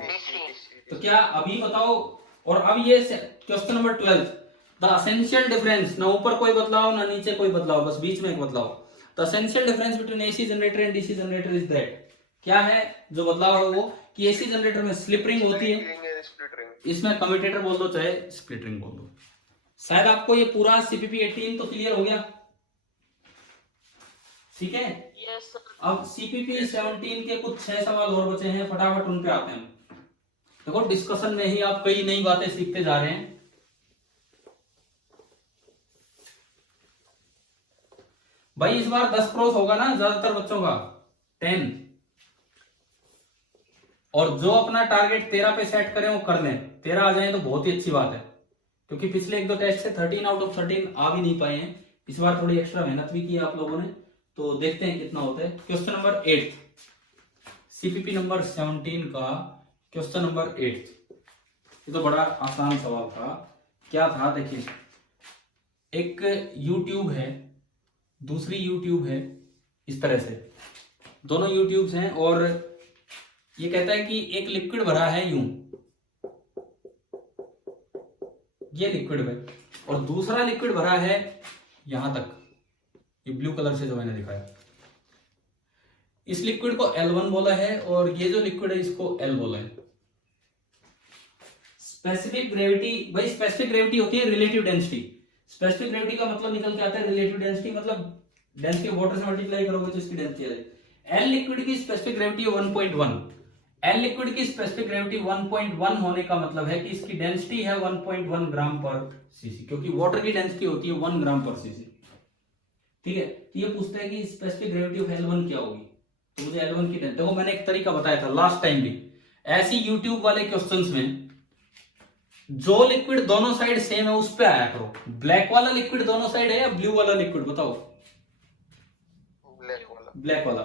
तो क्या अभी बताओ? और अब ये question number 12, the essential difference, ना ऊपर कोई बदलाव ना नीचे कोई बदलाव, बस बीच में एक बदलाव। The essential difference between AC generator and DC generator is that, क्या है जो बदलाव है वो? कि AC जनरेटर में स्लिप रिंग होती है, इसमें कम्यूटेटर बोल दो चाहे स्प्लिट रिंग बोल दो। शायद आपको ये पूरा CPP 18 तो क्लियर हो गया, ठीक है? Yes sir. अब CPP 17 के कुछ 6 सवाल और बचे हैं, फटाफट उन पे आते हैं। देखो डिस्कशन में ही आप कई नई बातें सीखते जा रहे हैं। भाई इस बार 10 क्रॉस होगा ना ज्यादातर बच्चों का, 10। और जो अपना टारगेट 13 पे सेट करें वो कर लें, 13 आ जाए तो बहुत ही अच्छी बात है, क्योंकि पिछले 1-2 टेस्ट से 13 आउट ऑफ 13 आ भी नहीं पाए हैं। इस बार थोड़ी एक्स्ट्रा मेहनत भी की आप लोगों ने, तो देखते हैं कितना होता है। क्वेश्चन नंबर 8, CPP नंबर 17 का क्वेश्चन नंबर 8। ये तो बड़ा आसान सवाल था। क्या था देखिए, एक YouTube है, दूसरी YouTube है, इस तरह से दोनों YouTubes हैं, और ये कहता है कि एक लिक्विड भरा है यूं, ये लिक्विड है, और दूसरा लिक्विड भरा है यहां तक, ये ब्लू कलर से जो मैंने दिखाया। इस लिक्विड को L1 बोला है और ये जो लिक्विड है इसको L बोला है। स्पेसिफिक ग्रेविटी, भाई स्पेसिफिक ग्रेविटी होती है रिलेटिव डेंसिटी। स्पेसिफिक ग्रेविटी का मतलब निकल के आता है रिलेटिव डेंसिटी, मतलब डेंसिटी ऑफ वाटर से मल्टीप्लाई करोगे तो इसकी डेंसिटी आ जाएगी। L लिक्विड की स्पेसिफिक ग्रेविटी 1.1, L लिक्विड की स्पेसिफिक ग्रेविटी 1.1 होने का मतलब है कि इसकी डेंसिटी है 1.1 ग्राम पर सीसी, क्योंकि वाटर की डेंसिटी होती है 1 ग्राम पर सीसी। ठीक है, तो ये पूछते हैं कि स्पेसिफिक ग्रेविटी ऑफ L1 क्या होगी, तो मुझे L1 की देखो मैंने एक तरीका बताया था लास्ट टाइम भी, ऐसी YouTube वाले क्वेश्चंस में जो लिक्विड दोनों साइड सेम है उस पे आया करो। ब्लैक वाला लिक्विड दोनों साइड है या ब्लू वाला लिक्विड, बताओ। ब्लैक वाला। ब्लैक वाला।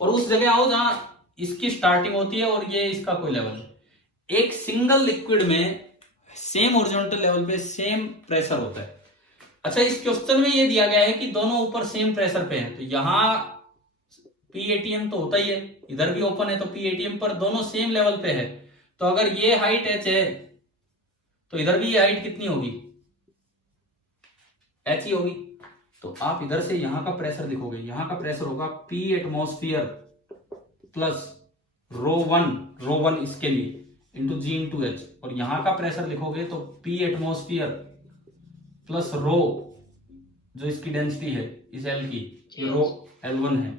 और उस जगह आओ जहां इसकी स्टार्टिंग होती है और ये इसका कोई लेवल है। एक सिंगल लिक्विड में सेम हॉरिजॉन्टल लेवल पे सेम प्रेशर होता है। अच्छा, इस क्वेश्चन में ये दिया गया है कि दोनों ऊपर सेम प्रेशर पे हैं, तो यहां PATM तो होता ही है, इधर भी ओपन है तो PATM पर दोनों सेम लेवल पे है। तो अगर ये हाइट h है तो इधर भी ये हाइट कितनी होगी, h ही होगी। तो आप इधर से यहां का प्रेशर लिखोगे, यहां का प्रेशर होगा P एटमॉस्फेयर प्लस रो वन इसके लिए इंटू G इंटू H, और यहां का प्रेशर लिखोगे तो P एटमॉस्फेयर प्लस रो जो इसकी डेंसिटी है इस L की, ये रो L1 है,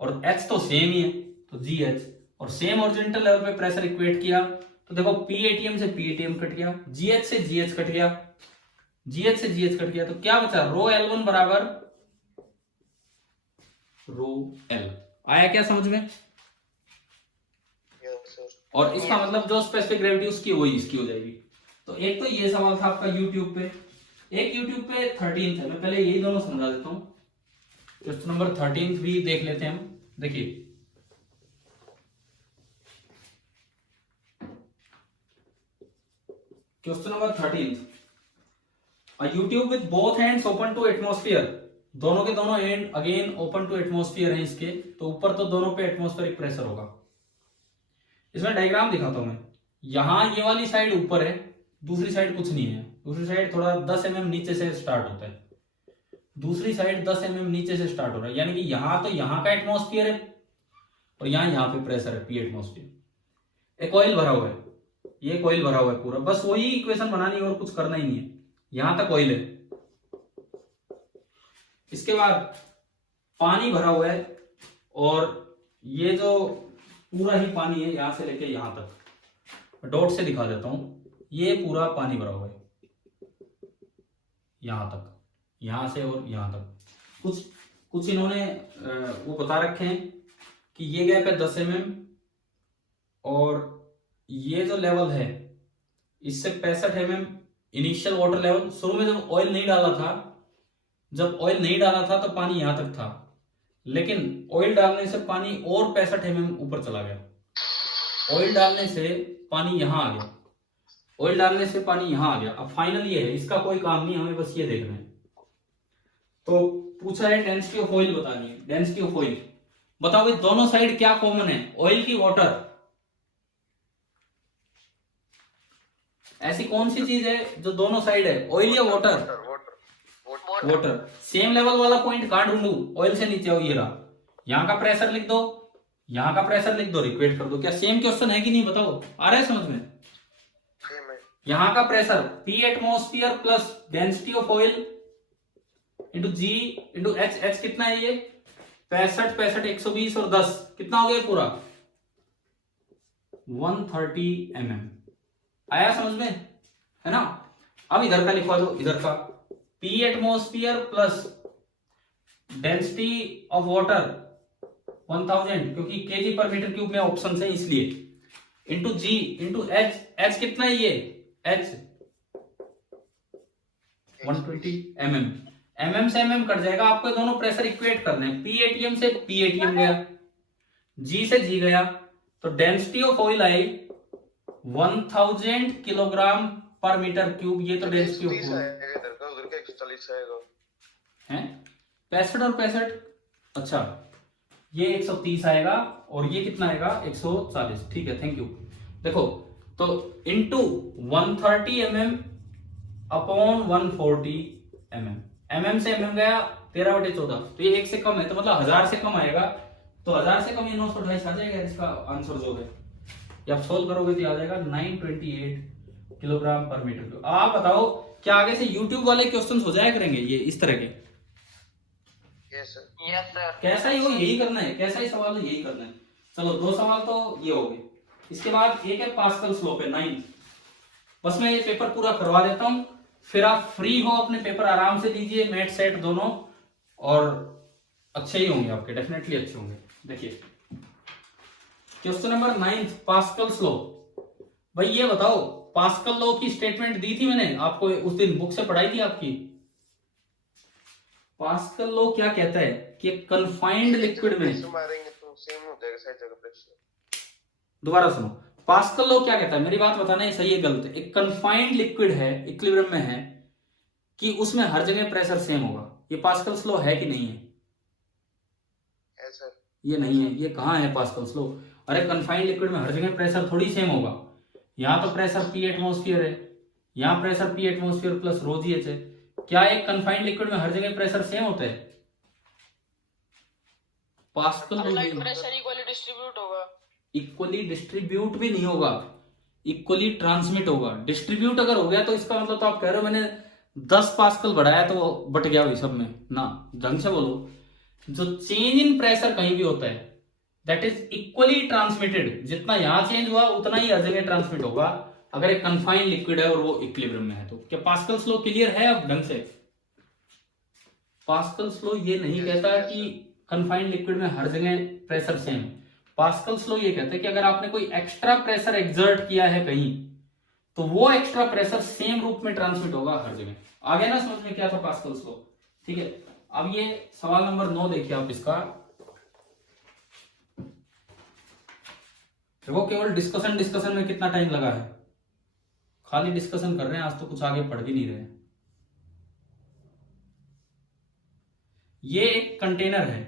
और H तो सेम ही है तो GH, और सेम हॉरिजॉन्टल लेवल पे प्रेशर इक्वेट किया तो देखो PATM से PATM कट गया, GH से GH कट गया, GH से GH कट गया, तो क्या बचा, रो L1 बराबर रो L। आया क्या समझ में? और इसका मतलब जो स्पेसिफिक ग्रेविटी उसकी वही इसकी हो जाएगी। तो एक तो ये सवाल था आपका YouTube पे, एक YouTube पे 13th है। मैं पहले यही दोनों समझा देता हूं। क्वेश्चन नंबर 13th भी देख लेते हैं हम। देखिए, question number 13th, a YouTube with both hands open to atmosphere, दोनों के दोनों end again open to atmosphere है इसके, तो ऊपर तो दोनों पे एटमॉस्फेरिक प्रेशर होगा। इसमें डायग्राम दिखाता हूं मैं। यहां ये वाली साइड ऊपर है, दूसरी साइड कुछ नहीं है, दूसरी साइड थोड़ा 10 mm नीचे से स्टार्ट होता है, दूसरी साइड 10 mm नीचे से स्टार्ट हो रहा है, यानी कि यहां तो यहां का एटमॉस्फेयर है और यहां पे प्रेशर है P एटमॉस्फेयर। एक ऑयल भरा हुआ है, ये ऑयल भरा हुआ है पूरा, बस वही इक्वेशन बनानी है और कुछ करना ही नहीं है। यहां तक ऑयल है, इसके बाद पानी भरा हुआ है, और ये जो पूरा ही पानी है यहां से लेके यहां तक, डॉट से दिखा देता हूं, ये पूरा पानी भरा हुआ है यहां तक, यहां से और यहां तक। कुछ इन्होंने वो बता रखे हैं कि ये गैप है 10 mm, और ये जो लेवल है इससे 65 mm इनिशियल वाटर लेवल। शुरू में जब ऑयल नहीं डाला था तो पानी यहां तक था, लेकिन ऑयल डालने से पानी और 65 mm ऊपर चला गया। ऑयल डालने से पानी यहां आ गया, ऑयल डालने से पानी यहां आ गया। अब फाइनल ये है, इसका कोई काम नहीं, हमें बस ये देखना है। तो पूछा है डेंसिटी ऑफ ऑयल बतानी है। डेंसिटी ऑफ ऑयल बताओ भाई, दोनों साइड क्या कॉमन है, ऑयल की वाटर। ऐसी कौन सी चीज है जो दोनों साइड है, ऑयल या वाटर? वाटर। सेम लेवल वाला पॉइंट कहां ढूंढू, ऑयल से नीचे हो, ये रहा। यहां का प्रेशर लिख दो, यहां का प्रेशर लिख दो, इक्वेट कर दो। क्या सेम क्वेश्चन है कि नहीं, बताओ, आ रहा है समझ में? यहां का pressure P atmosphere plus density of oil into G into H। H कितना है ये, 65 120 और 10 कितना हो गया पूरा, 130 mm। आया समझ में, है ना? अब इधर का लिखवा दो, इधर का P atmosphere plus density of water 1000, क्योंकि kg पर मीटर क्यूब में ऑप्शन है इसलिए, into G into H। H कितना है ये, H 120 mm। mm से mm कट जाएगा, आपको दोनों प्रेशर इक्वेट करने हैं। PATM से PATM गया, G से G गया, तो density of oil I 1000 kilogram पर मीटर क्यूब। ये तो डेंसिटी ऑफ ऑयल है, 65 और 65, अच्छा ये 130 आएगा और ये कितना आएगा 140। ठीक है, थैंक यू। देखो तो into 130 mm upon 140 mm, mm से mm गया 13/14, तो ये 1 से कम है, तो मतलब 1000 से कम आएगा। तो 1000 से कम ये 928 आ जाएगा, इसका आंसर जो है ये आप सोल्व करोगे तो आ जाएगा 928 किलोग्राम पर मीटर क्यूब। आप बताओ क्या आगे से YouTube वाले क्वेश्चंस हो जाया करेंगे ये इस तरह के? Yes sir. कैसा ही हो यही करना है, कैसा ही सवाल हो यही करना है। चलो 2 सवाल तो ये हो गए। इसके बाद एक है पास्कल्स लॉ पे 9। बस मैं ये पेपर पूरा करवा देता हूं, फिर आप फ्री हो, अपने पेपर आराम से दीजिए, नेट सेट दोनों, और अच्छे ही होंगे आपके, डेफिनेटली अच्छे होंगे। देखिए क्वेश्चन नंबर 9, पास्कल्स लॉ। भाई ये बताओ पास्कल लॉ की स्टेटमेंट दी थी मैंने आपको उस दिन, बुक से पढ़ाई थी आपकी। पास्कल लॉ क्या कहता है कि कन्फाइंड लिक्विड में, मारेंगे तो सेम हो जाएगा सारी जगह प्रेशर। दोबारा सुनो, पास्कल लॉ क्या कहता है, मेरी बात बताना है सही है गलत है। एक कन्फाइंड लिक्विड है, इक्विलिब्रियम में है, कि उसमें हर जगह प्रेशर सेम होगा। ये पास्कल्स लॉ है कि नहीं है? सर ये नहीं है। ये कहाँ है पास्कल्स लॉ? अरे कन्फाइंड लिक्विड में हर जगह प्रेशर थोड़ी सेम होगा। यहाँ तो प्रेशर P एटमॉस्फेयर है, यहाँ प्रेशर P एटमॉस्फेयर प्लस रो GH है। क्या एक कन्फाइंड लिक्विड में हर जगह प्रेशर सेम होता है? Pascal law like pressure equally distribute होगा। इक्वली डिस्ट्रीब्यूट भी नहीं होगा, इक्वली ट्रांसमिट होगा। डिस्ट्रीब्यूट अगर हो गया तो इसका मतलब तो आप कह रहे हो मैंने 10 पास्कल बढ़ाया तो वो बट गया वही सब में ना। ढंग से बोलो, जो चेंज इन प्रेशर कहीं भी होता है दैट इज इक्वली ट्रांसमिटेड। जितना यहां चेंज हुआ उतना ही हर जगह ट्रांसमिट होगा अगर एक कन्फाइंड लिक्विड है और वो इक्विलिब्रियम में है तो। क्या पास्कल्स लॉ क्लियर है अब ढंग से? पास्कल्स लॉ ये नहीं कहता कि कन्फाइंड लिक्विड में हर जगह प्रेशर सेम। पास्कल्स लॉ ये कहता है कि अगर आपने कोई एक्स्ट्रा प्रेशर एक्सर्ट किया है कहीं तो वो एक्स्ट्रा प्रेशर सेम रूप में ट्रांसमिट होगा हर जगह। आगे ना समझ में क्या था पास्कल्स लॉ? ठीक है, अब ये सवाल नंबर 9 देखिए आप इसका। देखो केवल डिस्कशन में कितना टाइम लगा है, खाली डिस्कशन कर रहे हैं आज तो, कुछ आगे पढ़ भी नहीं रहे। ये एक कंटेनर है,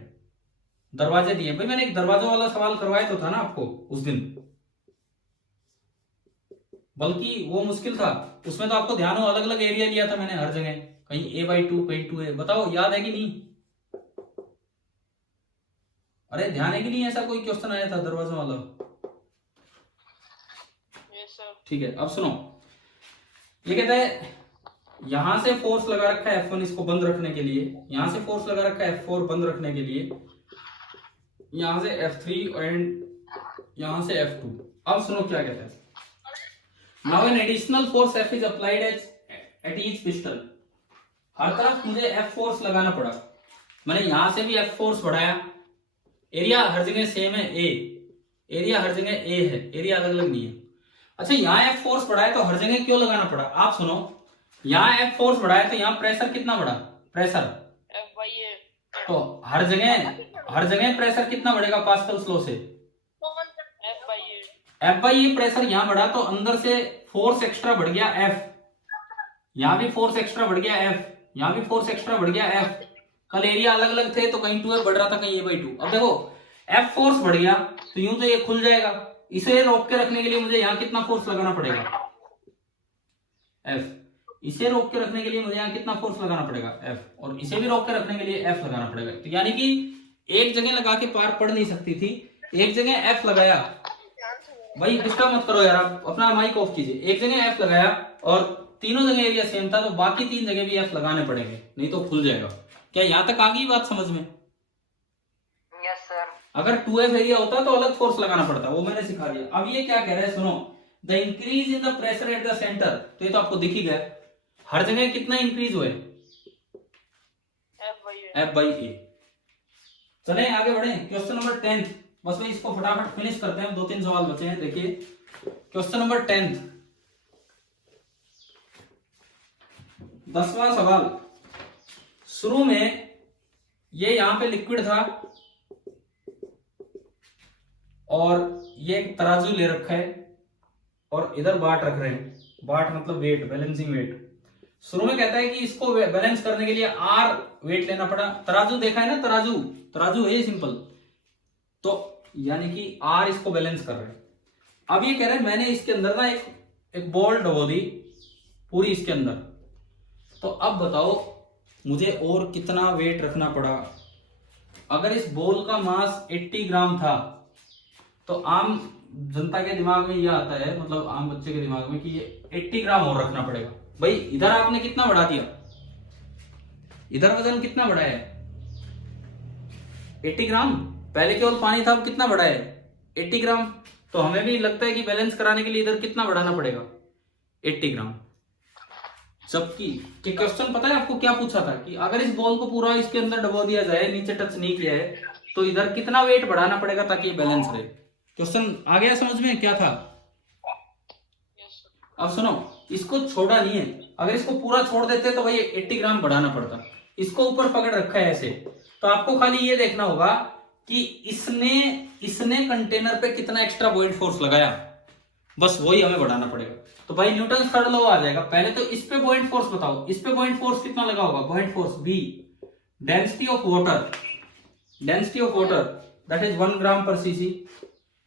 दरवाजे दिए। भाई मैंने एक दरवाजों वाला सवाल करवाया तो था ना आपको उस दिन, बल्कि वो मुश्किल था। उसमें तो आपको ध्यान हो अलग अलग एरिया लिया था मैंने हर जगह, कहीं A/2 कहीं 2A। बताओ याद है कि नहीं? अरे ध्यान है कि नहीं? ऐसा कोई क्वेश्चन आया था दरवाजों वाला? Yes sir. ठीक है, अब सुनो, ये कहता है यहां से फोर्स लगा रखा है F1 इसको बंद रखने के लिए, यहां से फोर्स लगा रखा है F4 बंद रखने के लिए, यहां से F3 एंड यहां से F2। अब सुनो क्या कहता है, now an additional force F is applied at each piston. हर तरफ मुझे F फोर्स लगाना पड़ा। मैंने यहां से भी F फोर्स बढ़ाया, एरिया हर जगह सेम है A, एरिया हर जगह A है, एरिया अलग अलग नहीं है। अच्छा यहाँ F फोर्स बढ़ाया तो हर जगह क्यों लगाना पड़ा? आप सुनो, यहाँ F फोर्स बढ़ाया तो यहाँ प्रेशर कितना बढ़ा? Pressure F/A। तो हर जगह प्रेशर कितना बढ़ेगा पास्कल्स लॉ से? F/A। F/A प्रेशर यहाँ बढ़ा तो अंदर से फोर्स एक्स्ट्रा बढ़ गया F, यहाँ भी फोर्स एक्स्ट्रा बढ़ गया F, यहाँ भी फोर्स एक्स्ट्रा बढ़ गया F। कल एरिया अलग अलग थे तो कहीं 2F बढ़ रहा था कहीं A/2। अब देखो F फोर्स बढ़ गया तो यूं तो ये खुल जाएगा, इसे रोक के रखने के लिए मुझे यहाँ कितना फोर्स लगाना पड़ेगा? F। इसे रोक के रखने के लिए मुझे यहाँ कितना फोर्स लगाना पड़ेगा? F। और इसे भी रोक के रखने के लिए F लगाना पड़ेगा। तो यानी कि एक जगह लगा के पार पड़ नहीं सकती थी, एक जगह F लगाया। भाई डिस्टर्ब मत करो यार, आप अपना माइक ऑफ कीजिए। एक जगह F लगाया और तीनों जगह एरिया सेम था तो बाकी 3 जगह भी F लगाने पड़ेंगे, नहीं तो खुल जाएगा। क्या यहाँ तक आ गई बात समझ में? Yes sir. अगर 2F एरिया होता तो अलग फोर्स लगाना पड़ता, वो मैंने सिखा दिया। अब ये क्या कह रहे हैं सुनो, the increase in the pressure at the centre. तो ये तो आपको दिख ही गया, हर जगह कितना इंक्रीज हुए? F/A। चले आगे बढ़े, क्वेश्चन नंबर 10। बस भाई इसको फटाफट फिनिश करते हैं, 2-3 सवाल बचे हैं। देखिए क्वेश्चन नंबर 10, 10वां सवाल। शुरू में ये यहां पे लिक्विड था और ये एक तराजू ले रखा है और इधर बाट रख रहे हैं। बाट मतलब वेट, बैलेंसिंग वेट। शुरू में कहता है कि इसको बैलेंस करने के लिए R वेट लेना पड़ा। तराजू देखा है ना, तराजू है ये सिंपल, तो यानी कि R इसको बैलेंस कर रहे हैं। अब ये कह रहे हैं मैंने इसके अंदर ना एक बॉल डबो दी पूरी इसके अंदर, तो अब बताओ मुझे और कितना वेट रखना पड़ा। अगर इस बॉल का मास 80 ग्राम था तो आम जनता के दिमाग में यह आता है, मतलब आम बच्चे के दिमाग में, कि ये 80 ग्राम और रखना पड़ेगा। भाई इधर आपने कितना बढ़ा दिया, इधर वजन कितना बढ़ा है? 80 ग्राम। पहले केवल पानी था, अब कितना बढ़ा है? 80 ग्राम। तो हमें भी लगता है कि बैलेंस कराने के लिए इधर कितना बढ़ाना पड़ेगा? 80 ग्राम। जबकि क्वेश्चन पता है आपको क्या पूछा था कि अगर इस बॉल को पूरा इसके अंदर डबो दिया जाए, नीचे टच नहीं किया है, तो इधर कितना वेट बढ़ाना पड़ेगा ताकि ये बैलेंस रहे। क्वेश्चन आ गया समझ में क्या था? अब सुनो, इसको छोड़ा नहीं है, अगर इसको पूरा छोड़ देते तो भाई 80 ग्राम बढ़ाना पड़ता, इसको ऊपर पकड़ रखा है ऐसे, तो आपको खाली ये देखना होगा कि इसने कंटेनर पे कितना एक्स्ट्रा बॉइंट फोर्स लगाया, बस वही हमें बढ़ाना पड़ेगा। तो भाई न्यूटन थर्ड लॉ आ जाएगा। पहले तो इस पे बॉइंट फोर्स बताओ, इस पे बॉइंट फोर्स कितना लगा होगा, buoyant force B, density of water, density of water that is 1 gram per cc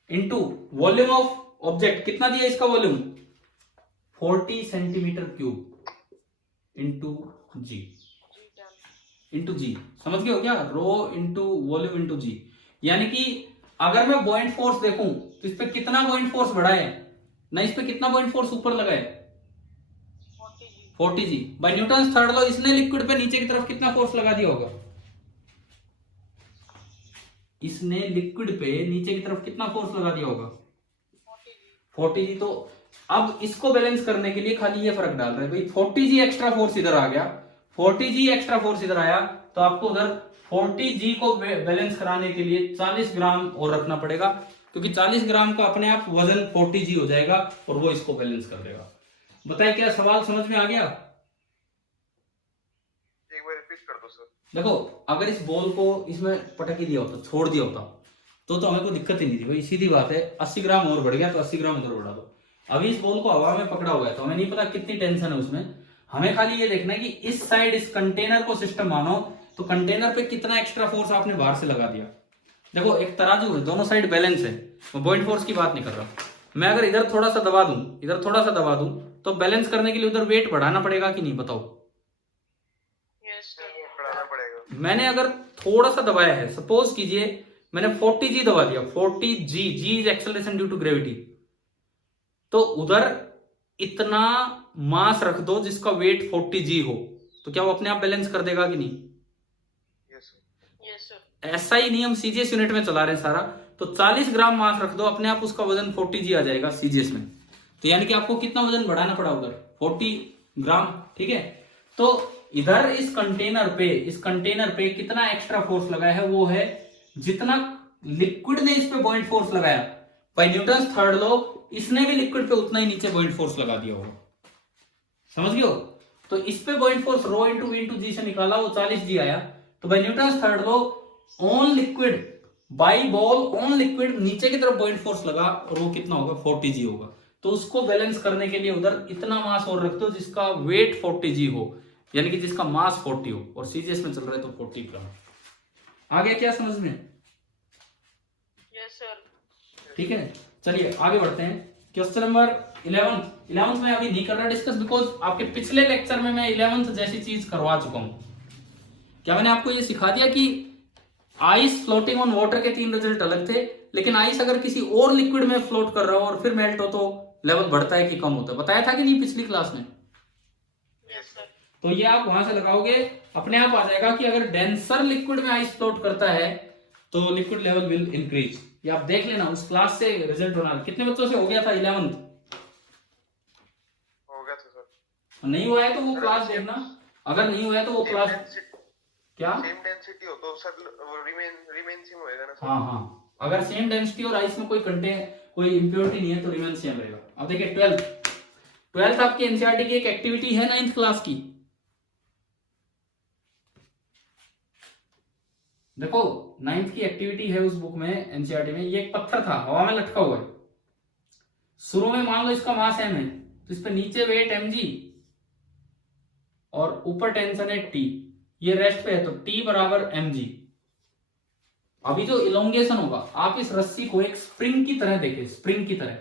into volume of object, कितना दिया इसका volume 40 centimetre cube into g, into g, समझ गए हो क्या, rho into volume into g. यानी कि अगर मैं बॉइंट फोर्स देखूं तो इस पे कितना बॉइंट फोर्स बढ़ा है ना, इस पे कितना बॉइंट फोर्स ऊपर लगा है 40 जी। बाय न्यूटन थर्ड लॉ इसने लिक्विड पे नीचे की तरफ कितना फोर्स लगा दिया होगा, इसने लिक्विड पे नीचे की तरफ कितना फोर्स लगा दिया होगा 40 जी। तो अब इसको बैलेंस करने के लिए खाली ये फर्क डाल रहे हैं भाई, 40 जी एक्स्ट्रा फोर्स इधर आ गया, 40 जी एक्स्ट्रा फोर्स इधर आया, तो आपको उधर 40 जी को बैलेंस कराने के लिए 40 ग्राम और रखना पड़ेगा, क्योंकि 40 ग्राम का अपने आप वजन 40 जी हो जाएगा और वो इसको बैलेंस कर देगा। बताए क्या सवाल समझ में आ गया? एक बार रिपीट कर दो सर। देखो, अगर इस बॉल को इसमें पटक ही दिया होता, छोड़ दिया होता, तो हमें कोई दिक्कत ही नहीं थी भाई, सीधी बात है, 80 ग्राम और बढ़ गया तो 80 ग्राम उधर बढ़ा दो। अभी इस बॉल को हवा में पकड़ा हुआ है तो हमें नहीं पता कितनी टेंशन है उसमें, हमें खाली ये देखना है कि इस साइड इस कंटेनर को सिस्टम मानो तो कंटेनर पे कितना एक्स्ट्रा फोर्स आपने बाहर से लगा दिया। देखो एक तराजू है, दोनों साइड बैलेंस है, मैं बॉइंट फोर्स की बात नहीं कर रहा, मैं अगर इधर थोड़ा सा दबा दूं, इधर थोड़ा सा दबा दूं, तो बैलेंस करने के लिए उधर वेट बढ़ाना पड़ेगा कि नहीं, बताओ। बढ़ाना पड़ेगा। मैंने अगर थोड़ा सा दबाया है, सपोज कीजिए मैंने 40 जी दबा दिया, 40 G, G is acceleration due to gravity, तो उधर इतना मास रख दो जिसका वेट 40 जी हो, तो क्या वो अपने आप बैलेंस कर देगा कि नहीं? Yes sir. ऐसा ही नियम सीजीएस यूनिट में चला रहे हैं सारा, तो 40 ग्राम मास रख दो, अपने आप उसका वजन 40 जी आ जाएगा सीजीएस में। तो यानी कि आपको कितना वजन बढ़ाना पड़ा उधर 40 ग्राम, ठीक है। तो इधर इस कंटेनर पे कितना एक्स्ट्रा फोर्स लगाया है, वो है जितना लिक्विड ने इस पे बॉइंट फोर्स लगाया बाय न्यूटन थर्ड लॉ, इसने भी लिक्विड पे उतना ही नीचे बॉइंट फोर्स लगा दिया होगा, समझ गए हो। तो इस पे buoyant force rho into V into G से निकाला, वो 40 जी आया, तो by Newton third law on liquid by ball on liquid नीचे की तरफ बॉइंट फोर्स लगा, रो कितना होगा 40 जी होगा। तो उसको बैलेंस करने के लिए उधर इतना मास और रख दो जिसका वेट 40 जी हो, यानी कि जिसका मास 40 हो, और सीजीएस में चल रहा है तो 40 ग्राम। आ गया क्या समझ में? Yes sir. ठीक है, चलिए आगे बढ़ते हैं। क्वेश्चन नंबर 11 में अभी नहीं कर रहा डिस्कस, बिकॉज आपके पिछले लेक्चर में मैं 11 जैसी चीज करवा चुका हूं। क्या मैंने आपको ये सिखा दिया कि आइस फ्लोटिंग ऑन वाटर के 3 रिजल्ट अलग थे, लेकिन आइस अगर किसी और लिक्विड में फ्लोट कर रहा हो और फिर मेल्ट हो तो लेवल बढ़ता है कि कम होता है, बताया था कि नहीं पिछली क्लास में? Yes sir. तो ये आप वहां से लगाओगे, अपने आप आ जाएगा कि अगर डेंसर लिक्विड में आइस फ्लोट करता है तो लिक्विड लेवल विल इंक्रीज। ये आप देख लेना, उस क्लास से रिजल्ट होना। कितने बच्चों से हो गया था 11? हो गया था सर। नहीं हुआ है तो वो क्लास देखना, अगर नहीं हुआ है तो वो क्लास क्या सेम डेंसिटी हो तो सर रिमेन सेम होएगा ना सर? हाँ, अगर सेम डेंसिटी और आइस में कोई इंप्योरिटी नहीं है तो रिमेन सेम रहेगा। अब देखिए 12th आपकी एनसीईआरटी की एक एक्टिविटी है 9th क्लास की, देखो 9th की एक्टिविटी है उस बुक में एनसीईआरटी में। ये एक पत्थर था, हवा में लटका हुआ है, शुरू में मान लो इसका मास m है, तो इस पे नीचे वेट mg और ऊपर टेंशन है t, ये रेस्ट पे है तो t बराबर mg। अभी जो इलोंगेशन होगा, आप इस रस्सी को एक स्प्रिंग की तरह देखें, स्प्रिंग की तरह।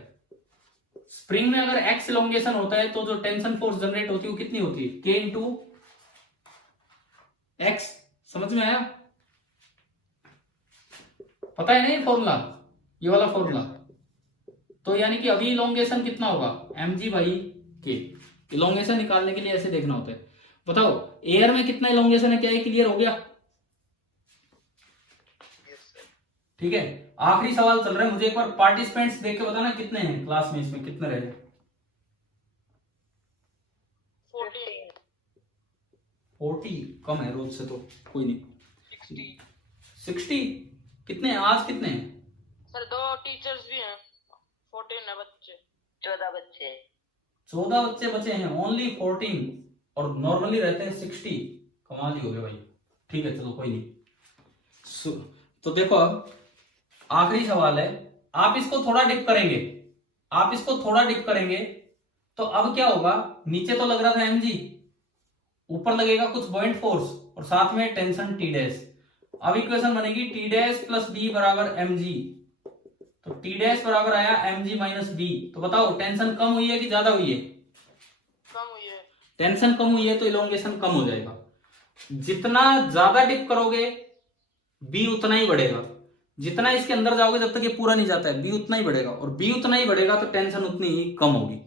स्प्रिंग में अगर x इलोंगेशन होता है तो जो टेंशन फोर्स जनरेट होती है वो कितनी होती है, k इंटू x। समझ में आया? पता है ना ये फॉर्मूला, ये वाला फॉर्मूला। तो यानी कि अभी इलोंगेशन कितना होगा, mg बाई k। इलोंगेशन निकालने के लिए ऐसे देखना होता है। बताओ एयर में कितना इलोंगेशन है, क्या ये क्लियर हो गया? ठीक है, आखिरी सवाल चल रहा है, मुझे एक बार पार्टिसिपेंट्स देख के बताना कितने हैं क्लास में, इसमें कितने रहे? 40 कम है रोज से तो कोई नहीं। 60 कितने हैं आज, कितने हैं सर? 2 टीचर्स भी हैं, 14 है बच्चे, 14 बच्चे। 14 बच्चे बचे हैं, ओनली 14, और नॉर्मली रहते हैं 60। कमाल ही हो गया भाई। ठीक है चलो कोई नहीं। तो देखो अब आखिरी सवाल है, आप इसको थोड़ा डिप करेंगे, आप इसको थोड़ा डिप करेंगे तो अब क्या होगा, नीचे तो लग रहा था mg, ऊपर लगेगा कुछ पॉइंट फोर्स और साथ में टेंशन टी डैश। अब इक्वेशन बनेगी टी डैश प्लस डी बराबर mg, तो टी डैश बराबर आया mg माइनस डी। तो बताओ टेंशन कम हुई है कि ज्यादा हुई है? कम हुई है। टेंशन कम हुई है तो इलोंगेशन कम हो जाएगा। जितना ज्यादा डिप करोगे बी उतना ही बढ़ेगा, जितना इसके अंदर जाओगे जब तक ये पूरा नहीं जाता है बी उतना ही बढ़ेगा, और बी उतना ही बढ़ेगा तो टेंशन उतनी ही कम होगी।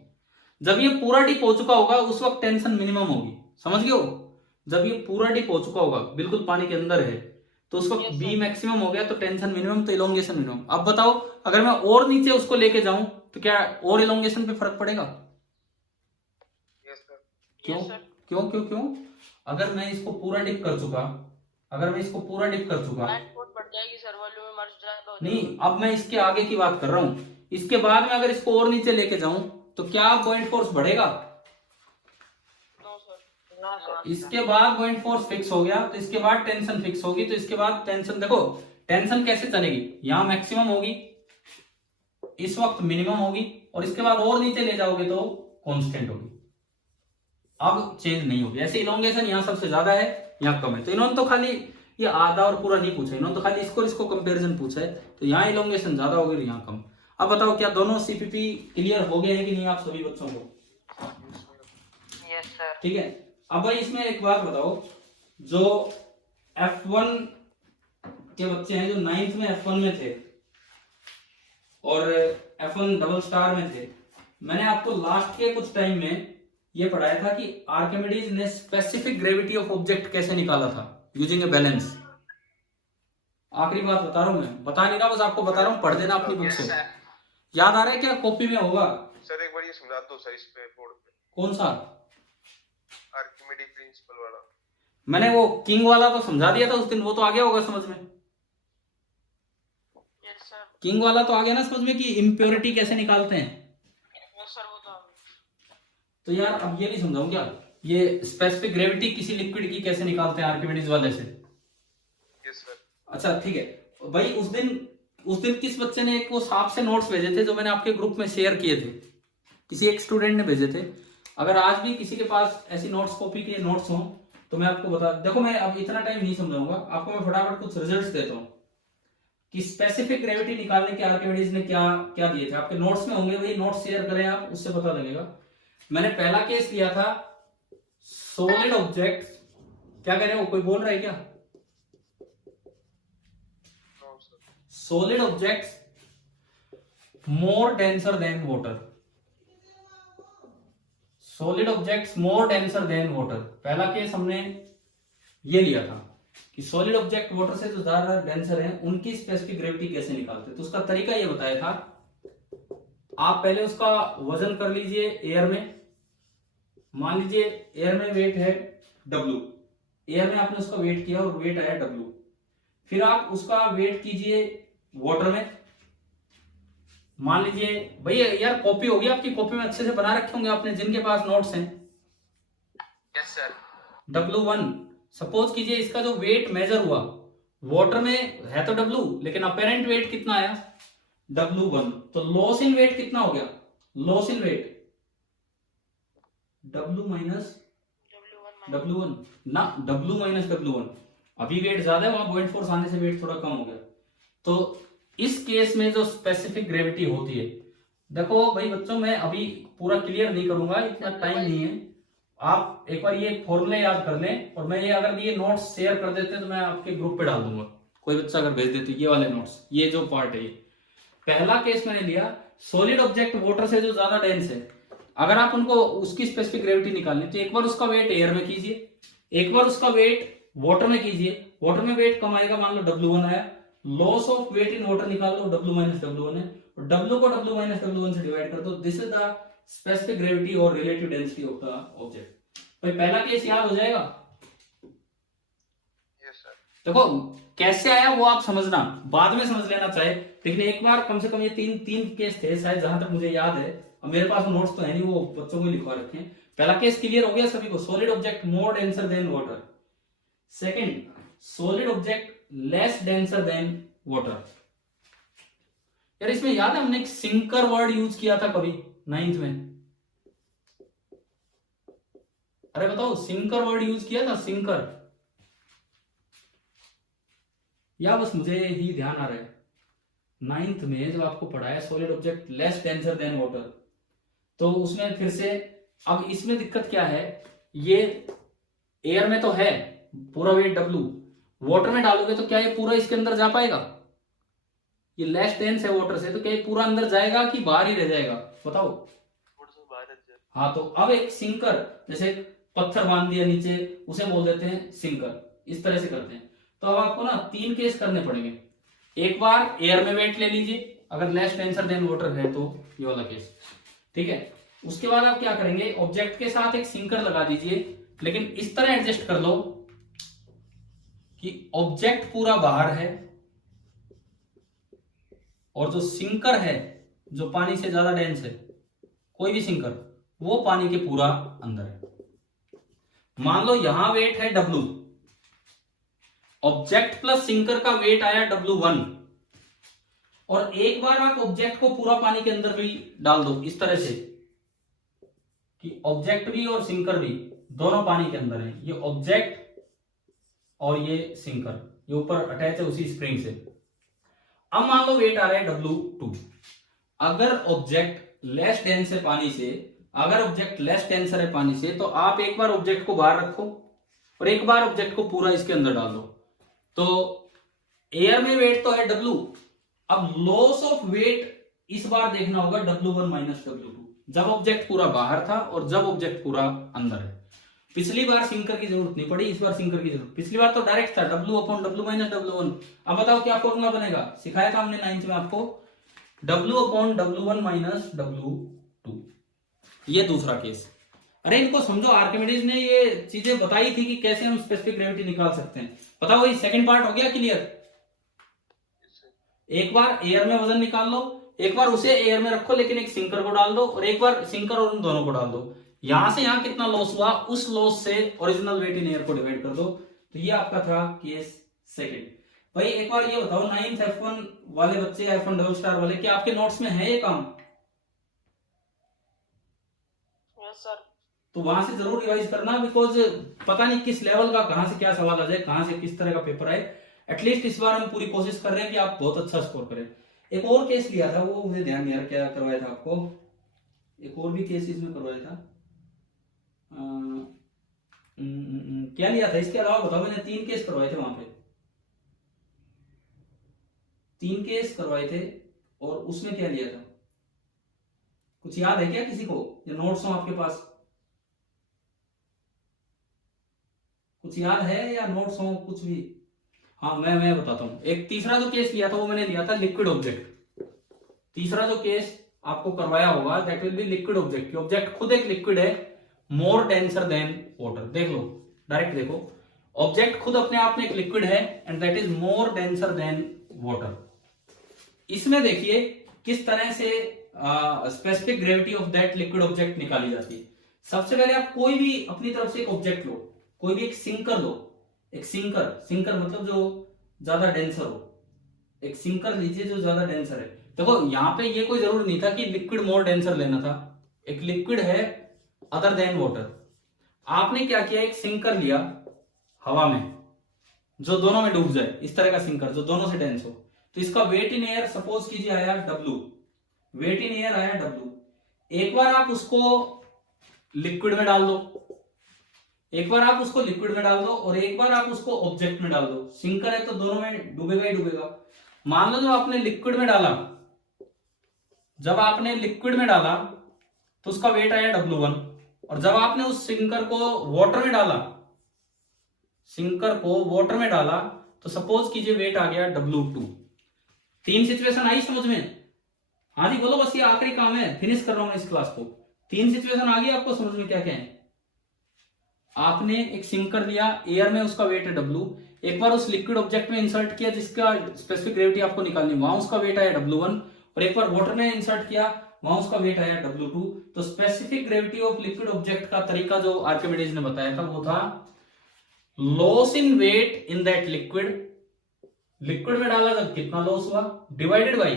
जब ये पूरा डिप हो चुका होगा उस वक्त टेंशन मिनिमम होगी, समझ गए हो? जब ये पूरा डिप हो चुका होगा, बिल्कुल पानी के अंदर है, तो उस वक्त बी मैक्सिमम हो गया तो टेंशन मिनिमम, तो इलोंगेशन मिनिमम। अब बताओ अगर मैं और नीचे उसको लेके जाऊं तो क्या और इलोंगेशन पे फर्क पड़ेगा? क्यों क्यों क्यों क्यों? अगर मैं इसको पूरा डिप कर चुका, अगर मैं इसको पूरा डिप कर चुका, बढ़ जाएगी सर, वॉल्यूम में मर्ज जाएगा। नहीं अब मैं इसके आगे की बात कर रहा हूं, इसके बाद में अगर इसको और नीचे लेके जाऊं तो क्या पॉइंट फोर्स बढ़ेगा? No sir. इसके बाद पॉइंट फोर्स फिक्स हो गया तो इसके बाद टेंशन फिक्स होगी, तो इसके बाद टेंशन, देखो टेंशन कैसे चलेगी, यहां मैक्सिमम होगी, इस वक्त मिनिमम होगी, और इसके बाद और नीचे ले जाओगे तो कांस्टेंट होगी, अब चेंज नहीं होगी। ऐसे इलोंगेशन यहाँ सबसे ज्यादा है, यहाँ कम है। तो इन्होंने तो खाली ये आधा और पूरा नहीं पूछा, इन्होंने तो खाली इसको कंपैरिजन पूछा है, तो यहाँ इलोंगेशन ज्यादा होगी और यहाँ कम। अब बताओ क्या दोनों सीपीपी क्लियर हो गए हैं कि नहीं आप सभी बच्चों को? Yes sir. ठीक है। अब भाई इसमें एक बात बताओ, जो F1 के बच्चे हैं जो 9th में F1 में थे और F1 डबल स्टार में थे, मैंने आपको लास्ट के कुछ टाइम में ये पढ़ाया था कि आर्किमिडीज ने स्पेसिफिक ग्रेविटी ऑफ ऑब्जेक्ट कैसे निकाला था यूजिंग ए बैलेंस। आखिरी बात बता रहा हूं, मैं बता नहीं रहा, बस आपको बता रहा हूं, पढ़ देना अपनी बुक से। याद आ रहा है क्या? कॉपी में होगा सर, एक बार ये समझा दो सर इस पे बोर्ड पे। कौन सा? आर्किमिडीज प्रिंसिपल वाला। मैंने वो किंग वाला तो समझा दिया था उस दिन, वो तो आ गया होगा समझ में। Yes sir. किंग वाला तो आ गया ना समझ में कि इम्प्योरिटी कैसे निकालते हैं। यस सर, वो तो यार अब ये नहीं समझाऊं क्या, ये स्पेसिफिक ग्रेविटी किसी लिक्विड की कैसे निकालते हैं आर्किमिडीज वाले से? Yes sir. अच्छा ठीक है भाई। उस दिन किस बच्चे ने एक वो सांप से नोट्स भेजे थे जो मैंने आपके ग्रुप में शेयर किए थे, किसी एक स्टूडेंट ने भेजे थे। अगर आज भी किसी के पास ऐसी नोट्स कॉपी के नोट्स हो तो मैं आपको बता, देखो मैं अब इतना टाइम नहीं समझाऊंगा आपको, मैं फटाफट कुछ रिजल्ट्स देता हूँ कि स्पेसिफिक ग्रेविटी निकालने के आर्किमिडीज ने क्या क्या दिए थे। आपके नोट्स में होंगे, वही नोट्स शेयर करें आप, उससे पता लगेगा। मैंने पहला केस लिया था सॉलिड ऑब्जेक्ट, क्या कह रहे हो, कोई बोल रहा है क्या? सॉलिड ऑब्जेक्ट्स मोर denser then water, solid objects मोर डेंसर देन वाटर। पहला केस हमने ये लिया था कि सॉलिड ऑब्जेक्ट वाटर से जो ज्यादा डेंसर हैं उनकी स्पेसिफिक ग्रेविटी कैसे निकालते हैं। तो उसका तरीका ये बताया था, आप पहले उसका वजन कर लीजिए एयर में, मान लीजिए एयर में वेट है W, एयर में आपने उसका वेट किया और वेट आया W, फिर आप उसका वेट कीजिए वाटर में, मान लीजिए भैया यार कॉपी होगी आपकी, कॉपी में अच्छे से बना रखे होंगे आपने जिनके पास नोट्स हैं। Yes sir. W1 सपोज कीजिए, इसका जो वेट मेजर हुआ वाटर में है तो W, लेकिन अपेरेंट वेट कितना आया W1, तो लॉस इन वेट कितना हो गया, loss in weight W minus W1 ना, W माइनस W1। अभी वेट ज्यादा है, वहां पॉइंट फोर्स आने से वेट थोड़ा कम हो गया। तो इस केस में जो स्पेसिफिक ग्रेविटी होती है, देखो भाई बच्चों मैं अभी पूरा क्लियर नहीं करूंगा, इतना टाइम नहीं है। आप एक बार ये फॉर्मूले याद कर लें, और मैं ये अगर ये नोट्स शेयर कर देते तो मैं आपके ग्रुप पे डाल दूंगा, कोई बच्चा अगर भेज देते ये वाले नोट्स, ये जो पार्ट है। ये पहला केस मैंने लिया सॉलिड ऑब्जेक्ट वाटर से जो ज्यादा डेंस है, अगर आप उनको उसकी स्पेसिफिक ग्रेविटी निकालनी तो एक बार उसका वेट एयर में कीजिए, एक बार उसका वेट वाटर में कीजिए, वाटर में वेट कम आएगा, मान लो W1 आया, loss of weight in water निकाल लो, W माइनस W1 है, और W को W माइनस W1 से डिवाइड कर दो। This is the specific gravity और relative density of the object. भाई पहला केस याद हो जाएगा? Yes sir. देखो कैसे आया वो आप समझना, बाद में समझ लेना चाहे, लेकिन एक बार कम से कम ये तीन केस थे शायद, जहां तक मुझे याद है। अब मेरे पास नोट्स तो है नहीं, वो बच्चों को लिखवा रखे हैं। पहला केस क्लियर हो गया सभी को, सॉलिड ऑब्जेक्ट मोर denser then water. Second, solid object less denser then water. यार इसमें याद है हमने एक सिंकर वर्ड यूज किया था कभी 9th में? अरे बताओ, सिंकर वर्ड यूज किया था, सिंकर, या बस मुझे ही ध्यान आ रहा है? 9th में जब आपको पढ़ाया solid object less denser then water, तो उसमें फिर से, अब इसमें दिक्कत क्या है, ये एयर में तो है पूरा वेट W, वाटर में डालोगे तो क्या ये पूरा इसके अंदर जा पाएगा? ये लेस डेंस है वाटर से, तो क्या ये पूरा अंदर जाएगा कि बाहर ही रह जाएगा? बताओ। हाँ, तो अब एक सिंकर, जैसे पत्थर बांध दिया नीचे, उसे बोल देते हैं सिंकर, इस तरह से करते हैं। तो अब आपको ना 3 केस करने पड़ेंगे। एक बार एयर में वेट ले लीजिए, अगर लेस डेंसर देन वाटर है तो ये वाला केस, ठीक है। उसके बाद आप क्या करेंगे, ऑब्जेक्ट के साथ एक सिंकर लगा दीजिए, लेकिन इस तरह एडजस्ट कर लो कि ऑब्जेक्ट पूरा बाहर है और जो सिंकर है, जो पानी से ज्यादा डेंस है, कोई भी सिंकर, वो पानी के पूरा अंदर है। मान लो यहां वेट है W, ऑब्जेक्ट प्लस सिंकर का वेट आया W1, और एक बार आप ऑब्जेक्ट को पूरा पानी के अंदर भी डाल दो इस तरह से कि ऑब्जेक्ट भी और सिंकर भी दोनों पानी के अंदर है। ये ऑब्जेक्ट और ये सिंकर, ये ऊपर अटैच है उसी स्प्रिंग से। अब मान लो वेट आ रहा है W2। अगर ऑब्जेक्ट लेस डेंस है पानी से, अगर ऑब्जेक्ट लेस डेंसर है पानी से, तो आप एक बार ऑब्जेक्ट को बाहर रखो और एक बार ऑब्जेक्ट को पूरा इसके अंदर डाल दो। तो एयर में वेट तो है W, अब लॉस ऑफ वेट इस बार देखना होगा W1 माइनस W2, जब ऑब्जेक्ट पूरा बाहर था और जब ऑब्जेक्ट पूरा अंदर है। पिछली बार सिंकर की जरूरत नहीं पड़ी, इस बार सिंकर की जरूरत। पिछली बार तो डायरेक्ट था W/W माइनस W1। अब बताओ क्या फॉर्मूला बनेगा, सिखाया था हमने 9th में आपको, W/W1 माइनस W2। ये दूसरा केस। अरे इनको समझो, आर्किमिडीज ने ये चीजें बताई थी कि कैसे हम स्पेसिफिक ग्रेविटी निकाल सकते हैं। पता वही सेकंड पार्ट हो गया क्लियर। एक बार एयर में वजन निकाल लो, एक बार उसे एयर में रखो लेकिन एक सिंकर को डाल दो, और एक बार सिंकर और उन दोनों को डाल दो। यहां से यहां कितना लॉस हुआ, उस लॉस से ओरिजिनल वेट इन एयर को डिवाइड कर दो। तो ये आपका था केस सेकंड। भाई एक बार ये बताओ, 9th F1 वाले बच्चे, F1 डबल स्टार वाले, क्या आपके नोट्स में है ये काम? Yes sir. तो वहां से जरूर रिवाइज करना, बिकॉज पता नहीं किस लेवल का कहां से क्या सवाल आ जाए, कहां से किस तरह का पेपर आए। एटलीस्ट इस बार हम पूरी कोशिश कर रहे हैं कि आप बहुत अच्छा स्कोर करें। एक और केस लिया था, वो मुझे ध्यान नहीं आ रहा क्या करवाया था आपको, एक और भी केस इसमें करवाया था। क्या लिया था इसके अलावा बताओ। मैंने 3 केस करवाए थे वहां पे, 3 केस करवाए थे, और उसमें क्या लिया था कुछ याद है क्या किसी को? ये नोट्स हो आपके पास, कुछ याद है या नोट्स हो कुछ भी? हाँ मैं बताता हूँ। एक तीसरा जो केस लिया था वो मैंने लिया था लिक्विड ऑब्जेक्ट। तीसरा जो केस आपको करवाया होगा that will be liquid object. Object खुद एक लिक्विड है, मोर डेंसर देन वाटर। देख लो, डायरेक्ट देखो, ऑब्जेक्ट खुद अपने आप में एक लिक्विड है and that is more denser then water. इसमें देखिए किस तरह से specific gravity of that liquid object निकाली जाती है। सबसे पहले आप कोई भी अपनी तरफ से एक ऑब्जेक्ट लो, कोई भी एक सिंकर लो, एक सिंकर मतलब जो ज्यादा डेंसर हो, एक सिंकर लीजिए जो ज्यादा डेंसर है। देखो यहाँ पे ये कोई जरूरी नहीं था कि लिक्विड मोर डेंसर लेना था, एक लिक्विड है अदर देन वाटर। आपने क्या किया, एक सिंकर लिया हवा में जो दोनों में डूब जाए, इस तरह का सिंकर जो दोनों से डेंस हो। तो इसका वेट इन एयर सपोज कीजिए आया W, वेट इन एयर आया W। एक बार आप उसको लिक्विड में डाल दो, एक बार आप उसको लिक्विड में डाल दो, और एक बार आप उसको ऑब्जेक्ट में डाल दो। सिंकर है तो दोनों में डूबेगा ही डूबेगा। मान लो जब आपने लिक्विड में डाला, जब आपने लिक्विड में डाला तो उसका वेट आया W1, और जब आपने उस सिंकर को वाटर में डाला, सिंकर को वाटर में डाला, तो सपोज कीजिए वेट आ गया W2। 3 सिचुएशन आई समझ में? हाँ जी बोलो, बस ये आखिरी काम है, फिनिश कर रहा हूं इस क्लास को। 3 सिचुएशन आ गई आपको समझ में क्या क्या है? आपने एक सिंकर लिया, एयर में उसका वेट है W, एक बार उस लिक्विड ऑब्जेक्ट में इंसर्ट किया जिसका स्पेसिफिक ग्रेविटी आपको निकालनी, वहां उसका वेट आया W1, और एक बार वाटर में इंसर्ट किया वहां उसका वेट आया W2। तो specific gravity of liquid object का तरीका जो आर्किमिडीज ने बताया था वो था loss in weight in that liquid, liquid में डाला था कितना लॉस हुआ, divided by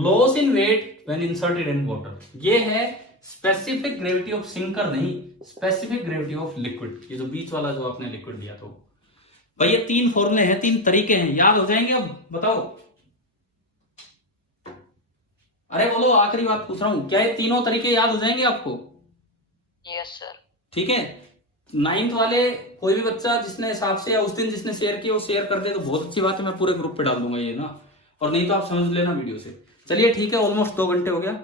loss in weight when inserted in water. ये है स्पेसिफिक ग्रेविटी ऑफ सिंकर, नहीं स्पेसिफिक ग्रेविटी ऑफ लिक्विड। ये जो बीच वाला जो आपने लिक्विड दिया था भाई, ये 3 फॉर्मूले हैं, 3 तरीके हैं, याद हो जाएंगे? अब बताओ, अरे बोलो, आखिरी बात पूछ रहा हूं, क्या ये तीनों तरीके याद हो जाएंगे आपको? Yes sir. ठीक है, 9th वाले कोई भी बच्चा जिसने हिसाब से या उस दिन जिसने शेयर किया वो शेयर कर दे तो बहुत अच्छी बात है, मैं पूरे ग्रुप पे डाल दूंगा ये ना, और नहीं तो आप समझ लेना वीडियो से। चलिए ठीक है, ऑलमोस्ट 2 घंटे हो गया।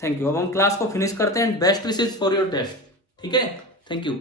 Thank you. अब हम क्लास को फिनिश करते हैं। Best wishes for your test. ठीक है, थैंक यू।